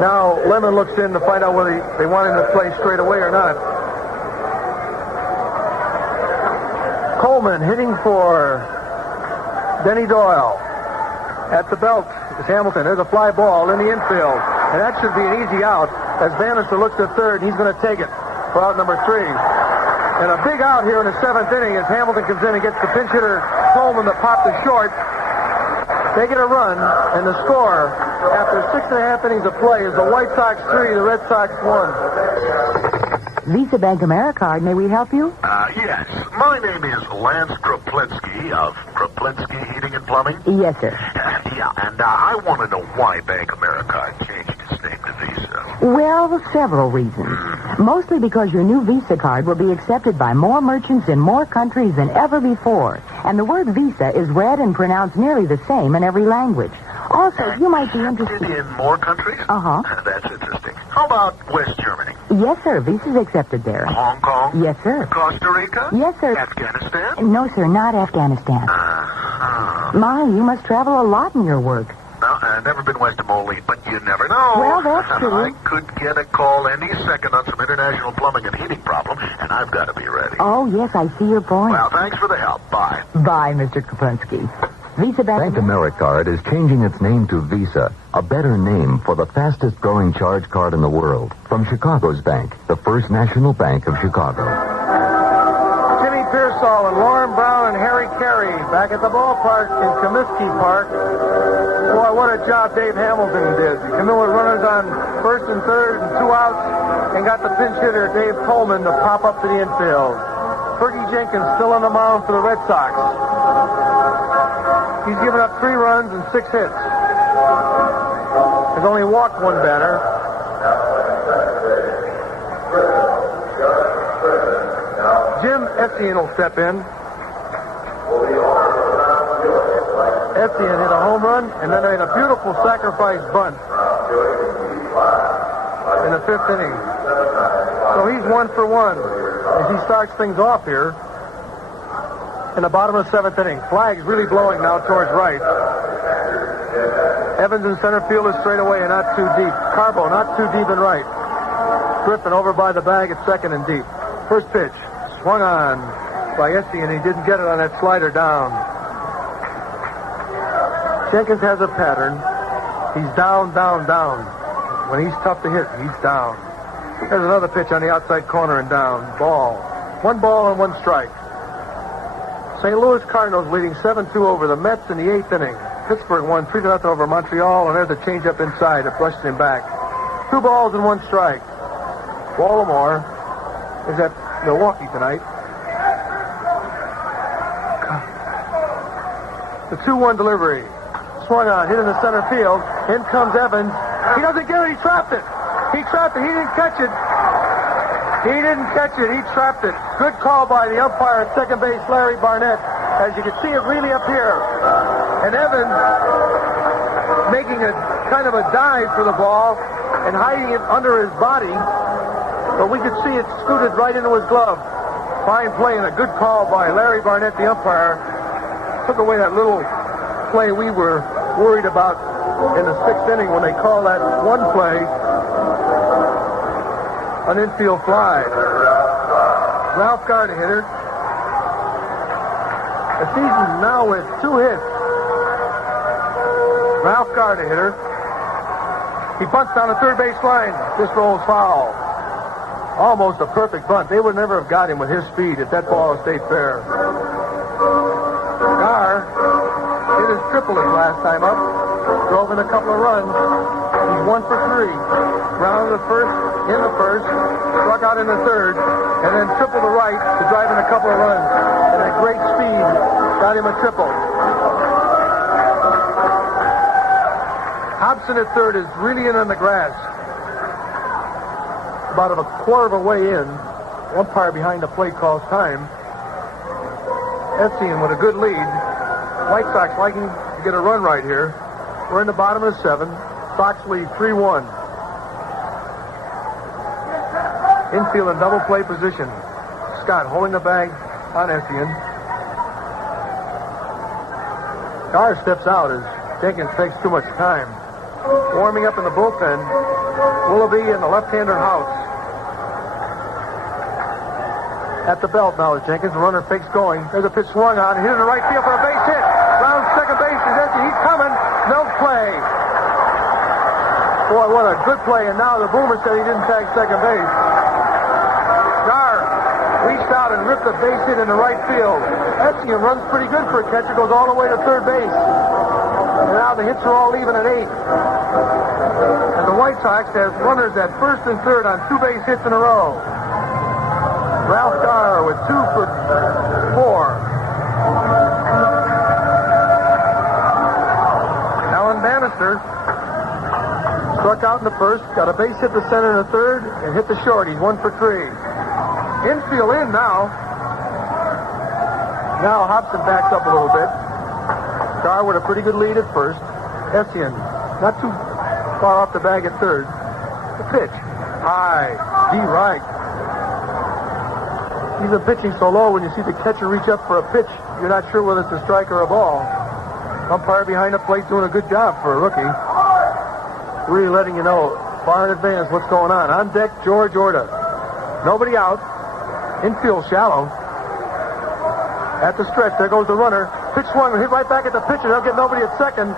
Now Lemon looks in to find out whether they want him to play straight away or not. Coleman hitting for Denny Doyle. At the belt is Hamilton. There's a fly ball in the infield. And that should be an easy out as Bannister looks at third, and he's going to take it for out number 3. And a big out here in the 7th inning as Hamilton comes in and gets the pinch hitter Coleman to pop to short. They get a run, and the score after 6.5 innings of play is the White Sox 3, the Red Sox 1. Visa Bank AmeriCard, may we help you? Yes. My name is Lance Kroplinsky of Kroplinsky Heating and Plumbing. Yes, sir. Yeah, and I want to know why Bank AmeriCard changed its name to Visa. Well, several reasons. Mostly because your new Visa card will be accepted by more merchants in more countries than ever before. And the word Visa is read and pronounced nearly the same in every language. Also, you might be interested in more countries? Uh-huh. That's interesting. How about West Germany? Yes, sir. Visa's accepted there. Hong Kong? Yes, sir. Costa Rica? Yes, sir. Afghanistan? No, sir, not Afghanistan. My, you must travel a lot in your work. No, I've never been west of Moline, but you never know. Well, that's true. I could get a call any second on some international plumbing and heating problem, and I've got to be ready. Oh, yes, I see your point. Well, thanks for the help. Bye. Bye, Mr. Kopensky. Visa Bank. Bank AmeriCard is changing its name to Visa, a better name for the fastest-growing charge card in the world. From Chicago's bank, the First National Bank of Chicago. Jimmy Pearsall and Lauren Brown and Harry Carey back at the ballpark in Comiskey Park. Boy, what a job Dave Hamilton did. He came in with runners on first and third and 2 outs and got the pinch hitter, Dave Coleman, to pop up to the infield. Fergie Jenkins still on the mound for the Red Sox. He's given up 3 runs and 6 hits. Has only walked 1 batter. Jim Etienne will step in. Etienne hit a home run and then hit a beautiful sacrifice bunt in the 5th inning. So he's 1 for 1 as he starts things off here in the bottom of the 7th inning. Flag's really blowing now towards right. Evans in center field is straight away and not too deep. Carbo not too deep and right. Griffin over by the bag at second and deep. First pitch swung on by Etienne, and he didn't get it on that slider down. Jenkins has a pattern. He's down, down, down. When he's tough to hit, he's down. There's another pitch on the outside corner and down. Ball. 1 ball and 1 strike. St. Louis Cardinals leading 7-2 over the Mets in the 8th inning. Pittsburgh won 3-0 over Montreal, and there's a changeup inside that brushed him back. 2 balls and 1 strike. Baltimore is at Milwaukee tonight. The 2-1 delivery. Swung on, hit in the center field. In comes Evans. He doesn't get it. He trapped it. He trapped it. He didn't catch it. He didn't catch it. He trapped it. Good call by the umpire at second base, Larry Barnett. As you can see it really up here. And Evans making a kind of a dive for the ball and hiding it under his body. But we could see it scooted right into his glove. Fine play and a good call by Larry Barnett, the umpire. Took away that little play we were worried about in the 6th inning when they called that one play an infield fly. Ralph Gard, a hitter. The season now with 2 hits. Ralph Gard, a hitter. He bunts down the third base line. This rolls foul. Almost a perfect bunt. They would never have got him with his speed if that ball had stayed fair. Gar hit his triple his last time up. Drove in a couple of runs. He's 1 for 3. Rounded the first, in the first, struck out in the third, and then tripled to right to drive in a couple of runs. And at great speed, got him a triple. Hobson at third is really in on the grass. About a quarter of a way in. The umpire behind the plate calls time. Etienne with a good lead. White Sox liking to get a run right here. We're in the bottom of the 7th. Sox lead 3-1. Infield in double play position. Scott holding the bag on Etienne. Gar steps out as Jenkins takes too much time. Warming up in the bullpen, Willoughby and the left-hander House. At the belt now is Jenkins. The runner fakes going. There's a pitch swung on. Hit in the right field for a base hit. Round second base is empty. He's coming. No play. Boy, what a good play. And now the boomer said he didn't tag second base. Gar reached out and ripped a base hit in the right field. Etienne runs pretty good for a catcher. Goes all the way to third base. And now the hits are all even at 8. And the White Sox have runners at first and third on 2 base hits in a row. Ralph Gar with 2 for 4. Alan Bannister struck out in the first, got a base hit to center in the third, and hit the short. He's 1 for 3. Infield in now. Now Hobson backs up a little bit. Gar with a pretty good lead at first. Etienne not too far off the bag at third. The pitch. High. D. Wright. He's been pitching so low, when you see the catcher reach up for a pitch, you're not sure whether it's a strike or a ball. Umpire behind the plate doing a good job for a rookie. Really letting you know far in advance what's going on. On deck, George Orta. Nobody out. Infield shallow. At the stretch, there goes the runner. Pitch swung, hit right back at the pitcher. They'll get nobody at second.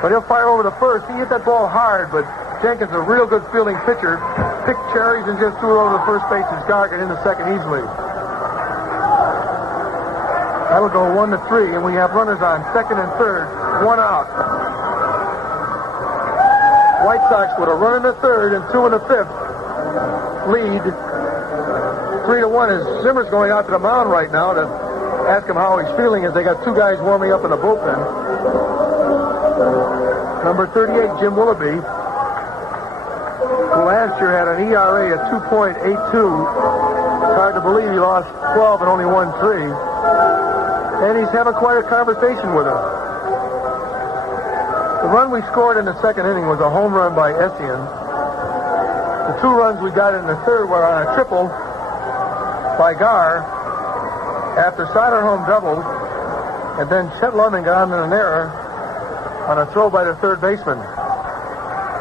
But he'll fire over to first. He hit that ball hard, but Jenkins, a real good fielding pitcher, picked cherries and just threw it over the first base's target in the second easily. That'll go 1-3, and we have runners on second and third, one out. White Sox with a run in the third and two in the fifth lead 3-1 as Zimmer's going out to the mound right now to ask him how he's feeling as they got two guys warming up in the bullpen. Number 38, Jim Willoughby, who last year had an ERA of 2.82. It's hard to believe he lost 12 and only won 3. And he's having quite a conversation with him. The run we scored in the second inning was a home run by Essien. The two runs we got in the third were on a triple by Gar after Soderholm doubled, and then Chet Lumming got on an error on a throw by the third baseman.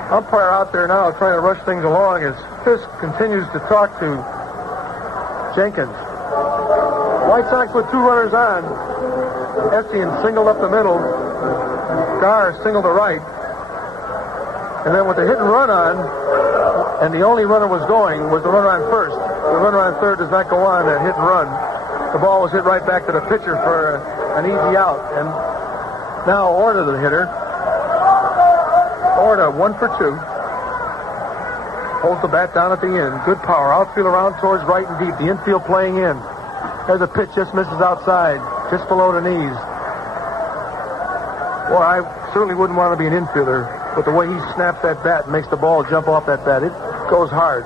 Umpire out there now trying to rush things along as Fisk continues to talk to Jenkins. White Sox with two runners on. Essien singled up the middle. Gar singled to right. And then with the hit and run on, and the only runner was going was the runner on first. The runner on third does not go on that hit and run. The ball was hit right back to the pitcher for an easy out. And now Orta, the hitter. Orta, 1 for 2. Holds the bat down at the end. Good power. Outfield around towards right and deep. The infield playing in. There's a pitch, just misses outside, just below the knees. Boy, I certainly wouldn't want to be an infielder, but the way he snaps that bat and makes the ball jump off that bat, it goes hard.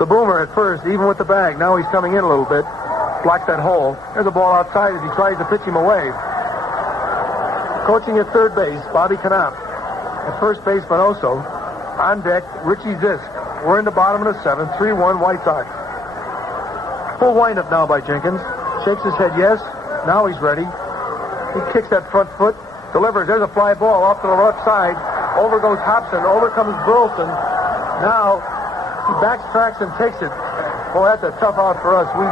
The Boomer at first, even with the bag. Now he's coming in a little bit. Blocks that hole. There's a ball outside as he tries to pitch him away. Coaching at third base, Bobby Knopf. At first base, Bonoso. On deck, Richie Zisk. We're in the bottom of the seventh, 3-1 White Sox. Full windup now by Jenkins. Shakes his head yes. Now he's ready. He kicks that front foot. Delivers. There's a fly ball off to the left side. Over goes Hobson. Over comes Burleson. Now he backtracks and takes it. Boy, that's a tough out for us. We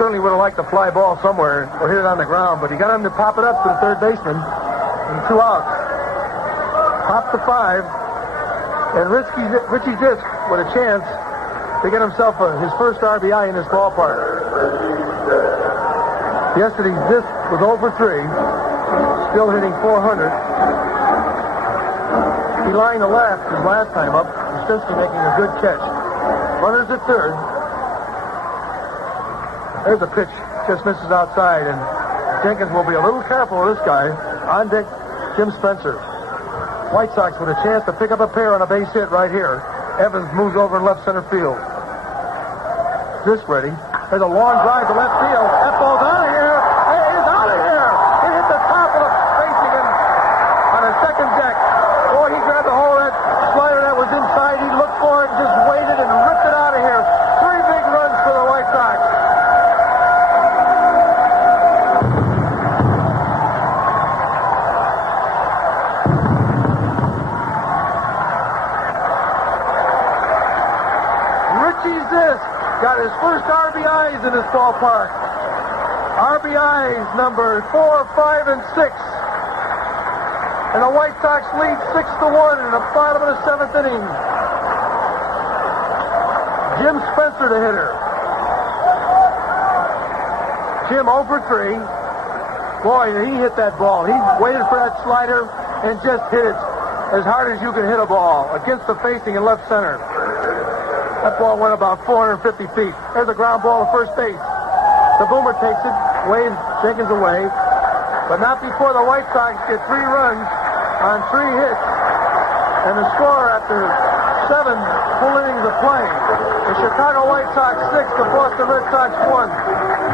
certainly would have liked to fly ball somewhere or hit it on the ground, but he got him to pop it up to the third baseman. And 2 outs. Top to 5. And Richie Zisk with a chance to get himself his first RBI in this ballpark. Yesterday, Zisk was 0 for 3. Still hitting .400. He lined the left his last time up. Strzynski making a good catch. Runners at third. There's a pitch. Just misses outside. And Jenkins will be a little careful with this guy. On deck, Jim Spencer. White Sox with a chance to pick up a pair on a base hit right here. Evans moves over in left center field. This ready. There's a long drive to left field. That ball's out of here. It is out of here. It hit the top of the facing him on a second deck. Boy, he grabbed a hold of that slider that was inside. He looked for it and just waited and ripped it out of here. 3 big runs for the White Sox. Got his first RBIs in this ballpark. RBIs number 4, 5, and 6. And the White Sox lead 6-1 in the bottom of the 7th inning. Jim Spencer, the hitter. Jim 0 for 3. Boy, he hit that ball. He waited for that slider and just hit it as hard as you can hit a ball against the facing in left center. That ball went about 450 feet. There's a ground ball to first base. The Boomer takes it, waves Jenkins away, but not before the White Sox get 3 runs on 3 hits. And the score after 7 full innings of play, the Chicago White Sox 6, the Boston Red Sox 1.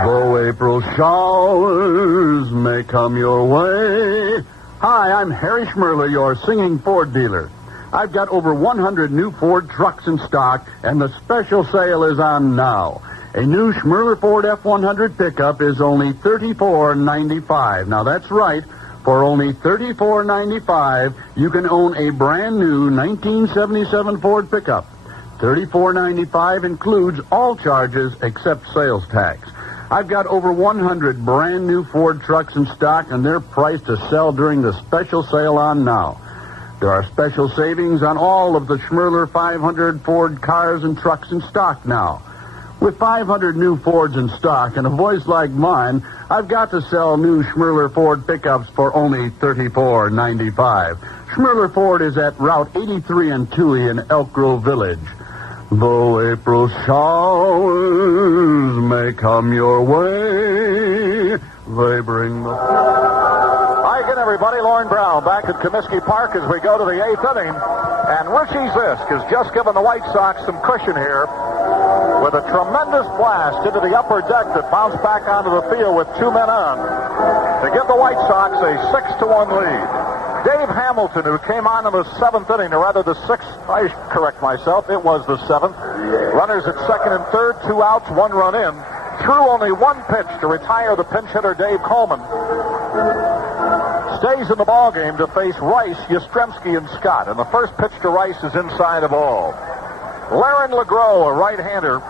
Though April showers may come your way. Hi, I'm Harry Schmerler, your singing Ford dealer. I've got over 100 new Ford trucks in stock, and the special sale is on now. A new Schmerler Ford F-100 pickup is only $34.95. Now, that's right. For only $34.95, you can own a brand new 1977 Ford pickup. $34.95 includes all charges except sales tax. I've got over 100 brand new Ford trucks in stock, and they're priced to sell during the special sale on now. There are special savings on all of the Schmerler 500 Ford cars and trucks in stock now. With 500 new Fords in stock and a voice like mine, I've got to sell new Schmerler Ford pickups for only $34.95. Schmerler Ford is at Route 83 and Toohey in Elk Grove Village. Though April showers may come your way, they bring the... Hi again, everybody. Lauren Brown back at Comiskey Park as we go to the 8th inning. And Richie Zisk has just given the White Sox some cushion here with a tremendous blast into the upper deck that bounced back onto the field with 2 men on to give the White Sox a 6-1 lead. Dave Hamilton, who came on in the 7th inning, or rather the 6th, I correct myself, it was the 7th. Runners at second and third, 2 outs, 1 run in. Threw only 1 pitch to retire the pinch hitter Dave Coleman. Stays in the ballgame to face Rice, Yastrzemski, and Scott. And the first pitch to Rice is inside the ball. Laren LeGros, a right-hander,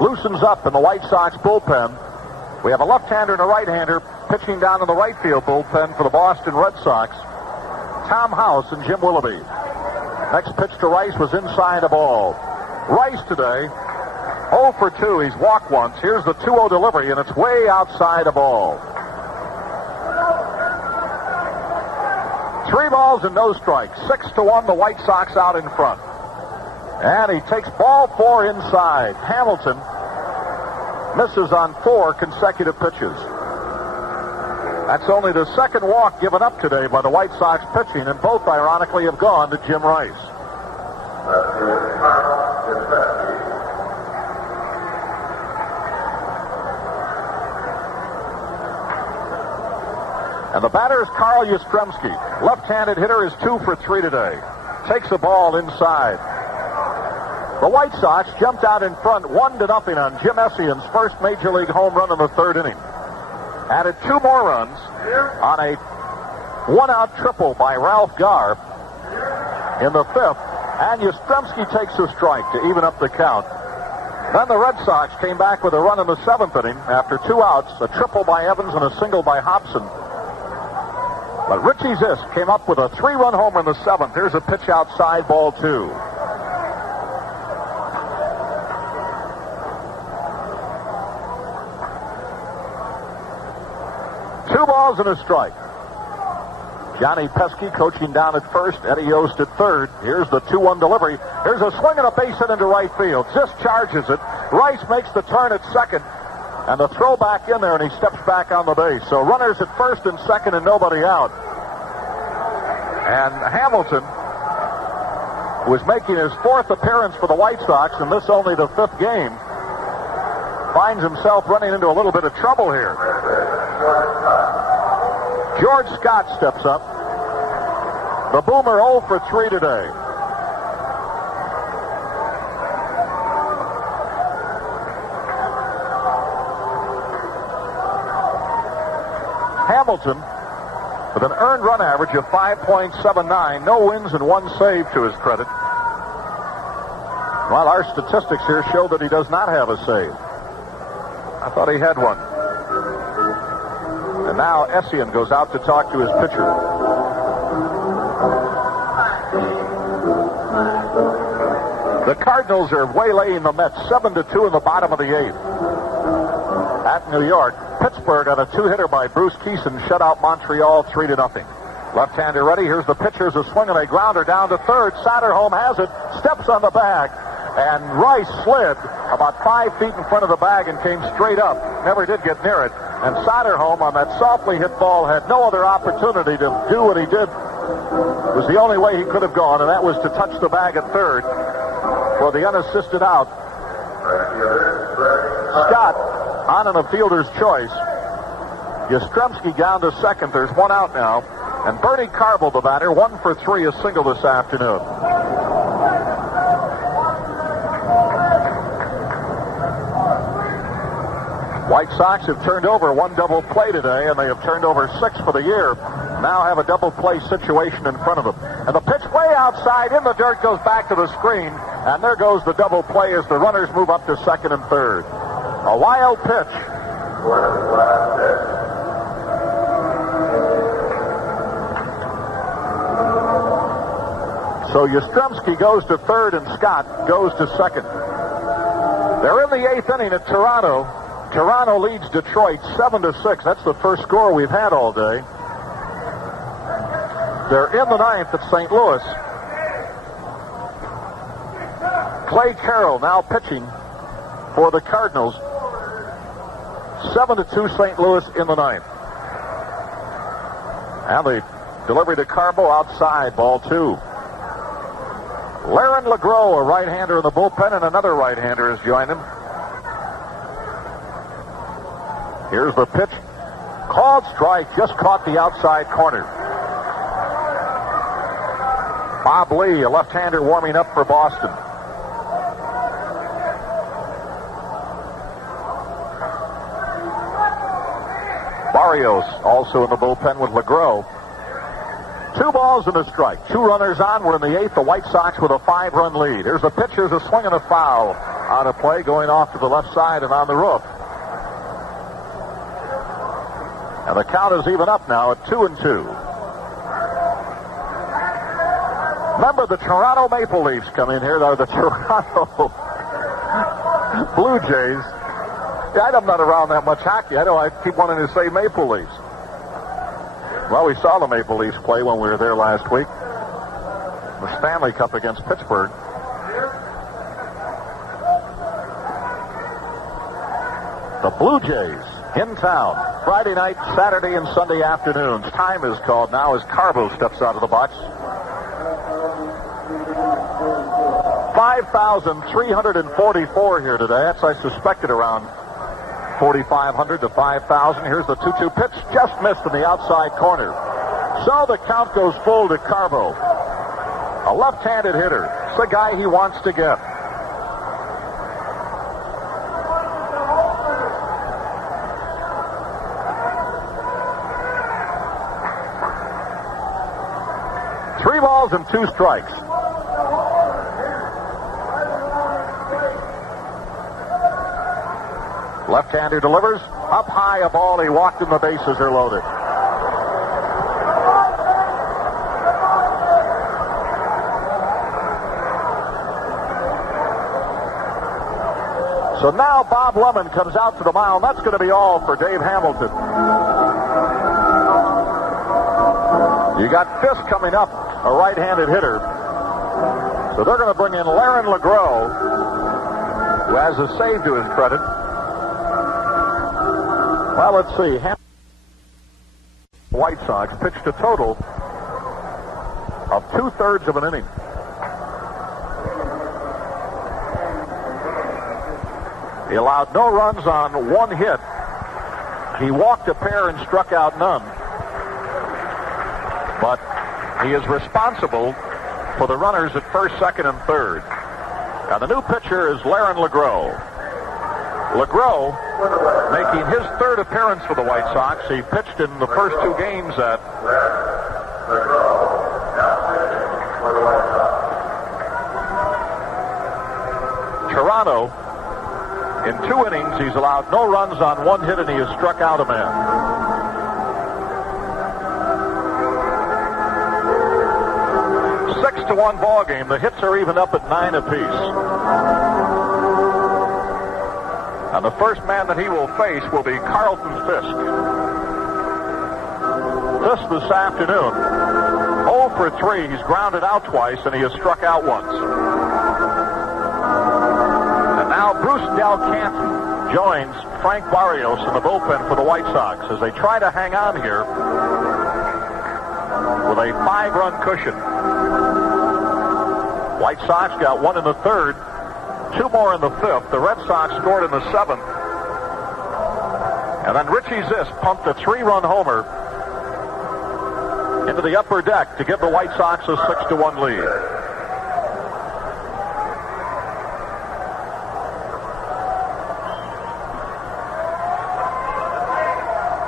loosens up in the White Sox bullpen. We have a left-hander and a right-hander pitching down in the right field bullpen for the Boston Red Sox. Tom House and Jim Willoughby. Next pitch to Rice was inside the ball. Rice today, 0 for 2. He's walked once. Here's the 2-0 delivery, and it's way outside the ball. 3 balls and no strikes. 6-1, the White Sox out in front. And he takes ball 4 inside. Hamilton misses on 4 consecutive pitches. That's only the second walk given up today by the White Sox pitching, and both, ironically, have gone to Jim Rice. And the batter is Carl Yastrzemski. Left-handed hitter is 2 for 3 today. Takes the ball inside. The White Sox jumped out in front 1-0 on Jim Essian's first Major League home run in the 3rd inning. Added 2 more runs on a 1-out triple by Ralph Garr in the 5th, and Yastrzemski takes a strike to even up the count. Then the Red Sox came back with a run in the 7th inning after 2 outs, a triple by Evans and a single by Hobson. But Richie Zisk came up with a 3-run homer in the 7th. Here's a pitch outside, ball 2. Two balls and a strike. Johnny Pesky coaching down at first. Eddie Yost at third. Here's the 2-1 delivery. Here's a swing and a base hit into right field. Zisk charges it. Rice makes the turn at second. And the throw back in there, and he steps back on the base. So runners at first and second and nobody out. And Hamilton, who is making his 4th appearance for the White Sox, and this only the 5th game, finds himself running into a little bit of trouble here. George Scott steps up. The Boomer 0 for 3 today. Hamilton, with an earned run average of 5.79, no wins and 1 save to his credit. While our statistics here show that he does not have a save. I thought he had one. And now Essian goes out to talk to his pitcher. The Cardinals are waylaying the Mets 7-2 in the bottom of the 8th. At New York, Pittsburgh on a 2-hitter by Bruce Keeson shut out Montreal 3-0. Left-hander ready. Here's the pitcher's a swing and a grounder down to third. Satterholm has it, steps on the bag, and Rice slid about 5 feet in front of the bag and came straight up. Never did get near it. And Satterholm on that softly hit ball had no other opportunity to do what he did. It was the only way he could have gone, and that was to touch the bag at third for the unassisted out. Scott on a fielder's choice. Yastrzemski down to second. There's 1 out now. And Bernie Carble, the batter, 1 for 3, a single this afternoon. White Sox have turned over 1 double play today, and they have turned over 6 for the year. Now have a double play situation in front of them. And the pitch way outside in the dirt goes back to the screen, and there goes the double play as the runners move up to second and third. A wild pitch. So Yastrzemski goes to third and Scott goes to second. They're in the 8th inning at Toronto. Toronto leads Detroit 7-6. That's the first score we've had all day. They're in the 9th at St. Louis. Clay Carroll now pitching for the Cardinals. 7-2 St. Louis in the 9th. And the delivery to Carbo outside, ball 2. Laren LeGros, a right-hander in the bullpen, and another right-hander has joined him. Here's the pitch. Called strike, just caught the outside corner. Bob Lee, a left-hander warming up for Boston. Barrios also in the bullpen with LeGros. 2 balls and a strike. 2 runners on. We're in the 8th. The White Sox with a 5-run lead. Here's the pitch. Here's a swing and a foul on a play going off to the left side and on the roof. And the count is even up now at 2-2. Remember, the Toronto Maple Leafs come in here. They're the Toronto Blue Jays. Yeah, I'm not around that much hockey. I keep wanting to say Maple Leafs. Well, we saw the Maple Leafs play when we were there last week. The Stanley Cup against Pittsburgh. The Blue Jays in town. Friday night, Saturday, and Sunday afternoons. Time is called now as Carbo steps out of the box. 5,344 here today. That's, I suspected, around 4,500 to 5,000. Here's the 2-2 pitch. Just missed in the outside corner. So the count goes full to Carbo. A left-handed hitter. It's the guy he wants to get. Three balls and 2 strikes. Left-hander delivers. Up high a ball. He walked and the bases are loaded. So now Bob Lemon comes out to the mound. That's going to be all for Dave Hamilton. You got Fisk coming up, a right-handed hitter. So they're going to bring in Laren LeGros, who has a save to his credit. Well, let's see. White Sox pitched a total of 2/3 of an inning. He allowed no runs on 1 hit. He walked a pair and struck out none. But he is responsible for the runners at first, second, and third. Now, the new pitcher is Laren LeGros. LeGros making his 3rd appearance for the White Sox. He pitched in the first 2 games at Toronto. In 2 innings, he's allowed no runs on 1 hit, and he has struck out a man. A 6-1 ball game. The hits are even up at 9 apiece. And the first man that he will face will be Carlton Fisk. Fisk this afternoon, 0 for 3. He's grounded out twice, and he has struck out once. And now Bruce Del Canton joins Frank Barrios in the bullpen for the White Sox as they try to hang on here with a 5-run cushion. White Sox got 1 in the 3rd. 2 more in the 5th. The Red Sox scored in the 7th. And then Richie Zisk pumped a 3-run homer into the upper deck to give the White Sox a 6-1 lead.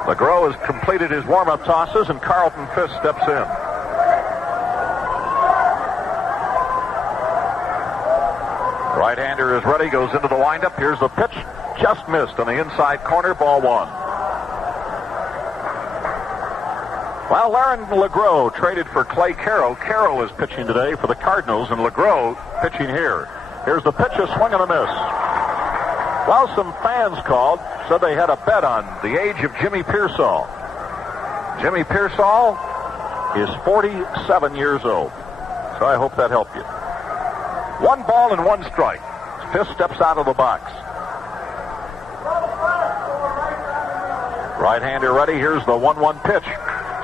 LeGros has completed his warm-up tosses, and Carlton Fisk steps in. Right-hander is ready, goes into the windup. Here's the pitch, just missed on the inside corner, ball one. Well, Laren LeGros traded for Clay Carroll. Carroll is pitching today for the Cardinals, and LeGros pitching here. Here's the pitch, a swing and a miss. Well, some fans called, said they had a bet on the age of Jimmy Pearsall. Jimmy Pearsall is 47 years old, so I hope that helped you. 1 ball and 1 strike. Fisk steps out of the box. Right-hander ready. Here's the 1-1 pitch.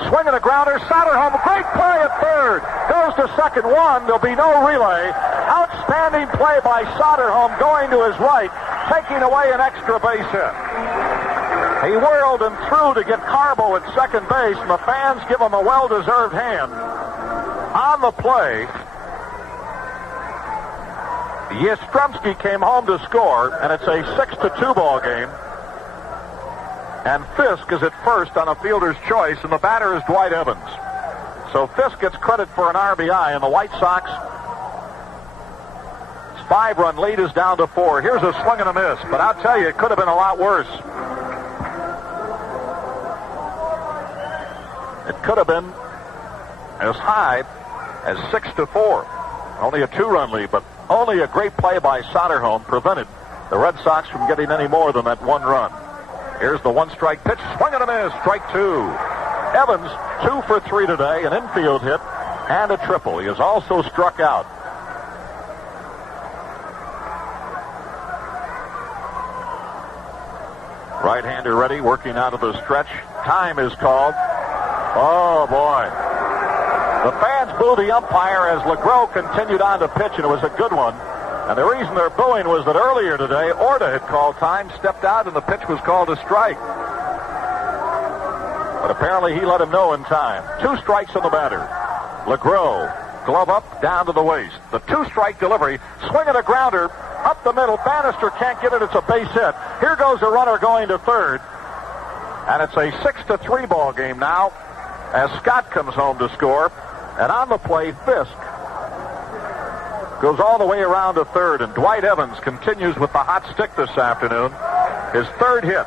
Swing and a grounder. Soderholm, great play at third. Goes to second one. There'll be no relay. Outstanding play by Soderholm going to his right, taking away an extra base hit. He whirled and threw to get Carbo at second base, and the fans give him a well-deserved hand. On the play, Yastrzemski came home to score, and it's a 6-2 ball game. And Fisk is at first on a fielder's choice, and the batter is Dwight Evans. So Fisk gets credit for an RBI, and the White Sox 5-run lead is down to 4. Here's a swing and a miss, but I'll tell you, it could have been a lot worse. It could have been as high as 6-4. Only a 2-run lead, but only a great play by Soderholm prevented the Red Sox from getting any more than that 1 run. Here's the 1-strike pitch, swing and a miss, strike 2. Evans, 2 for 3 today, an infield hit and a triple. He has also struck out. Right-hander ready, working out of the stretch. Time is called. Oh, boy. The fans booed the umpire as LeGros continued on to pitch, and it was a good one. And the reason they're booing was that earlier today, Orta had called time, stepped out, and the pitch was called a strike. But apparently he let him know in time. 2 strikes on the batter. LeGros, glove up, down to the waist. The 2-strike delivery, swing and a grounder, up the middle. Bannister can't get it. It's a base hit. Here goes the runner going to third. And it's a 6-3 ball game now as Scott comes home to score. And on the play, Fisk goes all the way around to third, and Dwight Evans continues with the hot stick this afternoon. His 3rd hit.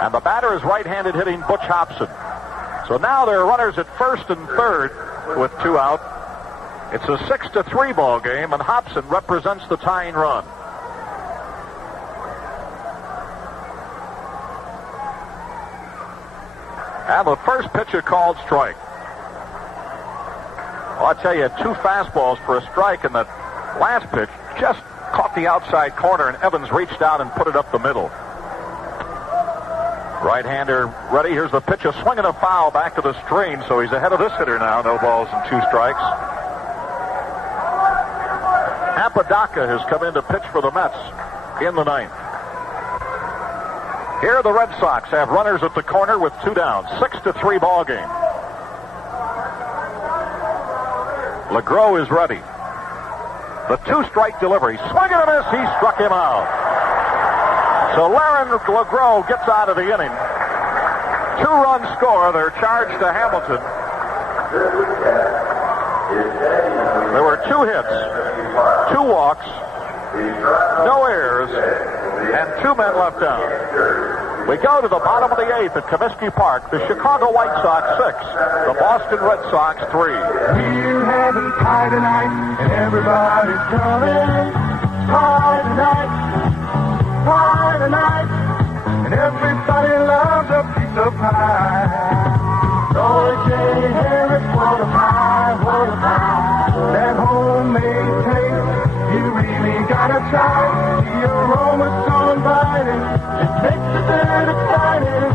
And the batter is right-handed hitting Butch Hobson. So now there are runners at first and third with 2 out. It's a 6-3 ball game, and Hobson represents the tying run. And the first pitch is called strike. Well, I'll tell you, 2 fastballs for a strike, and that last pitch just caught the outside corner, and Evans reached out and put it up the middle. Right-hander ready. Here's the pitch, a swing and a foul back to the screen, so he's ahead of this hitter now. No balls and 2 strikes. Apodaca has come in to pitch for the Mets in the 9th. Here the Red Sox have runners at the corner with 2 down. 6-3 ball game. LeGros is ready. The 2-strike delivery. Swing and a miss. He struck him out. So Laren LeGros gets out of the inning. 2-run score. They're charged to Hamilton. There were 2 hits, 2 walks, no errors, and 2 men left out. We go to the bottom of the 8th at Comiskey Park. The Chicago White Sox 6, the Boston Red Sox 3. We're having pie tonight, and everybody's coming. Pie tonight, pie tonight, and everybody loves a piece of pie. Lord J. Harris, what a pie, what a pie. That homemade taste, you really gotta try. The aroma's so inviting, it makes the bed exciting.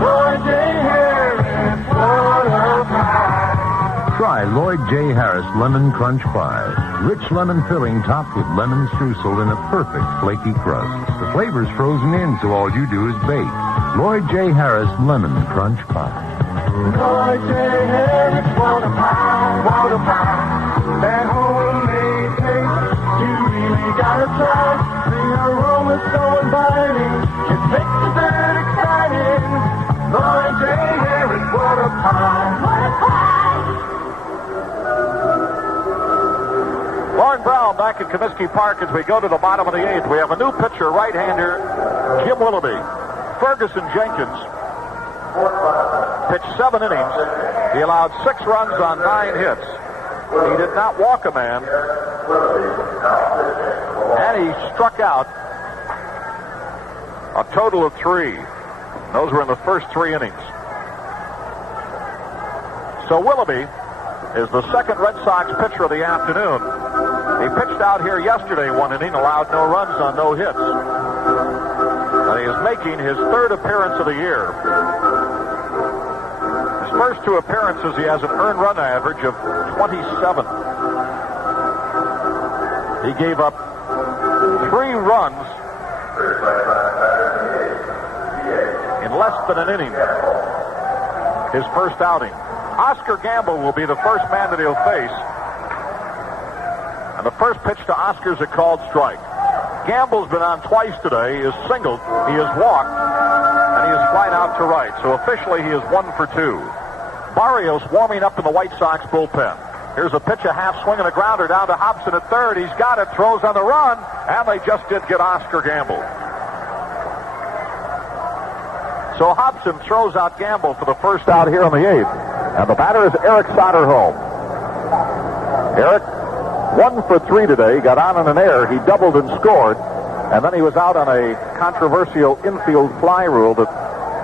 Lord J. Harris, what a pie. Try Lloyd J. Harris Lemon Crunch Pie. Rich lemon filling topped with lemon streusel in a perfect flaky crust. The flavor's frozen in, so all you do is bake. Lloyd J. Harris Lemon Crunch Pie. Lord J. Harris, what a pie, what a pie. That homemade taste, you really gotta try. The aroma's so inviting, it makes dessert exciting. Lord J. Harris, what a pie, what a pie. Lauren Brown back at Comiskey Park as we go to the bottom of the eighth. We have a new pitcher, right-hander Jim Willoughby. Ferguson Jenkins pitched 7 innings. He allowed 6 runs on 9 hits. He did not walk a man. And he struck out a total of 3. Those were in the first 3 innings. So Willoughby is the second Red Sox pitcher of the afternoon. He pitched out here yesterday 1 inning, allowed no runs on no hits. And he is making his 3rd appearance of the year. His first 2 appearances, he has an earned run average of 27. He gave up 3 runs in less than an inning. His first outing. Oscar Gamble will be the first man that he'll face. And the first pitch to Oscar's a called strike. Gamble's been on twice today. He is singled, he is walked, and he is flying out to right. So officially he is 1 for 2. Barrios warming up in the White Sox bullpen. Here's a pitch, a half swing and a grounder down to Hobson at third. He's got it, throws on the run, and they just did get Oscar Gamble. So Hobson throws out Gamble for the first out here in the 8th. And the batter is Eric Soderholm. Eric, 1 for 3 today, got on an error. He doubled and scored. And then he was out on a controversial infield fly rule that,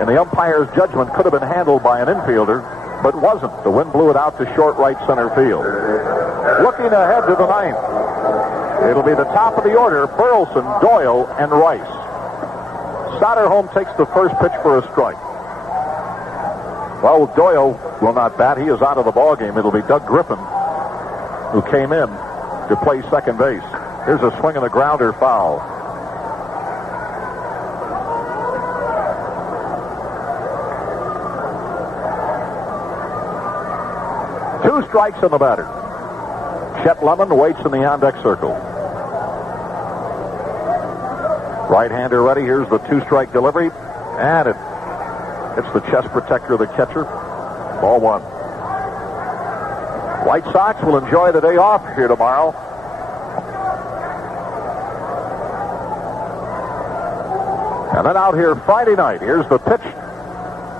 in the umpire's judgment, could have been handled by an infielder, but wasn't. The wind blew it out to short right center field. Looking ahead to the 9th, it'll be the top of the order, Burleson, Doyle, and Rice. Soderholm takes the first pitch for a strike. Well, Doyle will not bat. He is out of the ballgame. It'll be Doug Griffin who came in to play second base. Here's a swing and a grounder foul. Two strikes on the batter. Chet Lemon waits in the on-deck circle. Right-hander ready. Here's the 2-strike delivery. And it hits the chest protector of the catcher. Ball 1. White Sox will enjoy the day off here tomorrow. And then out here Friday night. Here's the pitch.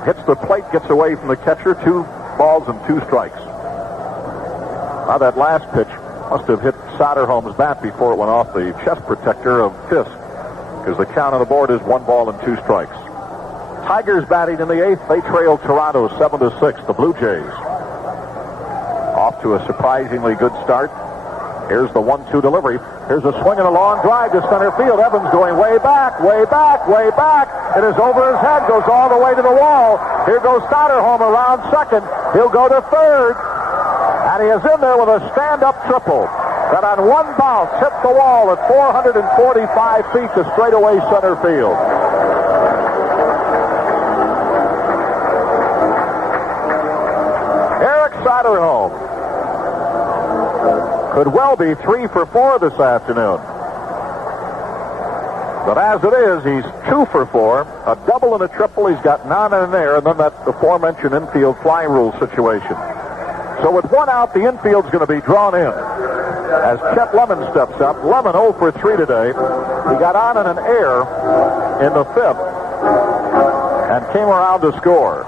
Hits the plate, gets away from the catcher. 2 balls and 2 strikes. Now that last pitch must have hit Soderholm's bat before it went off the chest protector of Fisk, because the count on the board is 1 ball and 2 strikes. Tigers batting in the 8th. They trail Toronto 7-6. The Blue Jays off to a surprisingly good start. Here's the 1-2 delivery. Here's a swing and a long drive to center field. Evans going way back, way back, way back. It is over his head, goes all the way to the wall. Here goes Soderholm around second. He'll go to third. And he is in there with a stand-up triple that on one bounce hit the wall at 445 feet to straightaway center field. Eric Soderholm could well be 3 for 4 this afternoon. But as it is, he's 2 for 4, a double and a triple. He's got 9 in there, and then that aforementioned infield fly rule situation. So with 1 out, the infield's going to be drawn in as Chet Lemon steps up. Lemon 0 for 3 today. He got on in an air in the 5th and came around to score.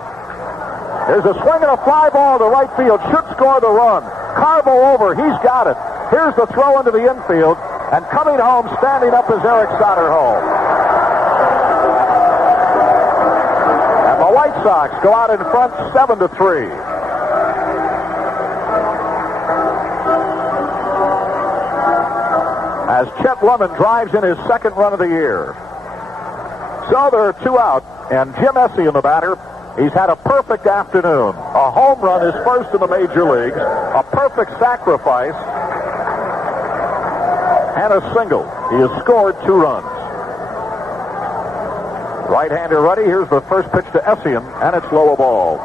There's a swing and a fly ball to right field. Should score the run. Carbo over. He's got it. Here's the throw into the infield. And coming home, standing up, is Eric Soderholm. And the White Sox go out in front 7-3. As Chet Lemon drives in his 2nd run of the year. So there are 2 out, and Jim Essie in the batter. He's had a perfect afternoon. A home run, his first in the major leagues, a perfect sacrifice, and a single. He has scored 2 runs. Right-hander ready. Here's the first pitch to Essien, and it's low ball.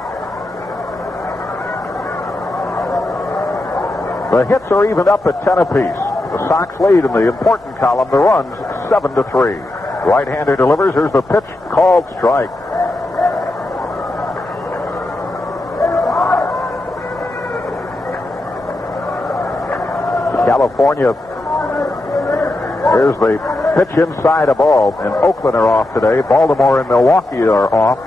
The hits are evened up at 10 apiece. The Sox lead in the important column, the runs 7-3. Right-hander delivers. Here's the pitch, called strike. California. Here's the pitch inside a ball. And Oakland are off today. Baltimore and Milwaukee are off.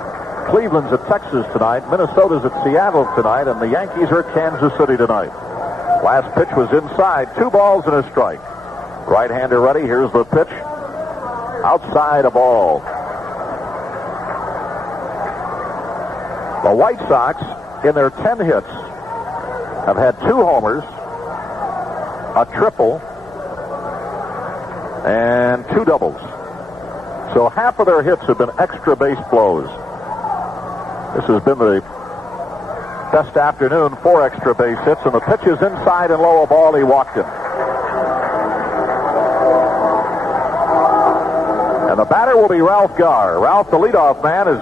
Cleveland's at Texas tonight. Minnesota's at Seattle tonight. And the Yankees are at Kansas City tonight. Last pitch was inside. 2 balls and a strike. Right-hander ready. Here's the pitch. Outside a ball. The White Sox, in their 10 hits, have had 2 homers, a triple, and 2 doubles. So half of their hits have been extra base blows. This has been the best afternoon, 4 extra base hits, and the pitch is inside and low, a ball. He walked him. And the batter will be Ralph Garr. Ralph, the leadoff man, has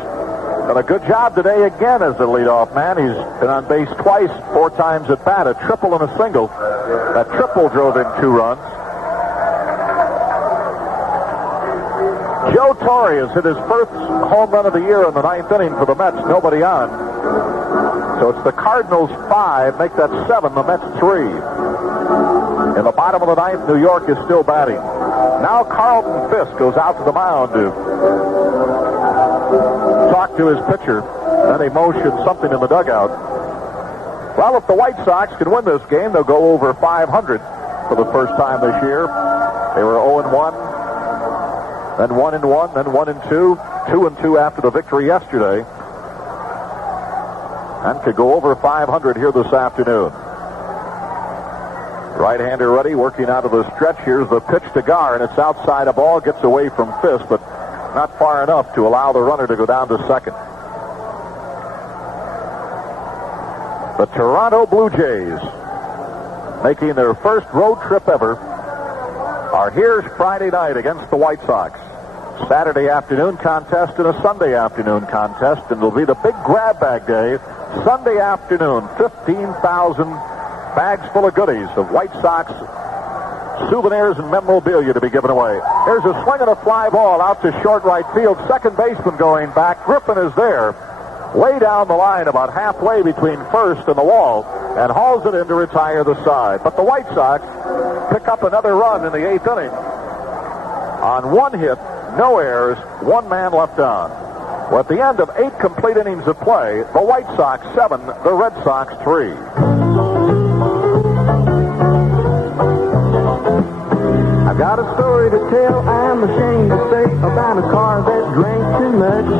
done a good job today again as the leadoff man. He's been on base twice, 4 times at bat, a triple and a single. That triple drove in 2 runs. Joe Torre has hit his first home run of the year in the 9th inning for the Mets. Nobody on. So it's the Cardinals 5, make that 7, the Mets 3. In the bottom of the 9th, New York is still batting. Now Carlton Fisk goes out to the mound to talk to his pitcher. Then he motions something in the dugout. Well, if the White Sox can win this game, they'll go over 500 for the first time this year. They were 0-1, then 1-1, then 1-2, 2-2 after the victory yesterday. And could go over 500 here this afternoon. Right-hander ready, working out of the stretch. Here's the pitch to Garr, and it's outside a ball. Gets away from Fisk, but not far enough to allow the runner to go down to second. The Toronto Blue Jays, making their first road trip ever, are here Friday night against the White Sox. Saturday afternoon contest and a Sunday afternoon contest, and it'll be the big grab bag day. Sunday afternoon, 15,000 bags full of goodies of White Sox souvenirs and memorabilia to be given away. Here's a swing and a fly ball out to short right field. Second baseman going back. Griffin is there, way down the line, about halfway between first and the wall, and hauls it in to retire the side. But the White Sox pick up another run in the 8th inning. On 1 hit, no errors, 1 man left on. Well, at the end of 8 complete innings of play, the White Sox 7, the Red Sox 3. I got a story to tell, I'm ashamed to say, about a car that drank too much.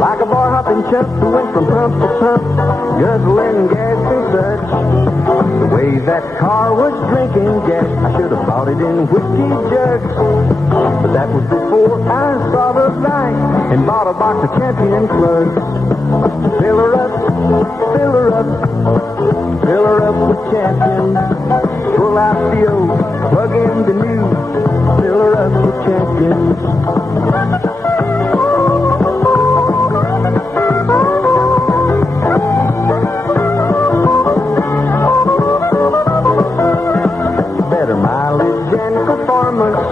Like a bar hopping chump who went from pump to pump, guzzling gas and such. The way that car was drinking gas, I should have bought it in whiskey jugs. But that was before I saw the light and bought a box of Champion plugs. Fill her up, fill her up, fill her up with Champion. Pull out the old, plug in the new, fill her up with Champion. Better mileage and performance,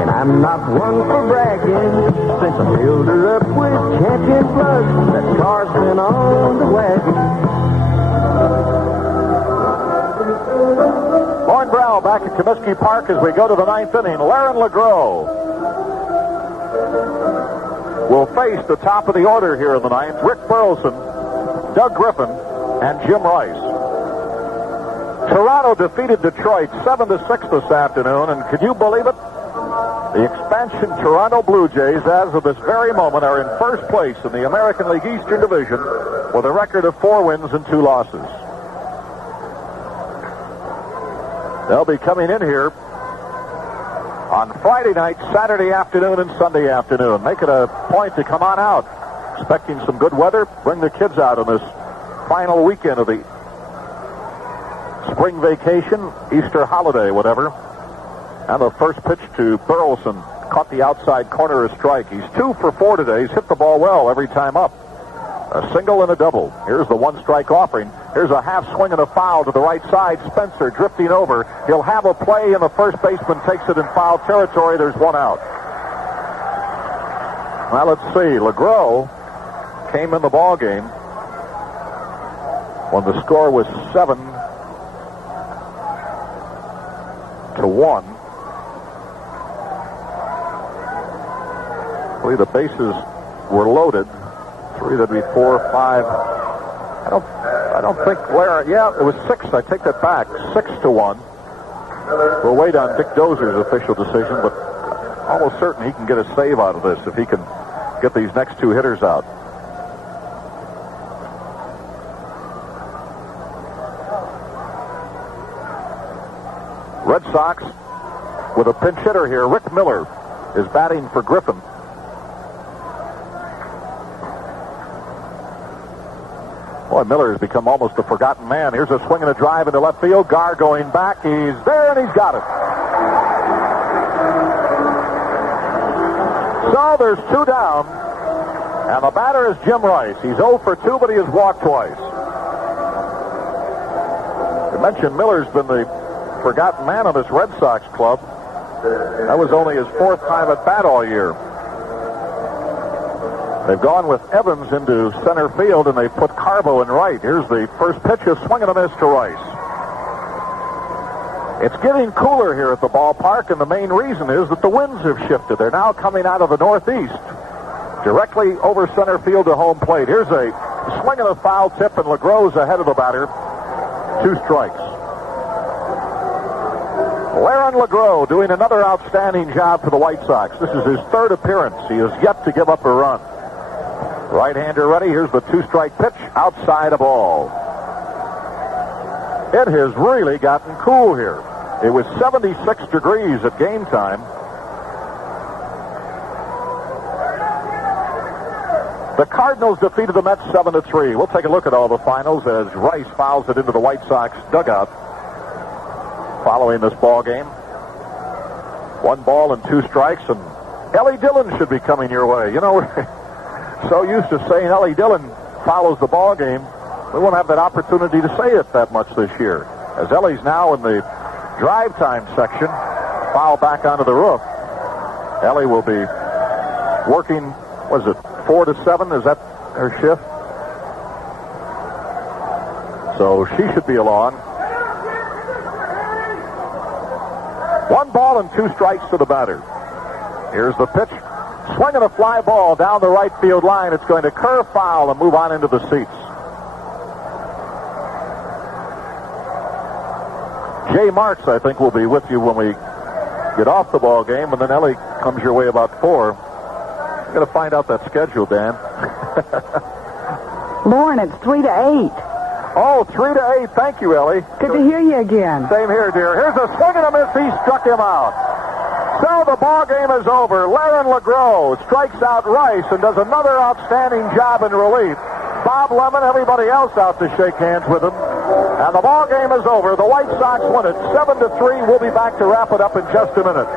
and I'm not one for bragging. Since I filled her up with Champion plugs, that car's been on the wagon. Lauren Brow back at Comiskey Park as we go to the 9th inning. Laren LeGros will face the top of the order here in the 9th. Rick Burleson, Doug Griffin, and Jim Rice. Toronto defeated Detroit 7-6 this afternoon, and could you believe it? The expansion Toronto Blue Jays, as of this very moment, are in first place in the American League Eastern Division with a record of 4 wins and 2 losses. They'll be coming in here on Friday night, Saturday afternoon, and Sunday afternoon. Make it a point to come on out. Expecting some good weather. Bring the kids out on this final weekend of the spring vacation, Easter holiday, whatever. And the first pitch to Burleson. Caught the outside corner, a strike. He's 2 for 4 today. He's hit the ball well every time up. A single and a double. Here's the one-strike offering. Here's a half swing and a foul to the right side. Spencer drifting over. He'll have a play, and the first baseman takes it in foul territory. There's one out. Now let's see. LeGros came in the ball game when the score was 7-1. I believe the bases were loaded. 3, that'd be 4, 5. I don't think Lara. Yeah, it was 6. I take that back. 6-1. We'll wait on Dick Dozer's official decision, but almost certain he can get a save out of this if he can get these next two hitters out. Red Sox with a pinch hitter here. Rick Miller is batting for Griffin. Boy, Miller has become almost a forgotten man. Here's a swing and a drive into left field. Gar going back. He's there, and he's got it. So there's 2 down, and the batter is Jim Rice. He's 0 for 2, but he has walked twice. You mentioned Miller's been the forgotten man of this Red Sox club. That was only his 4th time at bat all year. They've gone with Evans into center field, and they put Carbo in right. Here's the first pitch, a swing and a miss to Rice. It's getting cooler here at the ballpark, and the main reason is that the winds have shifted. They're now coming out of the northeast, directly over center field to home plate. Here's a swing and a foul tip, and LeGros ahead of the batter. 2 strikes. Laron LeGros doing another outstanding job for the White Sox. This is his 3rd appearance. He has yet to give up a run. Right-hander ready. Here's the 2-strike pitch. Outside a ball. It has really gotten cool here. It was 76 degrees at game time. The Cardinals defeated the Mets 7-3. We'll take a look at all the finals as Rice fouls it into the White Sox dugout. Following this ball game, 1 ball and 2 strikes, and Ellie Dillon should be coming your way. You know, we're so used to saying Ellie Dillon follows the ball game, we won't have that opportunity to say it that much this year. As Ellie's now in the drive time section, foul back onto the roof. Ellie will be working, what is it, 4 to 7? Is that her shift? So she should be along. 1 ball and 2 strikes to the batter. Here's the pitch. Swinging a fly ball down the right field line. It's going to curve foul and move on into the seats. Jay Marks, I think, will be with you when we get off the ball game, and then Ellie comes your way about 4. I'm going to find out that schedule, Dan. Lauren, it's 3 to 8. Oh, 3 to 8. Thank you, Ellie. Good to hear you again. Same here, dear. Here's a swing and a miss. He struck him out. So the ball game is over. Laron LeGros strikes out Rice and does another outstanding job in relief. Bob Lemon, everybody else out to shake hands with him. And the ball game is over. The White Sox win it 7-3. We'll be back to wrap it up in just a minute.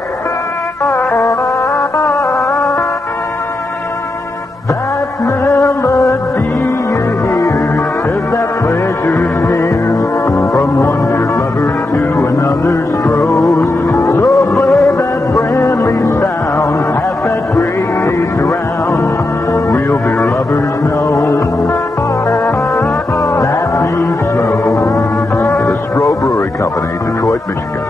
That melody you hear says that pleasure's near. From one dear lover to another stroll. So play that friendly sound. Pass that great taste around. Real beer lovers know. That means so. The Stroh Brewery Company, Detroit, Michigan.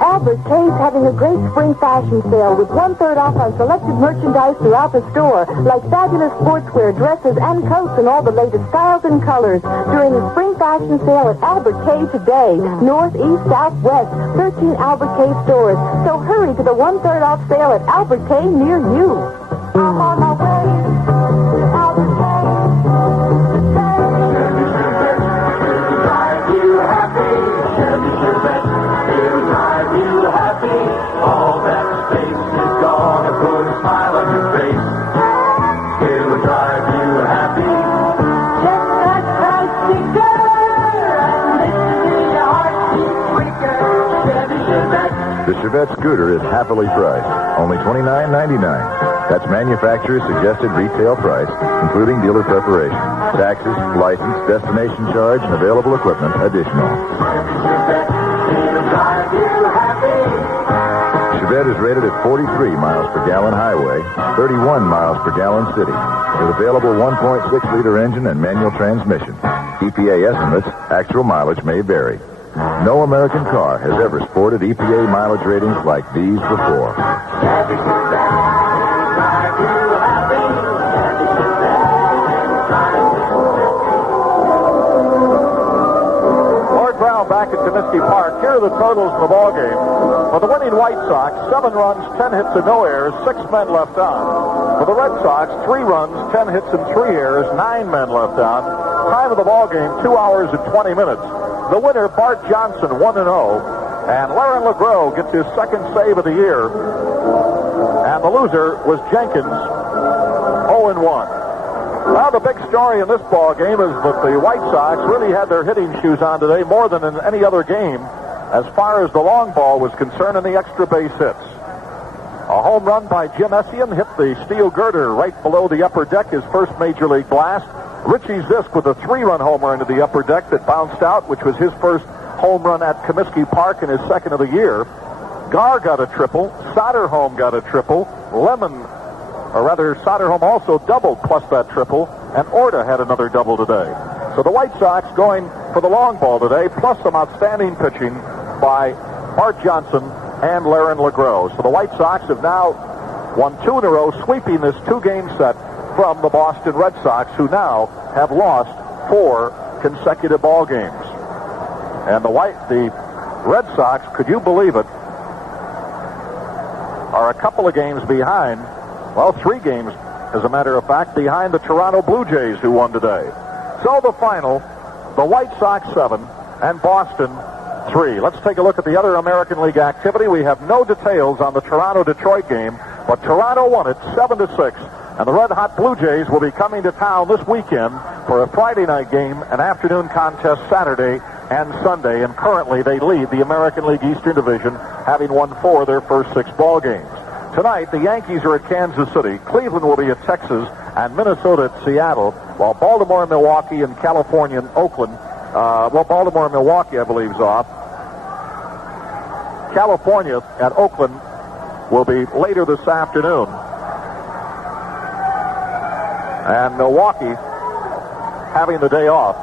Albert K's having a great spring fashion sale with 1/3 off on selected merchandise throughout the store, like fabulous sportswear, dresses, and coats in all the latest styles and colors during the spring fashion sale at Albert K today. North, east, south, west, 13 Albert K stores. So hurry to the 1/3 off sale at Albert K near you. I'm on my way to Albert K. All that space is gonna put a smile on your face. It'll drive you happy. Check that price sticker and listen to your heart keep quicker. Chevy Chevette. The Chevette scooter is happily priced, only $29.99. That's manufacturer's suggested retail price, including dealer preparation, taxes, license, destination charge, and available equipment additional. Chevette is rated at 43 miles per gallon highway, 31 miles per gallon city, with available 1.6-liter engine and manual transmission. EPA estimates actual mileage may vary. No American car has ever sported EPA mileage ratings like these before. Lord Brown back at Comiskey Park. Here are the totals in the ball game. For the winning White Sox, 7 runs, 10 hits and no errors, 6 men left on. For the Red Sox, 3 runs, 10 hits and 3 errors, 9 men left on. Time of the ball game, 2 hours and 20 minutes. The winner, Bart Johnson, 1-0. And Laren LeGros gets his second save of the year. And the loser was Jenkins, 0-1. Well, the big story in this ball game is that the White Sox really had their hitting shoes on today more than in any other game as far as the long ball was concerned and the extra base hits. A home run by Jim Essien hit the steel girder right below the upper deck, his first major league blast. Richie Zisk with a 3-run homer into the upper deck that bounced out, which was his first home run at Comiskey Park and his second of the year. Gar got a triple. Soderholm got a triple. Soderholm also doubled plus that triple, and Orta had another double today. So the White Sox going for the long ball today, plus some outstanding pitching by Bart Johnson and Laren LeGros. So the White Sox have now won 2 in a row, sweeping this 2-game set from the Boston Red Sox, who now have lost 4 consecutive ball games. And the Red Sox, could you believe it, are a couple of games behind, 3 games, as a matter of fact, behind the Toronto Blue Jays, who won today. So the final, the White Sox 7 and Boston 3. Let's take a look at the other American League activity. We have no details on the Toronto-Detroit game, but Toronto won it 7-6. And the red-hot Blue Jays will be coming to town this weekend for a Friday night game, an afternoon contest Saturday and Sunday. And currently they lead the American League Eastern Division, having won 4 of their first 6 ball games. Tonight, the Yankees are at Kansas City. Cleveland will be at Texas, and Minnesota at Seattle, while Baltimore and Milwaukee and California and Oakland, Baltimore and Milwaukee, I believe, is off. California at Oakland will be later this afternoon. And Milwaukee having the day off,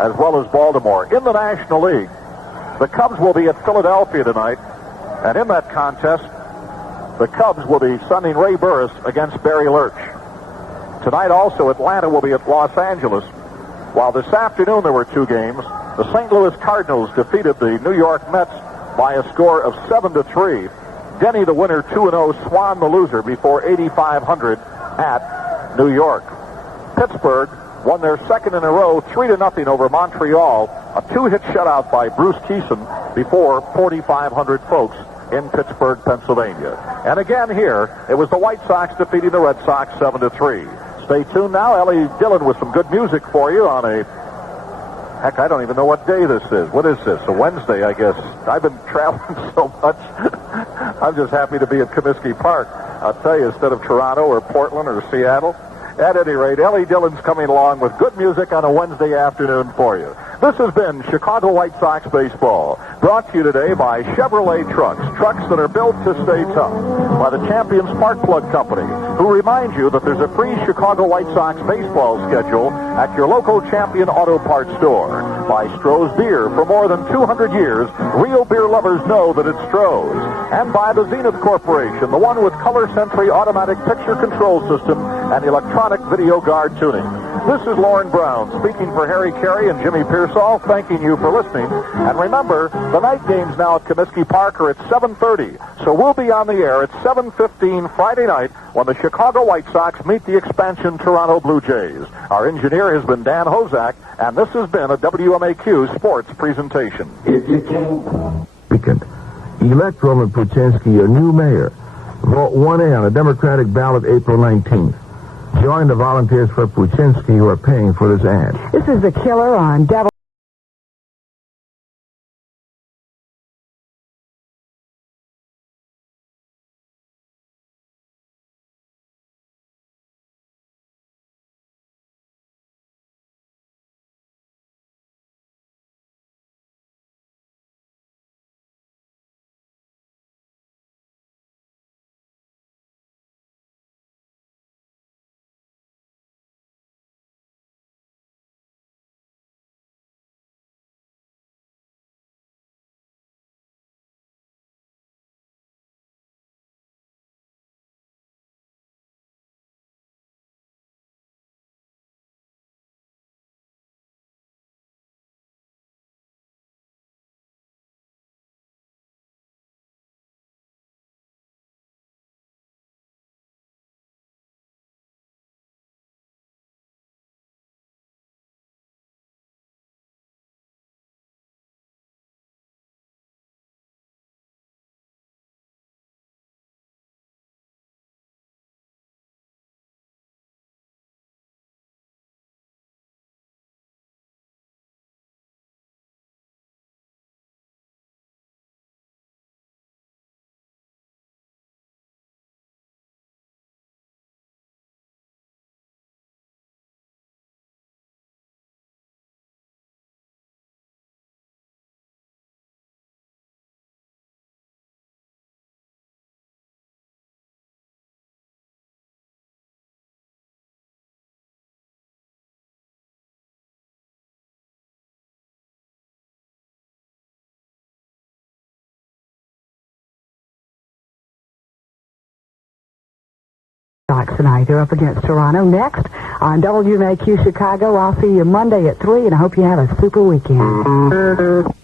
as well as Baltimore. In the National League, the Cubs will be at Philadelphia tonight, and in that contest, the Cubs will be sending Ray Burris against Barry Lurch. Tonight also, Atlanta will be at Los Angeles, while this afternoon there were 2 games. The St. Louis Cardinals defeated the New York Mets by a score of 7-3. Denny, the winner, 2-0. Swan, the loser, before 8,500 at New York. Pittsburgh won their second in a row, 3-0 over Montreal. A 2-hit shutout by Bruce Keeson before 4,500 folks in Pittsburgh, Pennsylvania. And again here, it was the White Sox defeating the Red Sox 7-3. Stay tuned now. Ellie Dillon with some good music for you on a... Heck, I don't even know what day this is. What is this? A Wednesday, I guess. I've been traveling so much. I'm just happy to be at Comiskey Park. I'll tell you, instead of Toronto or Portland or Seattle. At any rate, Ellie Dillon's coming along with good music on a Wednesday afternoon for you. This has been Chicago White Sox baseball, brought to you today by Chevrolet Trucks, trucks that are built to stay tough, by the Champion Spark Plug Company, who remind you that there's a free Chicago White Sox baseball schedule at your local Champion Auto Parts store, by Stroh's Beer. For more than 200 years, real beer lovers know that it's Stroh's, and by the Zenith Corporation, the one with Color Sentry automatic picture control system and electronic video guard tuning. This is Lauren Brown speaking for Harry Carey and Jimmy Pearsall, thanking you for listening. And remember, the night games now at Comiskey Park are at 7:30, so we'll be on the air at 7:15 Friday night when the Chicago White Sox meet the expansion Toronto Blue Jays. Our engineer has been Dan Hozak, and this has been a WMAQ sports presentation. If you can. Elect Roman Puchinski your new mayor. Vote 1A on the Democratic ballot April 19th. Join the volunteers for Puchinski who are paying for this ad. This is the killer on Devil. Sox tonight. They're up against Toronto. Next on WMAQ Chicago, I'll see you Monday at 3, and I hope you have a super weekend.